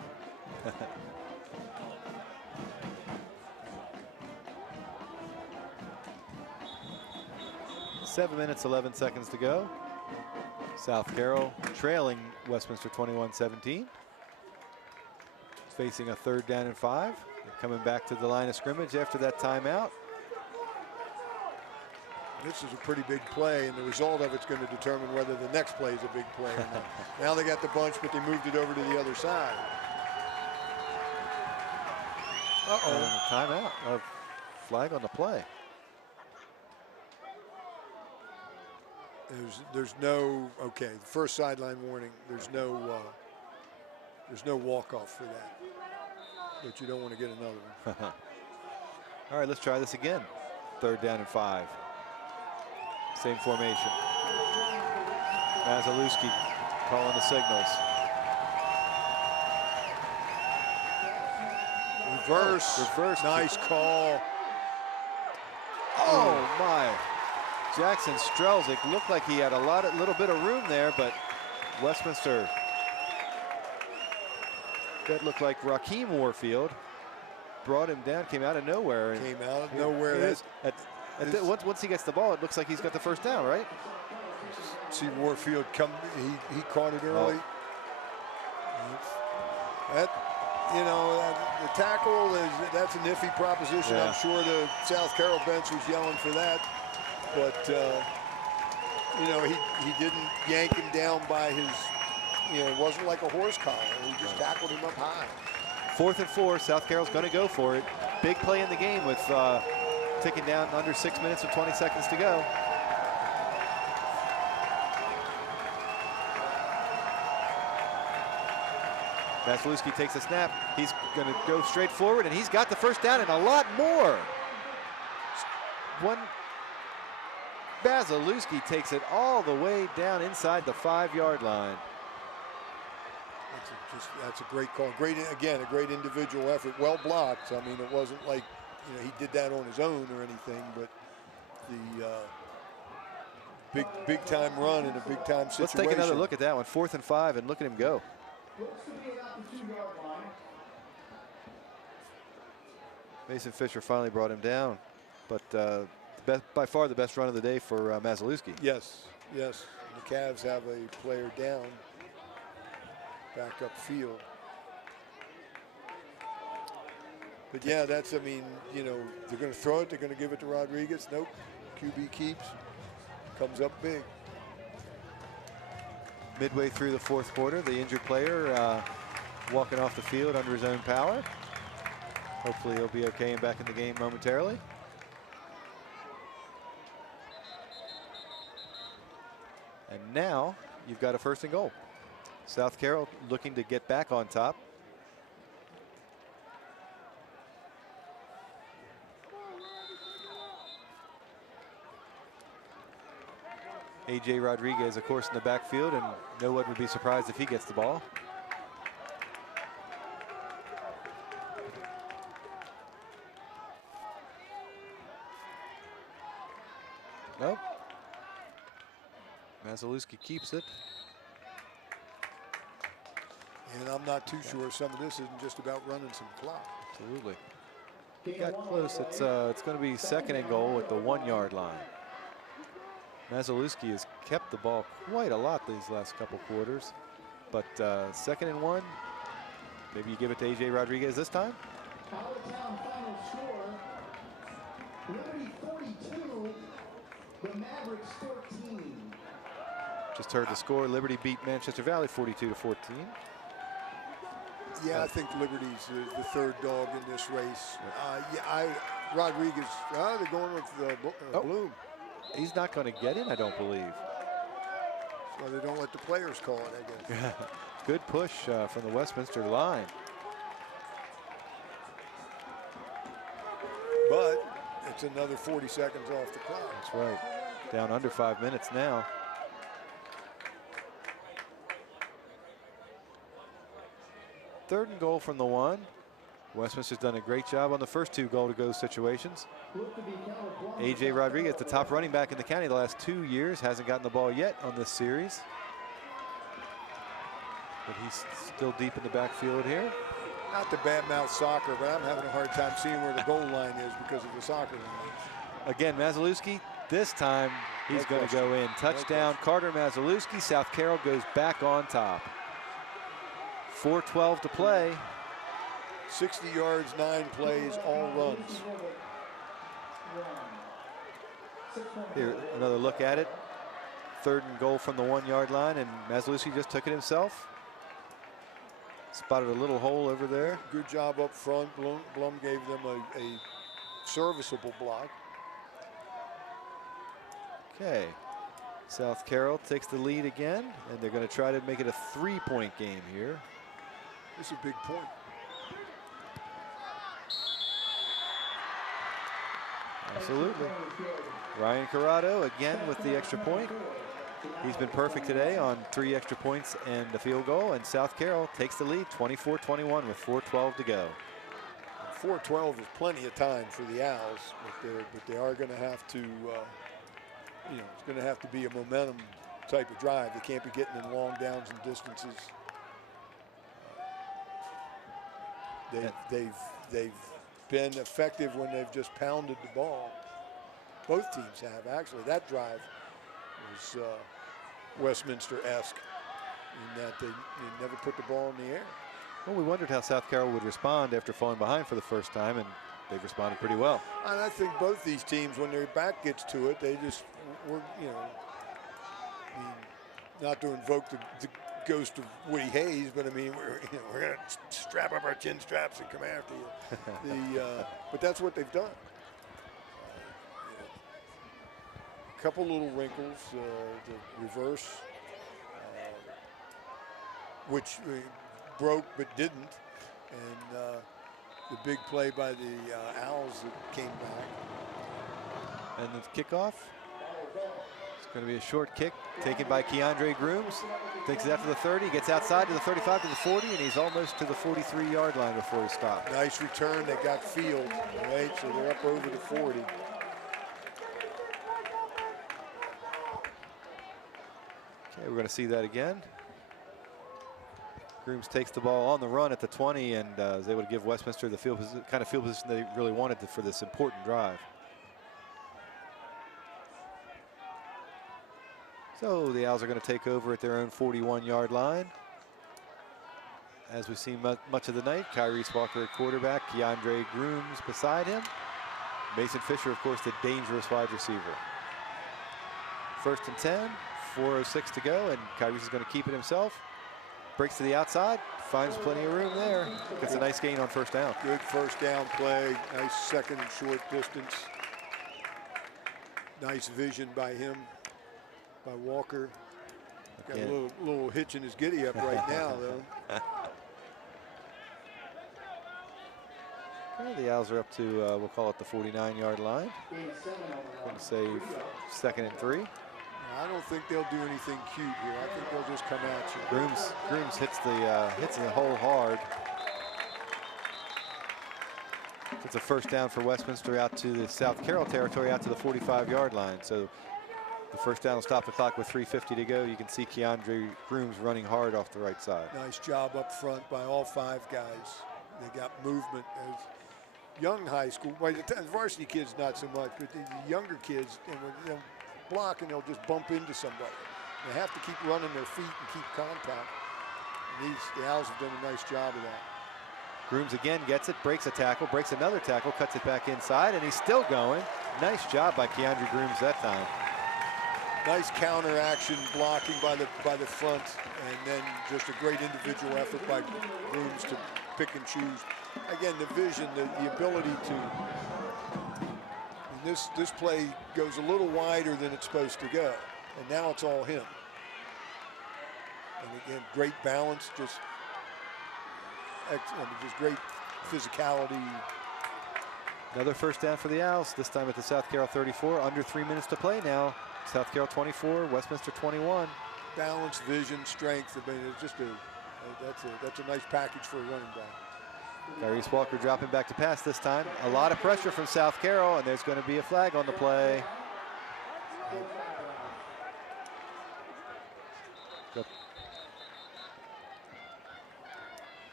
7 minutes, 11 seconds to go. South Carroll trailing Westminster 21-17. Facing a 3rd down and 5. They're coming back to the line of scrimmage after that timeout. This is a pretty big play, and the result of it's going to determine whether the next play is a big play or not. Now they got the bunch, but they moved it over to the other side. Uh-oh. Timeout. A flag on the play. There's no, okay, the first sideline warning, there's no walk-off for that. But you don't want to get another one. All right, let's try this again. 3rd down and 5. Same formation. Mazalewski calling the signals. Reverse. Nice call. Oh my. Jackson Strelzik looked like he had a little bit of room there, but Westminster, that looked like Raheem Warfield, brought him down, came out of nowhere. Came out of nowhere. Once he gets the ball, it looks like he's got the first down, right? See Warfield come, he caught it early. The tackle that's an iffy proposition. Yeah. I'm sure the South Carroll bench was yelling for that. But, he didn't yank him down by his, it wasn't like a horse collar. He just tackled him up high. 4th and 4, South Carroll's going to go for it. Big play in the game with ticking down under 6 minutes and 20 seconds to go. Maslewski takes a snap. He's going to go straight forward, and he's got the first down and a lot more. Maslewski takes it all the way down inside the 5-yard line. That's a great call. Great, again, a great individual effort. Well blocked. I mean, it wasn't like he did that on his own or anything, but the big time run in a big time situation. Let's take another look at that one. 4th and 5, and look at him go. Mason Fisher finally brought him down, but by far the best run of the day for Maslewski. Yes. The Cavs have a player down, back up field. But yeah, they're going to throw it. They're going to give it to Rodriguez. Nope. QB keeps. Comes up big. Midway through the 4th quarter, the injured player walking off the field under his own power. Hopefully he'll be okay and back in the game momentarily. And now you've got a 1st and goal. South Carroll looking to get back on top. A.J. Rodriguez, of course, in the backfield, and no one would be surprised if he gets the ball. Nope. Maslewski keeps it. And I'm not too sure some of this isn't just about running some clock. Absolutely. Got close. It's going to be 2nd and goal at the 1-yard line. Maslewski has kept the ball quite a lot these last couple quarters, but 2nd and 1. Maybe you give it to A.J. Rodriguez this time. Town final score: Liberty 42, the Mavericks 14. Just heard the score. Liberty beat Manchester Valley 42-14. Yeah, I think Liberty's the 3rd dog in this race. Rodriguez. They're going with Bloom. He's not going to get in, I don't believe. So they don't let the players call it, I guess. Good push from the Westminster line. But it's another 40 seconds off the clock. That's right. Down under 5 minutes now. Third and goal from the 1. Westminster's done a great job on the first 2 goal-to-go situations. A.J. Rodriguez, the top running back in the county the last 2 years, hasn't gotten the ball yet on this series. But he's still deep in the backfield here. Not to badmouth soccer, but I'm having a hard time seeing where the goal line is because of the soccer line. Again, Maslewski, this time he's going to go in. Touchdown, Carter Maslewski. South Carroll goes back on top. 4:12 to play. 60 yards, 9 plays, all runs. Here, another look at it. 3rd and goal from the 1-yard line, and Maslewski just took it himself. Spotted a little hole over there. Good job up front. Blum gave them a serviceable block. Okay. South Carroll takes the lead again, and they're going to try to make it a 3-point game here. This is a big point. Absolutely. Ryan Corrado again with the extra point. He's been perfect today on 3 extra points and a field goal, and South Carroll takes the lead 24-21 with 4:12 to go. 4:12 is plenty of time for the Owls, but they are going to have to, it's going to have to be a momentum type of drive. They can't be getting in long downs and distances. They've been effective when they've just pounded the ball. Both teams have, actually. That drive was Westminster-esque in that they never put the ball in the air. Well, we wondered how South Carroll would respond after falling behind for the first time, and they've responded pretty well. And I think both these teams, when their back gets to it, they just were, not to invoke the ghost of Woody Hayes, but I mean, we're going to strap up our chin straps and come after you. But that's what they've done. A couple little wrinkles, the reverse, which broke but didn't. And the big play by the Owls that came back. And the kickoff. It's going to be a short kick taken by Keandre Grooms. Takes it after the 30, gets outside to the 35 to the 40, and he's almost to the 43-yard line before he stopped. Nice return. They got field, right? So they're up over the 40. Okay, we're going to see that again. Grooms takes the ball on the run at the 20 and is able to give Westminster the kind of field position they really wanted for this important drive. So the Owls are going to take over at their own 41-yard line. As we've seen much of the night, Kyrese Walker at quarterback, Keandre Grooms beside him. Mason Fisher, of course, the dangerous wide receiver. 1st and 10, 4:06 to go, and Kyrese is going to keep it himself. Breaks to the outside, finds plenty of room there. Gets a nice gain on 1st down. Good 1st down play, nice 2nd and short distance. Nice vision by him, by Walker. Got a little hitch in his giddy up right now, though. Okay, the Owls are up to, we'll call it the 49-yard line. Going to say 2nd and 3. I don't think they'll do anything cute here. I think they'll just come at you. Grooms hits the hole hard. It's a 1st down for Westminster out to the South Carroll territory, out to the 45-yard line. So the 1st down will stop the clock with 3:50 to go. You can see Keandre Grooms running hard off the right side. Nice job up front by all 5 guys. They got movement. As young high school, well, the varsity kids not so much, but the younger kids, and they'll block and they'll just bump into somebody. They have to keep running their feet and keep contact. And the Owls have done a nice job of that. Grooms again gets it, breaks a tackle, breaks another tackle, cuts it back inside, and he's still going. Nice job by Keandre Grooms that time. Nice counter action blocking by the front, and then just a great individual effort by Grooms to pick and choose. Again, the vision, the ability to. This play goes a little wider than it's supposed to go, and now it's all him. And again, great balance, just excellent, just great physicality. Another 1st down for the Owls, this time at the South Carroll 34. Under 3 minutes to play now. South Carroll 24, Westminster 21. Balance, vision, strength. I mean, it's just that's a nice package for a running back. Kyrese Walker dropping back to pass this time. A lot of pressure from South Carroll, and there's going to be a flag on the play.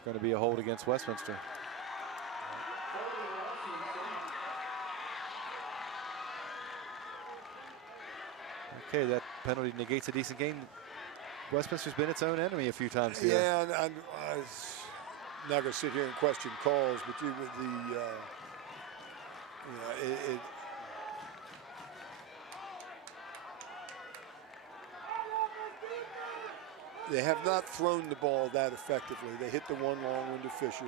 Going to be a hold against Westminster. Okay, that penalty negates a decent game. Westminster's been its own enemy a few times here. Yeah, I'm not going to sit here and question calls, but they have not thrown the ball that effectively. They hit the one long one to Fisher.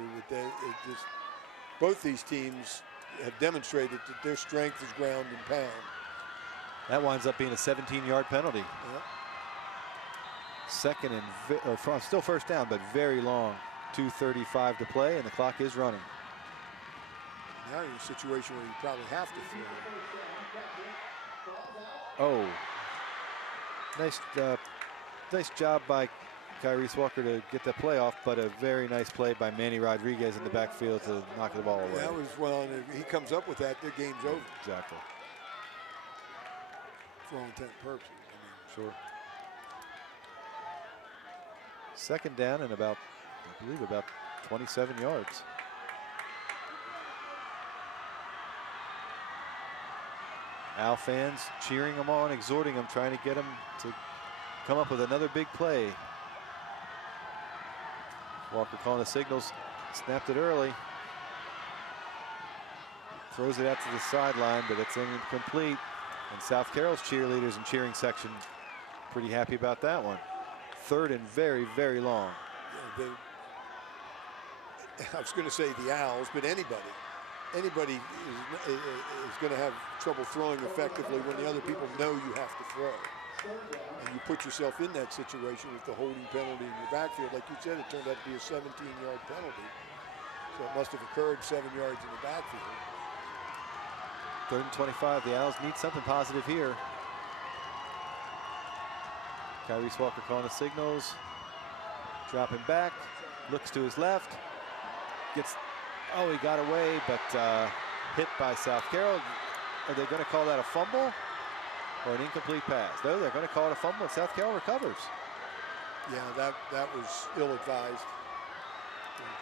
Both these teams have demonstrated that their strength is ground and pound. That winds up being a 17-yard penalty. Yep. Second and still 1st down, but very long. 2:35 to play, and the clock is running. Now you're in a situation where you probably have to throw. Oh, nice job by Kyrese Walker to get the play off, but a very nice play by Manny Rodriguez in the backfield to knock the ball away. That was, well, and if he comes up with that, the game's over. Exactly. For all intent and purposes. Sure. 2nd down and about, I believe, about 27 yards. Owl fans cheering him on, exhorting him, trying to get him to come up with another big play. Walker calling the signals, snapped it early. Throws it out to the sideline, but it's incomplete. And South Carroll's cheerleaders and cheering section pretty happy about that one. 3rd and very, very long. Yeah, I was going to say the Owls, but anybody is going to have trouble throwing effectively when the other people know you have to throw. and you put yourself in that situation with the holding penalty in your backfield. Like you said, it turned out to be a 17-yard penalty. So it must have occurred 7 yards in the backfield. 3rd and 25. The Owls need something positive here. Kyrese Walker calling the signals. Dropping back. Looks to his left. He got away, but hit by South Carroll. Are they going to call that a fumble or an incomplete pass? No, they're going to call it a fumble, and South Carroll recovers. Yeah, that was ill-advised.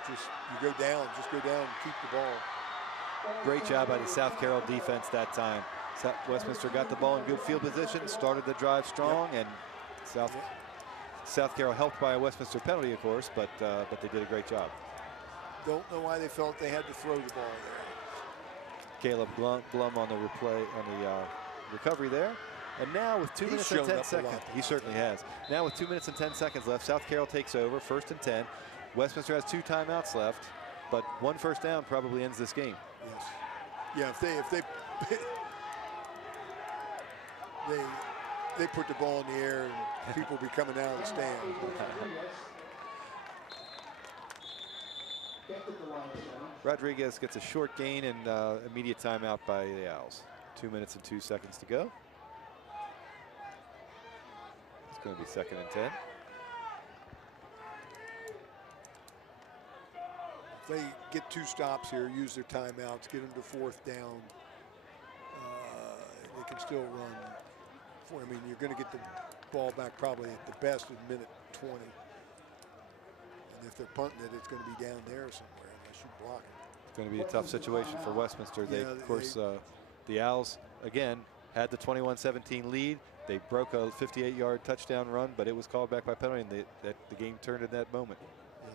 You go down, just go down and keep the ball. Great job by the South Carroll defense that time. Westminster got the ball in good field position, started the drive strong, and South Carroll helped by a Westminster penalty, of course, but they did a great job. Don't know why they felt they had to throw the ball there. Caleb Blum on the recovery there. And now with 2 minutes and 10 seconds, he certainly has. Now with 2 minutes and 10 seconds left, South Carroll takes over, 1st and 10. Westminster has 2 timeouts left, but 1 first down probably ends this game. Yes. Yeah, if they put the ball in the air and people be coming out of the stand. Rodriguez gets a short gain and immediate timeout by the Owls. 2 minutes and 2 seconds to go. It's going to be 2nd and 10. If they get 2 stops here, use their timeouts, get them to 4th down, they can still run. I mean, you're going to get the ball back probably at the best in minute 20. And if they're punting it, it's going to be down there somewhere unless you block it. It's going to be a tough situation for Westminster. The Owls, again, had the 21-17 lead. They broke a 58-yard touchdown run, but it was called back by penalty, and the game turned in that moment.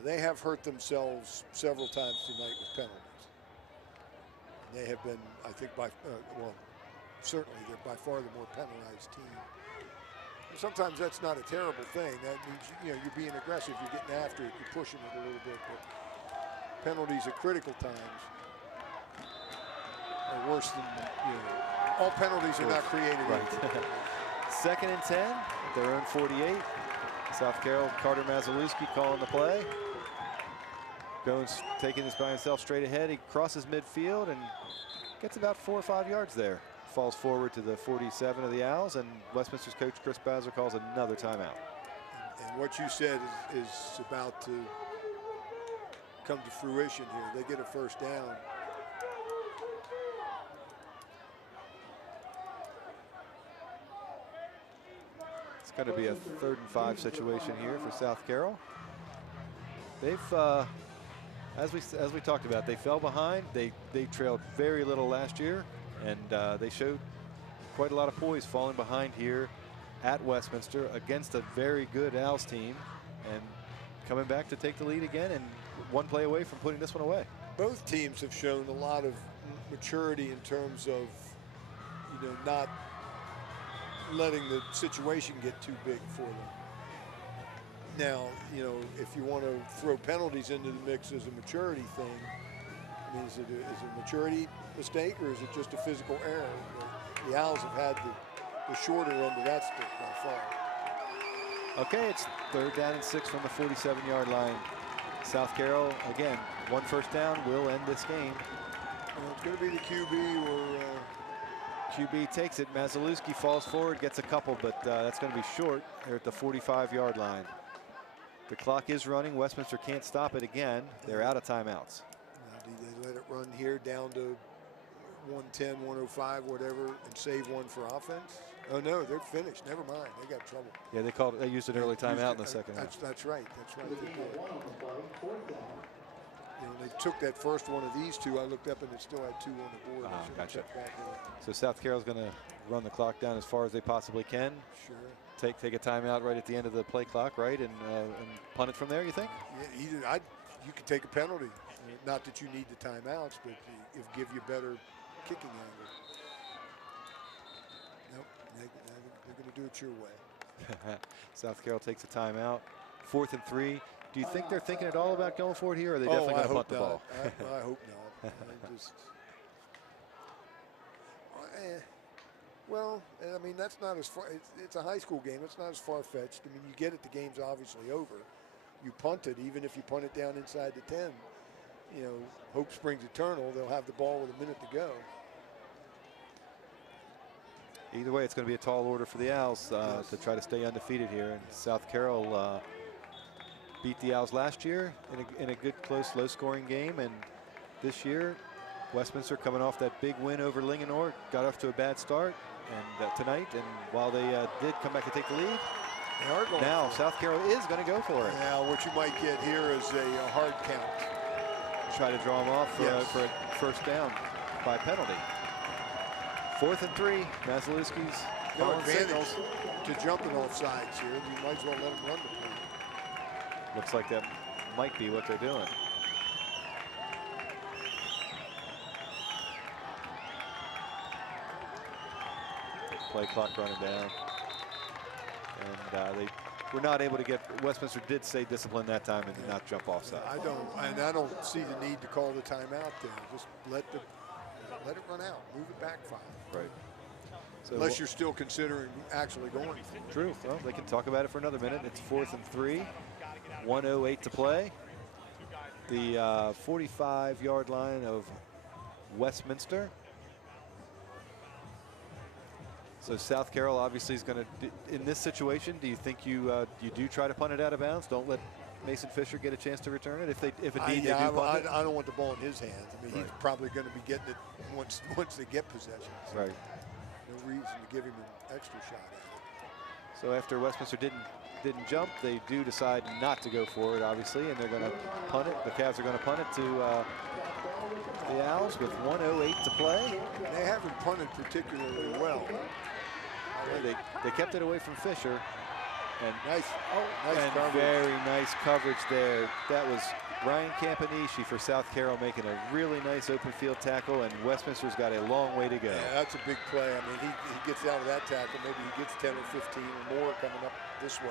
They have hurt themselves several times tonight with penalties. And they have been, I think, certainly they're by far the more penalized team. And sometimes that's not a terrible thing. That means you're being aggressive, you're getting after it, you're pushing it a little bit. But penalties at critical times are worse than all penalties are not created. Right. 2nd and 10, their own 48. South Carroll, Carter Mazalewski calling the play. Goins taking this by himself straight ahead. He crosses midfield and gets about 4 or 5 yards there. Falls forward to the 47 of the Owls, and Westminster's coach Chris Bowser calls another timeout. And what you said is about to come to fruition here. They get a 1st down. It's going to be a 3rd and 5 situation here for South Carroll. They've, as we talked about, they fell behind. They trailed very little last year, and they showed quite a lot of poise falling behind here at Westminster against a very good Owls team, and coming back to take the lead again, and 1 play away from putting this one away. Both teams have shown a lot of maturity in terms of, not letting the situation get too big for them. Now, if you want to throw penalties into the mix as a maturity thing, I mean, is it a maturity mistake or is it just a physical error? The Owls have had the shorter end of that stick by far. Okay, it's 3rd down and 6 from the 47-yard line. South Carroll, again, 1 first down will end this game. It's going to be the QB or... QB takes it. Mazalewski falls forward, gets a couple, but that's going to be short here at the 45-yard line. The clock is running. Westminster can't stop it again. They're out of timeouts. Do they let it run here down to 110, 105, whatever, and save 1 for offense? Oh no, they're finished. Never mind. They got trouble. Yeah, they used an early timeout in the second half. That's right. They did. They took that first one of these 2. I looked up and it still had 2 on the board. Gotcha. So South Carroll's going to run the clock down as far as they possibly can. Sure. Take a timeout right at the end of the play clock, right, and punt it from there. You think? Yeah, you could take a penalty. Not that you need the timeouts, but it give you better kicking angle. Nope, they're going to do it your way. South Carroll takes a timeout. 4th and 3. Do you think they're thinking at all about going forward here, or are they definitely going to punt the ball? I hope not. Well, I mean, that's not as far. It's a high school game. It's not as far-fetched. I mean, you get it. The game's obviously over. You punt it, even if you punt it down inside the 10. You know, hope springs eternal. They'll have the ball with a minute to go. Either way, it's going to be a tall order for the Owls to try to stay undefeated here. And South Carroll beat the Owls last year in a good, close, low-scoring game. And this year, Westminster coming off that big win over Linganore, got off to a bad start and tonight. And while they did come back to take the lead, they are going now South Carroll is going to go for it. Now, what you might get here is a hard count. Try to draw them off for a first down by penalty. 4th and 3. Maslowski's no advantage to jumping off sides here. You might as well let them run the play. Looks like that might be what they're doing. Play clock running down. And they were not able to get, Westminster did stay disciplined that time and did not jump offside. I don't see the need to call the timeout there. Just let it run out. Move it back 5. Right. So unless you're still considering actually going. True. Well, they can talk about it for another minute. It's 4th and 3. 1:08 to play. The 45-yard line of Westminster. So South Carroll obviously is going to, in this situation, do you think you do try to punt it out of bounds? Don't let Mason Fisher get a chance to return it if indeed they do punt it? I don't want the ball in his hands. I mean, he's probably going to be getting it once they get possession. So right. No reason to give him an extra shot at it. So after Westminster didn't jump, they do decide not to go for it, obviously, and they're going to punt it. The Cavs are going to punt it to the Owls with 1:08 to play. They haven't punted particularly well. They kept it away from Fisher. And nice coverage. Very nice coverage there. That was Ryan Campanishi for South Carroll making a really nice open field tackle, and Westminster's got a long way to go. Yeah, that's a big play. I mean, he gets out of that tackle. Maybe he gets 10 or 15 or more coming up this way.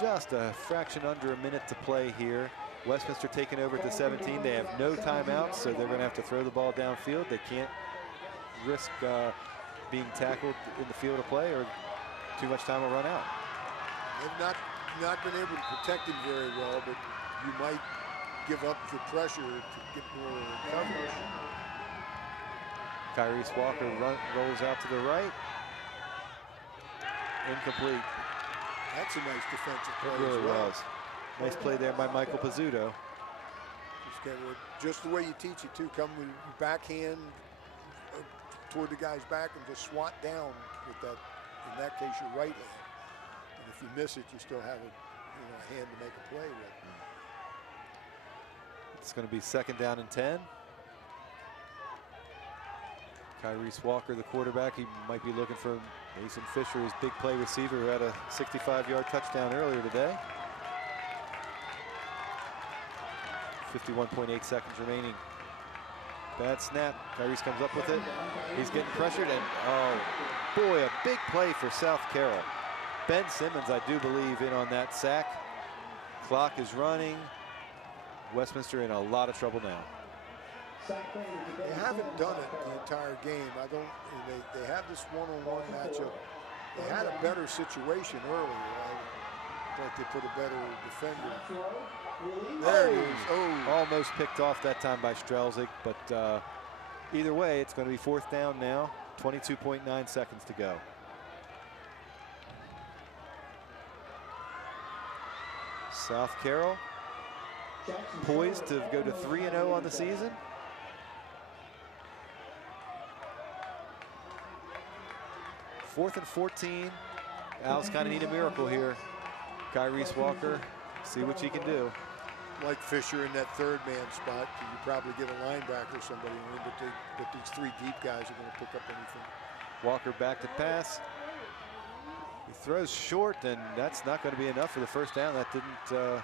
Just a fraction under a minute to play here. Westminster taking over at the 17. They have no timeouts, so they're going to have to throw the ball downfield. They can't risk being tackled in the field of play, or too much time will run out. They've not been able to protect him very well, but you might give up the pressure to get more coverage. Kyrese Walker rolls out to the right. Incomplete. That's a nice defensive play. It really as well. was. Nice play there by Michael Pizzuto. Just the way you teach it too. Come with your backhand toward the guy's back and just swat down with that. In that case, your right hand. And if you miss it, you still have a hand to make a play with. It's going to be 2nd down and 10. Kyrese Walker, the quarterback, he might be looking for Mason Fisher, his big play receiver, who had a 65-yard touchdown earlier today. 51.8 seconds remaining. Bad snap. Kyrese comes up with it. He's getting pressured, and oh boy, a big play for South Carroll. Ben Simmons, I do believe, in on that sack. Clock is running. Westminster in a lot of trouble now. They haven't done it the entire game. They have this one-on-one matchup. They had a better situation earlier. I thought they put a better defender. There it is. Oh. Almost picked off that time by Strelzik, but either way, it's going to be 4th down now. 22.9 seconds to go. South Carroll poised to go to 3-0 on the season. Fourth and 14. Owls kind of need a miracle here. Kyrese Walker, see what you can do. Like Fisher in that 3rd man spot, you probably get a linebacker or somebody in, but these 3 deep guys are going to pick up anything. Walker back to pass. He throws short, and that's not going to be enough for the first down. That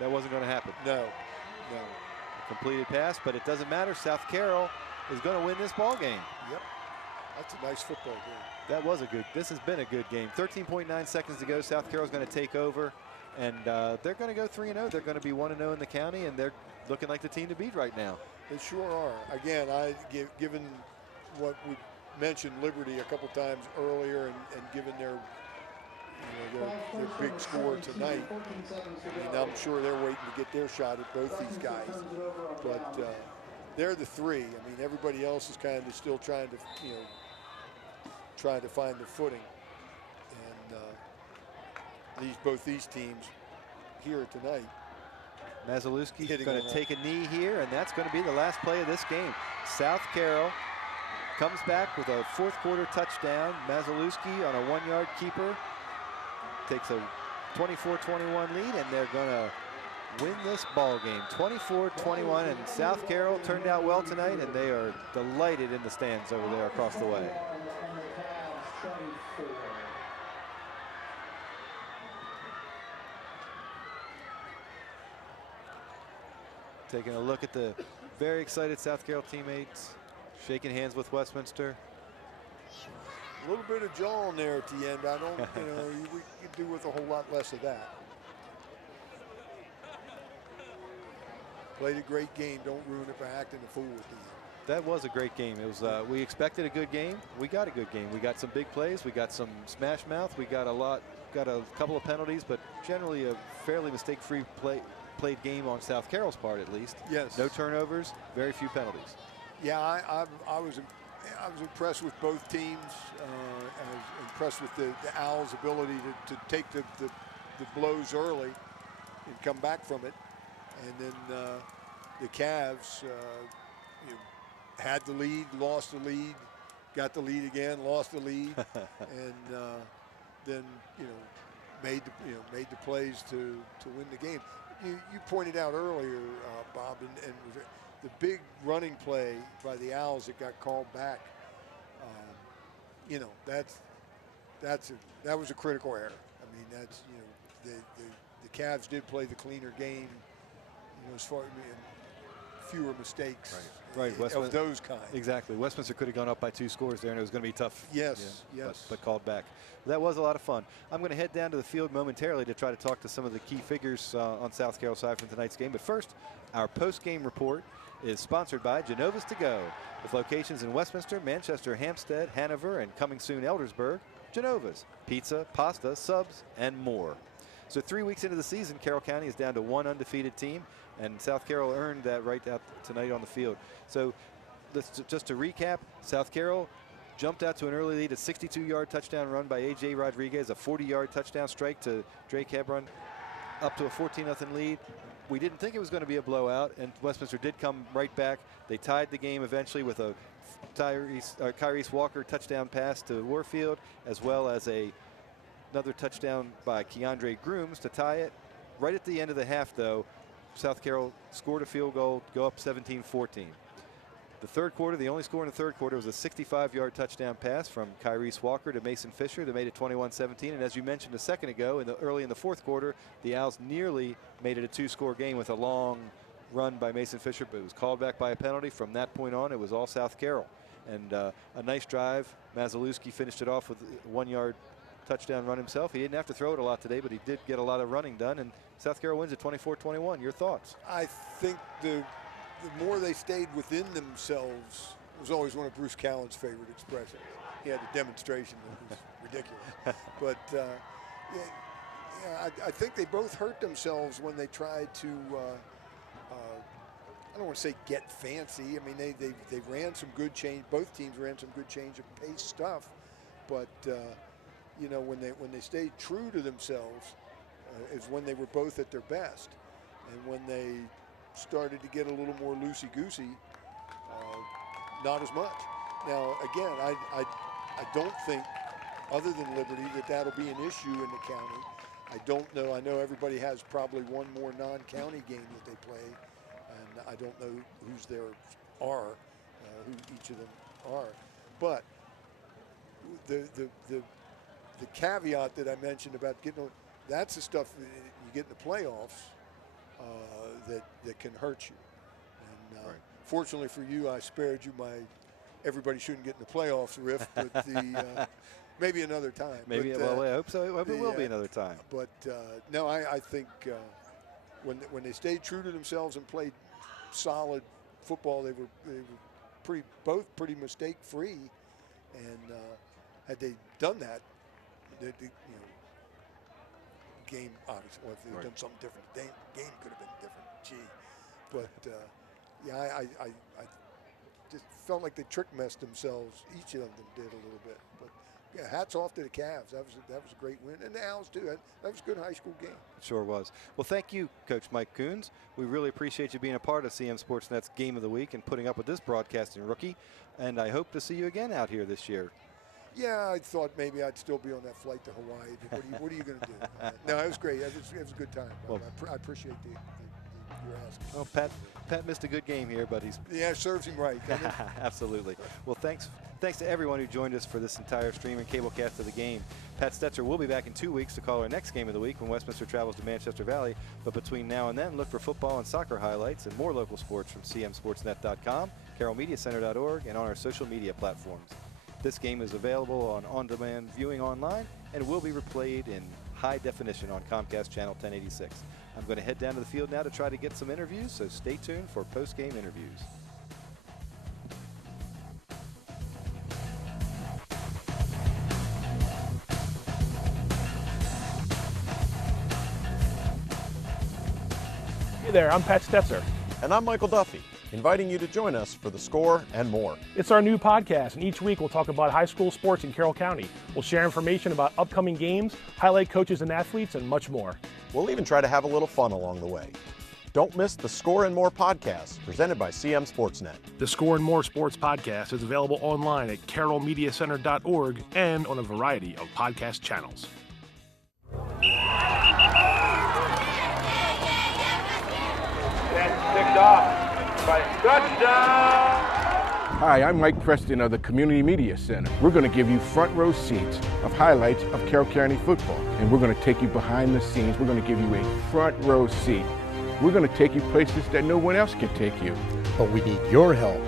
wasn't going to happen. No. A completed pass, but it doesn't matter. South Carroll is going to win this ball game. Yep. That's a nice football game. This has been a good game. 13.9 seconds to go. South Carroll's going to take over, and they're going to go 3-0. They're going to be 1-0 in the county, and they're looking like the team to beat right now. They sure are. Again, given what we mentioned Liberty a couple times earlier, and given their big score tonight, I mean, I'm sure they're waiting to get their shot at both these guys. But they're the three. I mean, everybody else is kind of still trying to find their footing. And both these teams here tonight. Mazalewski's going to take a knee here, and that's going to be the last play of this game. South Carroll comes back with a fourth quarter touchdown. Mazalewski on a 1-yard keeper takes a 24-21 lead, and they're going to win this ball game 24-21. And South Carroll turned out well tonight, and they are delighted in the stands over there across the way. Taking a look at the very excited South Carroll teammates, shaking hands with Westminster. A little bit of jaw in there at the end. I don't, we could do with a whole lot less of that. Played a great game. Don't ruin it by acting a fool at the end. That was a great game. It was. We expected a good game. We got a good game. We got some big plays. We got some smash mouth. We got a couple of penalties, but generally a fairly mistake-free played game on South Carroll's part, at least. Yes. No turnovers, very few penalties. Yeah, I was impressed with both teams. I was impressed with the Owls' ability to take the blows early and come back from it. And then the Cavs had the lead, lost the lead, got the lead again, lost the lead, and then made the plays to win the game. You pointed out earlier, Bob, and the big running play by the Owls that got called back. That was a critical error. I mean, that's the Cavs did play the cleaner game. As far as fewer mistakes, right. Of those kinds. Exactly. Westminster could have gone up by 2 scores there, and it was going to be tough. Yes, yes. But called back. That was a lot of fun. I'm going to head down to the field momentarily to try to talk to some of the key figures on South Carroll's side from tonight's game. But first, our post-game report is sponsored by Genova's To Go, with locations in Westminster, Manchester, Hampstead, Hanover, and coming soon Eldersburg. Genova's, pizza, pasta, subs, and more. So 3 weeks into the season, Carroll County is down to 1 undefeated team, and South Carroll earned that right out tonight on the field. So just to recap, South Carroll jumped out to an early lead, a 62-yard touchdown run by A.J. Rodriguez, a 40-yard touchdown strike to Drake Hebron, up to a 14-0 lead. We didn't think it was going to be a blowout, and Westminster did come right back. They tied the game eventually with a Kyrese Walker touchdown pass to Warfield, as well as another touchdown by Keandre Grooms to tie it. Right at the end of the half, though, South Carroll scored a field goal, go up 17-14. The third quarter, the only score in the third quarter was a 65-yard touchdown pass from Kyrese Walker to Mason Fisher that made it 21-17. And as you mentioned a second ago, early in the fourth quarter, the Owls nearly made it a 2-score game with a long run by Mason Fisher, but it was called back by a penalty. From that point on, it was all South Carroll. And a nice drive. Mazalewski finished it off with a 1-yard touchdown run himself. He didn't have to throw it a lot today, but he did get a lot of running done, and South Carroll wins at 24-21. Your thoughts? I think the more they stayed within themselves, it was always one of Bruce Cowan's favorite expressions. He had a demonstration that was ridiculous. But I think they both hurt themselves when they tried to, I don't want to say get fancy. I mean, they ran some good change. Both teams ran some good change of pace stuff. But, when they stayed true to themselves is when they were both at their best. And when they started to get a little more loosey-goosey, not as much. Now, again, I don't think, other than Liberty, that'll be an issue in the county. I don't know. I know everybody has probably one more non-county game that they play, and I don't know whose there are, who each of them are. But the caveat that I mentioned about getting, that's the stuff that you get in the playoffs that can hurt you. And right. Fortunately for you, I spared you my everybody shouldn't get in the playoffs riff, but maybe another time. Maybe, well, I hope so. I hope it will be another time. But no, I think when they stayed true to themselves and played solid football, they were both pretty mistake-free, and had they done that, the game obviously. Well, if they'd done something different, the game could have been different. Gee, but yeah, I just felt like they trick-messed themselves. Each of them did a little bit, but. Yeah, hats off to the Cavs. That was a great win, and the Owls too. That was a good high school game. It sure was. Well, thank you, Coach Mike Coons. We really appreciate you being a part of CM Sportsnet's Game of the Week and putting up with this broadcasting rookie. And I hope to see you again out here this year. Yeah, I thought maybe I'd still be on that flight to Hawaii. But what are you going to do? No, it was great. It was a good time. Well, I appreciate your asking. Well, Pat missed a good game here, but he's it serves him right. Absolutely. Well, thanks to everyone who joined us for this entire stream and cablecast of the game. Pat Stetzer will be back in 2 weeks to call our next game of the week when Westminster travels to Manchester Valley. But between now and then, look for football and soccer highlights and more local sports from CMSportsNet.com, CarrollMediaCenter.org, and on our social media platforms. This game is available on-demand viewing online and will be replayed in high definition on Comcast Channel 1086. I'm going to head down to the field now to try to get some interviews, so stay tuned for post-game interviews. Hey there, I'm Pat Stetzer. And I'm Michael Duffy, inviting you to join us for The Score and more. It's our new podcast, and each week we'll talk about high school sports in Carroll County. We'll share information about upcoming games, highlight coaches and athletes, and much more. We'll even try to have a little fun along the way. Don't miss the Score and More podcast, presented by CMSportsNet. The Score and More Sports podcast is available online at CarrollMediaCenter.org and on a variety of podcast channels. That's picked off by touchdown. Hi, I'm Mike Preston of the Community Media Center. We're going to give you front row seats of highlights of Carroll County football. And we're going to take you behind the scenes. We're going to give you a front row seat. We're going to take you places that no one else can take you. But we need your help.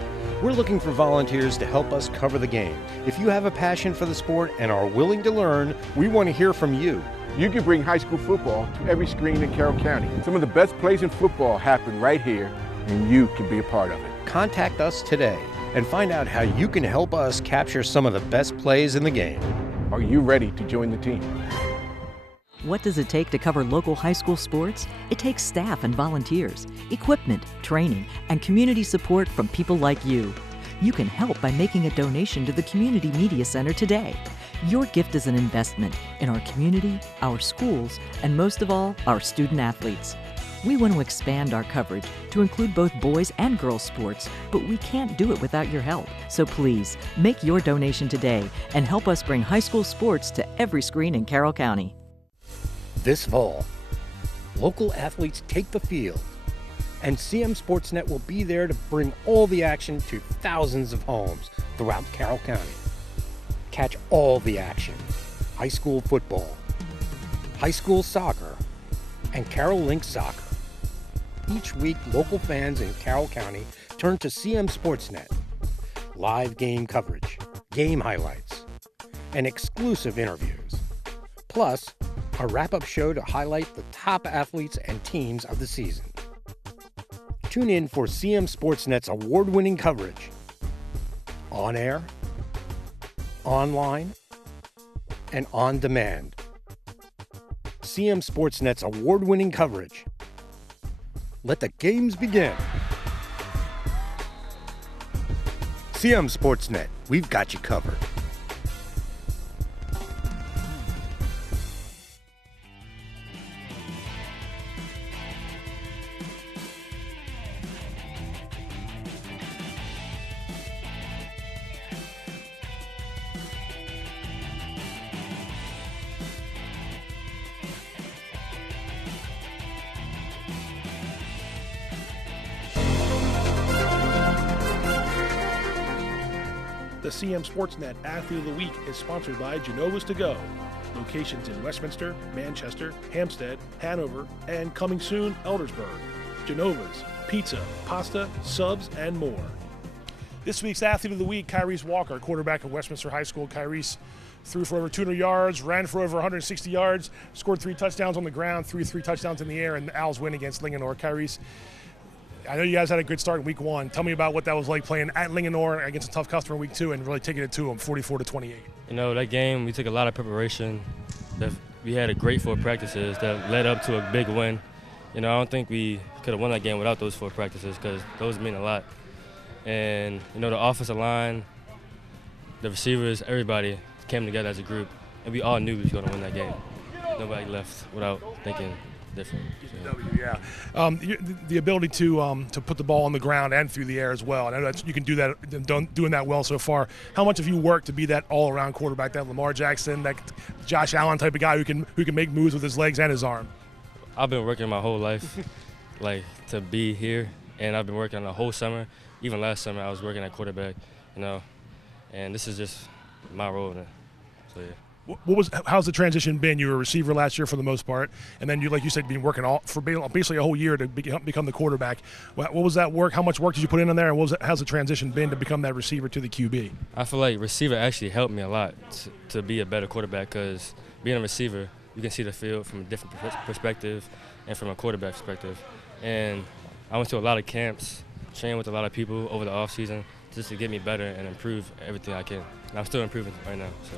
We're looking for volunteers to help us cover the game. If you have a passion for the sport and are willing to learn, we want to hear from you. You can bring high school football to every screen in Carroll County. Some of the best plays in football happen right here, and you can be a part of it. Contact us today and find out how you can help us capture some of the best plays in the game. Are you ready to join the team? What does it take to cover local high school sports? It takes staff and volunteers, equipment, training, and community support from people like you. You can help by making a donation to the Community Media Center today. Your gift is an investment in our community, our schools, and most of all, our student athletes. We want to expand our coverage to include both boys and girls sports, but we can't do it without your help. So please, make your donation today and help us bring high school sports to every screen in Carroll County. This fall, local athletes take the field, and CMSportsNet will be there to bring all the action to thousands of homes throughout Carroll County. Catch all the action: high school football, high school soccer, and Carroll Link soccer. Each week, local fans in Carroll County turn to CMSportsNet. Live game coverage, game highlights, and exclusive interviews. Plus, a wrap-up show to highlight the top athletes and teams of the season. Tune in for CMSportsNet's award-winning coverage. On air, online, and on demand. CMSportsNet's award-winning coverage. Let the games begin. CMSportsNet, we've got you covered. The CMSportsNet Athlete of the Week is sponsored by Genova's To Go. Locations in Westminster, Manchester, Hampstead, Hanover, and coming soon, Eldersburg. Genova's, pizza, pasta, subs, and more. This week's Athlete of the Week, Kyrese Walker, quarterback at Westminster High School. Kyrese threw for over 200 yards, ran for over 160 yards, scored 3 touchdowns on the ground, 3 touchdowns in the air, and the Owls win against Linganore. Kyrese, I know you guys had a good start in week 1. Tell me about what that was like playing at Linganore against a tough customer in week 2 and really taking it to them 44-28. You know, that game, we took a lot of preparation. We had a great 4 practices that led up to a big win. You know, I don't think we could have won that game without those 4 practices because those mean a lot. And, you know, the offensive line, the receivers, everybody came together as a group, and we all knew we was going to win that game. Nobody left without thinking different. Yeah. The ability to put the ball on the ground and through the air as well. I know that you can do that, doing that well so far. How much have you worked to be that all-around quarterback, that Lamar Jackson, that Josh Allen type of guy who can make moves with his legs and his arm? I've been working my whole life, like to be here, and I've been working the whole summer. Even last summer, I was working at quarterback, you know, and this is just my role. So yeah. How's the transition been? You were a receiver last year for the most part, and then you, like you said, been working for basically a whole year to become the quarterback. What was that work? How much work did you put in there, and how's the transition been to become that receiver to the QB? I feel like receiver actually helped me a lot to be a better quarterback because being a receiver, you can see the field from a different perspective and from a quarterback perspective. And I went to a lot of camps, trained with a lot of people over the off season just to get me better and improve everything I can. And I'm still improving right now. So.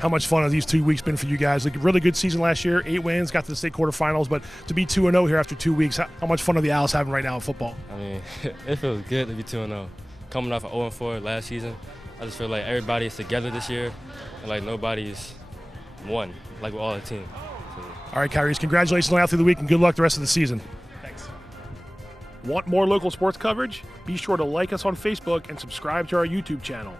How much fun have these 2 weeks been for you guys? Like a really good season last year, 8 wins, got to the state quarterfinals, but to be 2-0 here after 2 weeks, how much fun are the Owls having right now in football? I mean, it feels good to be 2-0. Coming off of 0-4 last season, I just feel like everybody's together this year and like nobody's won, like we're all a team. So. All right, Kyrie, congratulations on Athlete of the Week and good luck the rest of the season. Thanks. Want more local sports coverage? Be sure to like us on Facebook and subscribe to our YouTube channel.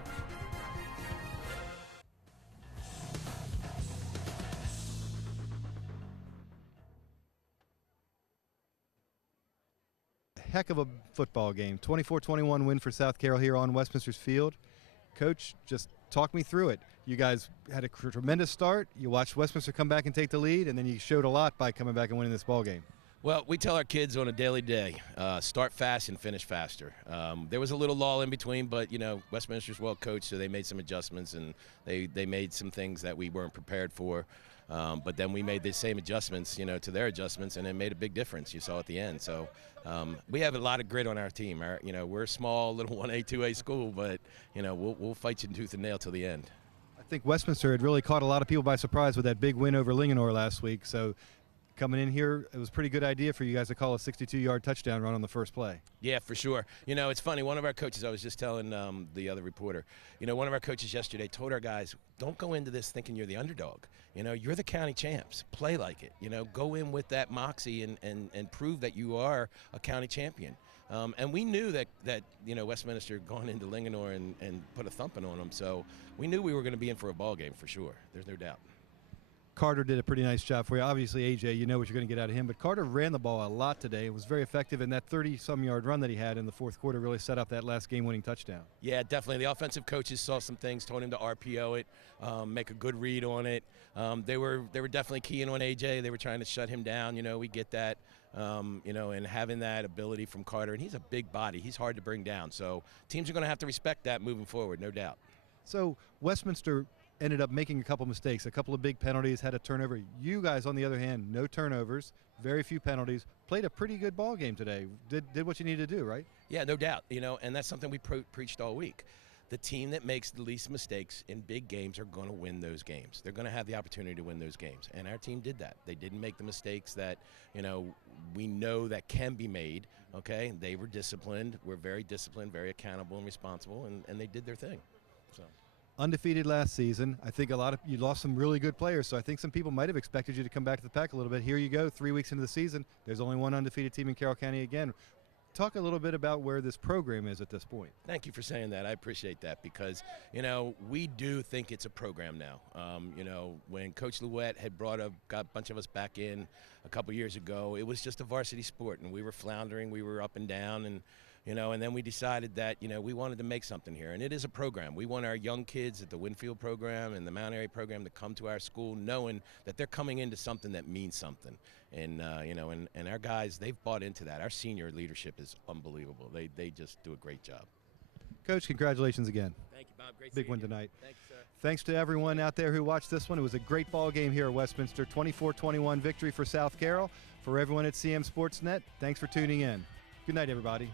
Heck of a football game. 24-21 win for South Carroll here on Westminster's field. Coach, just talk me through it. You guys had a tremendous start. You watched Westminster come back and take the lead, and then you showed a lot by coming back and winning this ball game. Well, we tell our kids on a daily day, start fast and finish faster. There was a little lull in between, but, you know, Westminster's well coached, so they made some adjustments, and they made some things that we weren't prepared for. But then we made the same adjustments, you know, to their adjustments, and it made a big difference. You saw at the end. So we have a lot of grit on our team. You know, we're a small little 1A, 2A school, but, you know, we'll fight you tooth and nail till the end. I think Westminster had really caught a lot of people by surprise with that big win over Linganore last week. So coming in here, it was a pretty good idea for you guys to call a 62-yard touchdown run on the first play. Yeah, for sure. You know, it's funny. One of our coaches, I was just telling the other reporter, you know, one of our coaches yesterday told our guys, don't go into this thinking you're the underdog. You know, you're the county champs. Play like it. You know, go in with that moxie and prove that you are a county champion. And we knew that you know, Westminster had gone into Linganore and put a thumping on them. So we knew we were going to be in for a ball game for sure. There's no doubt. Carter did a pretty nice job for you. Obviously, AJ, you know what you're going to get out of him, but Carter ran the ball a lot today. It was very effective, and that 30-some-yard run that he had in the fourth quarter really set up that last game-winning touchdown. Yeah, definitely. The offensive coaches saw some things, told him to RPO it, make a good read on it. They were definitely keying on AJ. They were trying to shut him down. You know, we get that. You know, and having that ability from Carter, and he's a big body. He's hard to bring down. So teams are going to have to respect that moving forward, no doubt. So Westminster ended up making a couple mistakes, a couple of big penalties, had a turnover. You guys, on the other hand, no turnovers, very few penalties, played a pretty good ball game today. Did what you needed to do, right? Yeah, no doubt. You know, and that's something we preached all week. The team that makes the least mistakes in big games are going to win those games. They're going to have the opportunity to win those games, and our team did that. They didn't make the mistakes that, you know, we know that can be made, okay? They were disciplined. We're very disciplined, very accountable and responsible, and they did their thing. So. Undefeated last season. I think you lost some really good players, so I think some people might have expected you to come back to the pack a little bit. Here you go, 3 weeks into the season. There's only one undefeated team in Carroll County again. Talk a little bit about where this program is at this point. Thank you for saying that. I appreciate that because, you know, we do think it's a program now. You know, when Coach Louette had got a bunch of us back in a couple years ago, it was just a varsity sport, and we were floundering. We were up and down, and you know, and then we decided that, you know, we wanted to make something here, and it is a program. We want our young kids at the Winfield program and the Mount Airy program to come to our school knowing that they're coming into something that means something. And, you know, and our guys, they've bought into that. Our senior leadership is unbelievable. They just do a great job. Coach, congratulations again. Thank you, Bob. Great big win you. tonight. Thanks, sir. Thanks to everyone out there who watched this one. It was a great ball game here at Westminster. 24-21 victory for South Carroll. For everyone at CM Sportsnet, thanks for tuning in. Good night, everybody.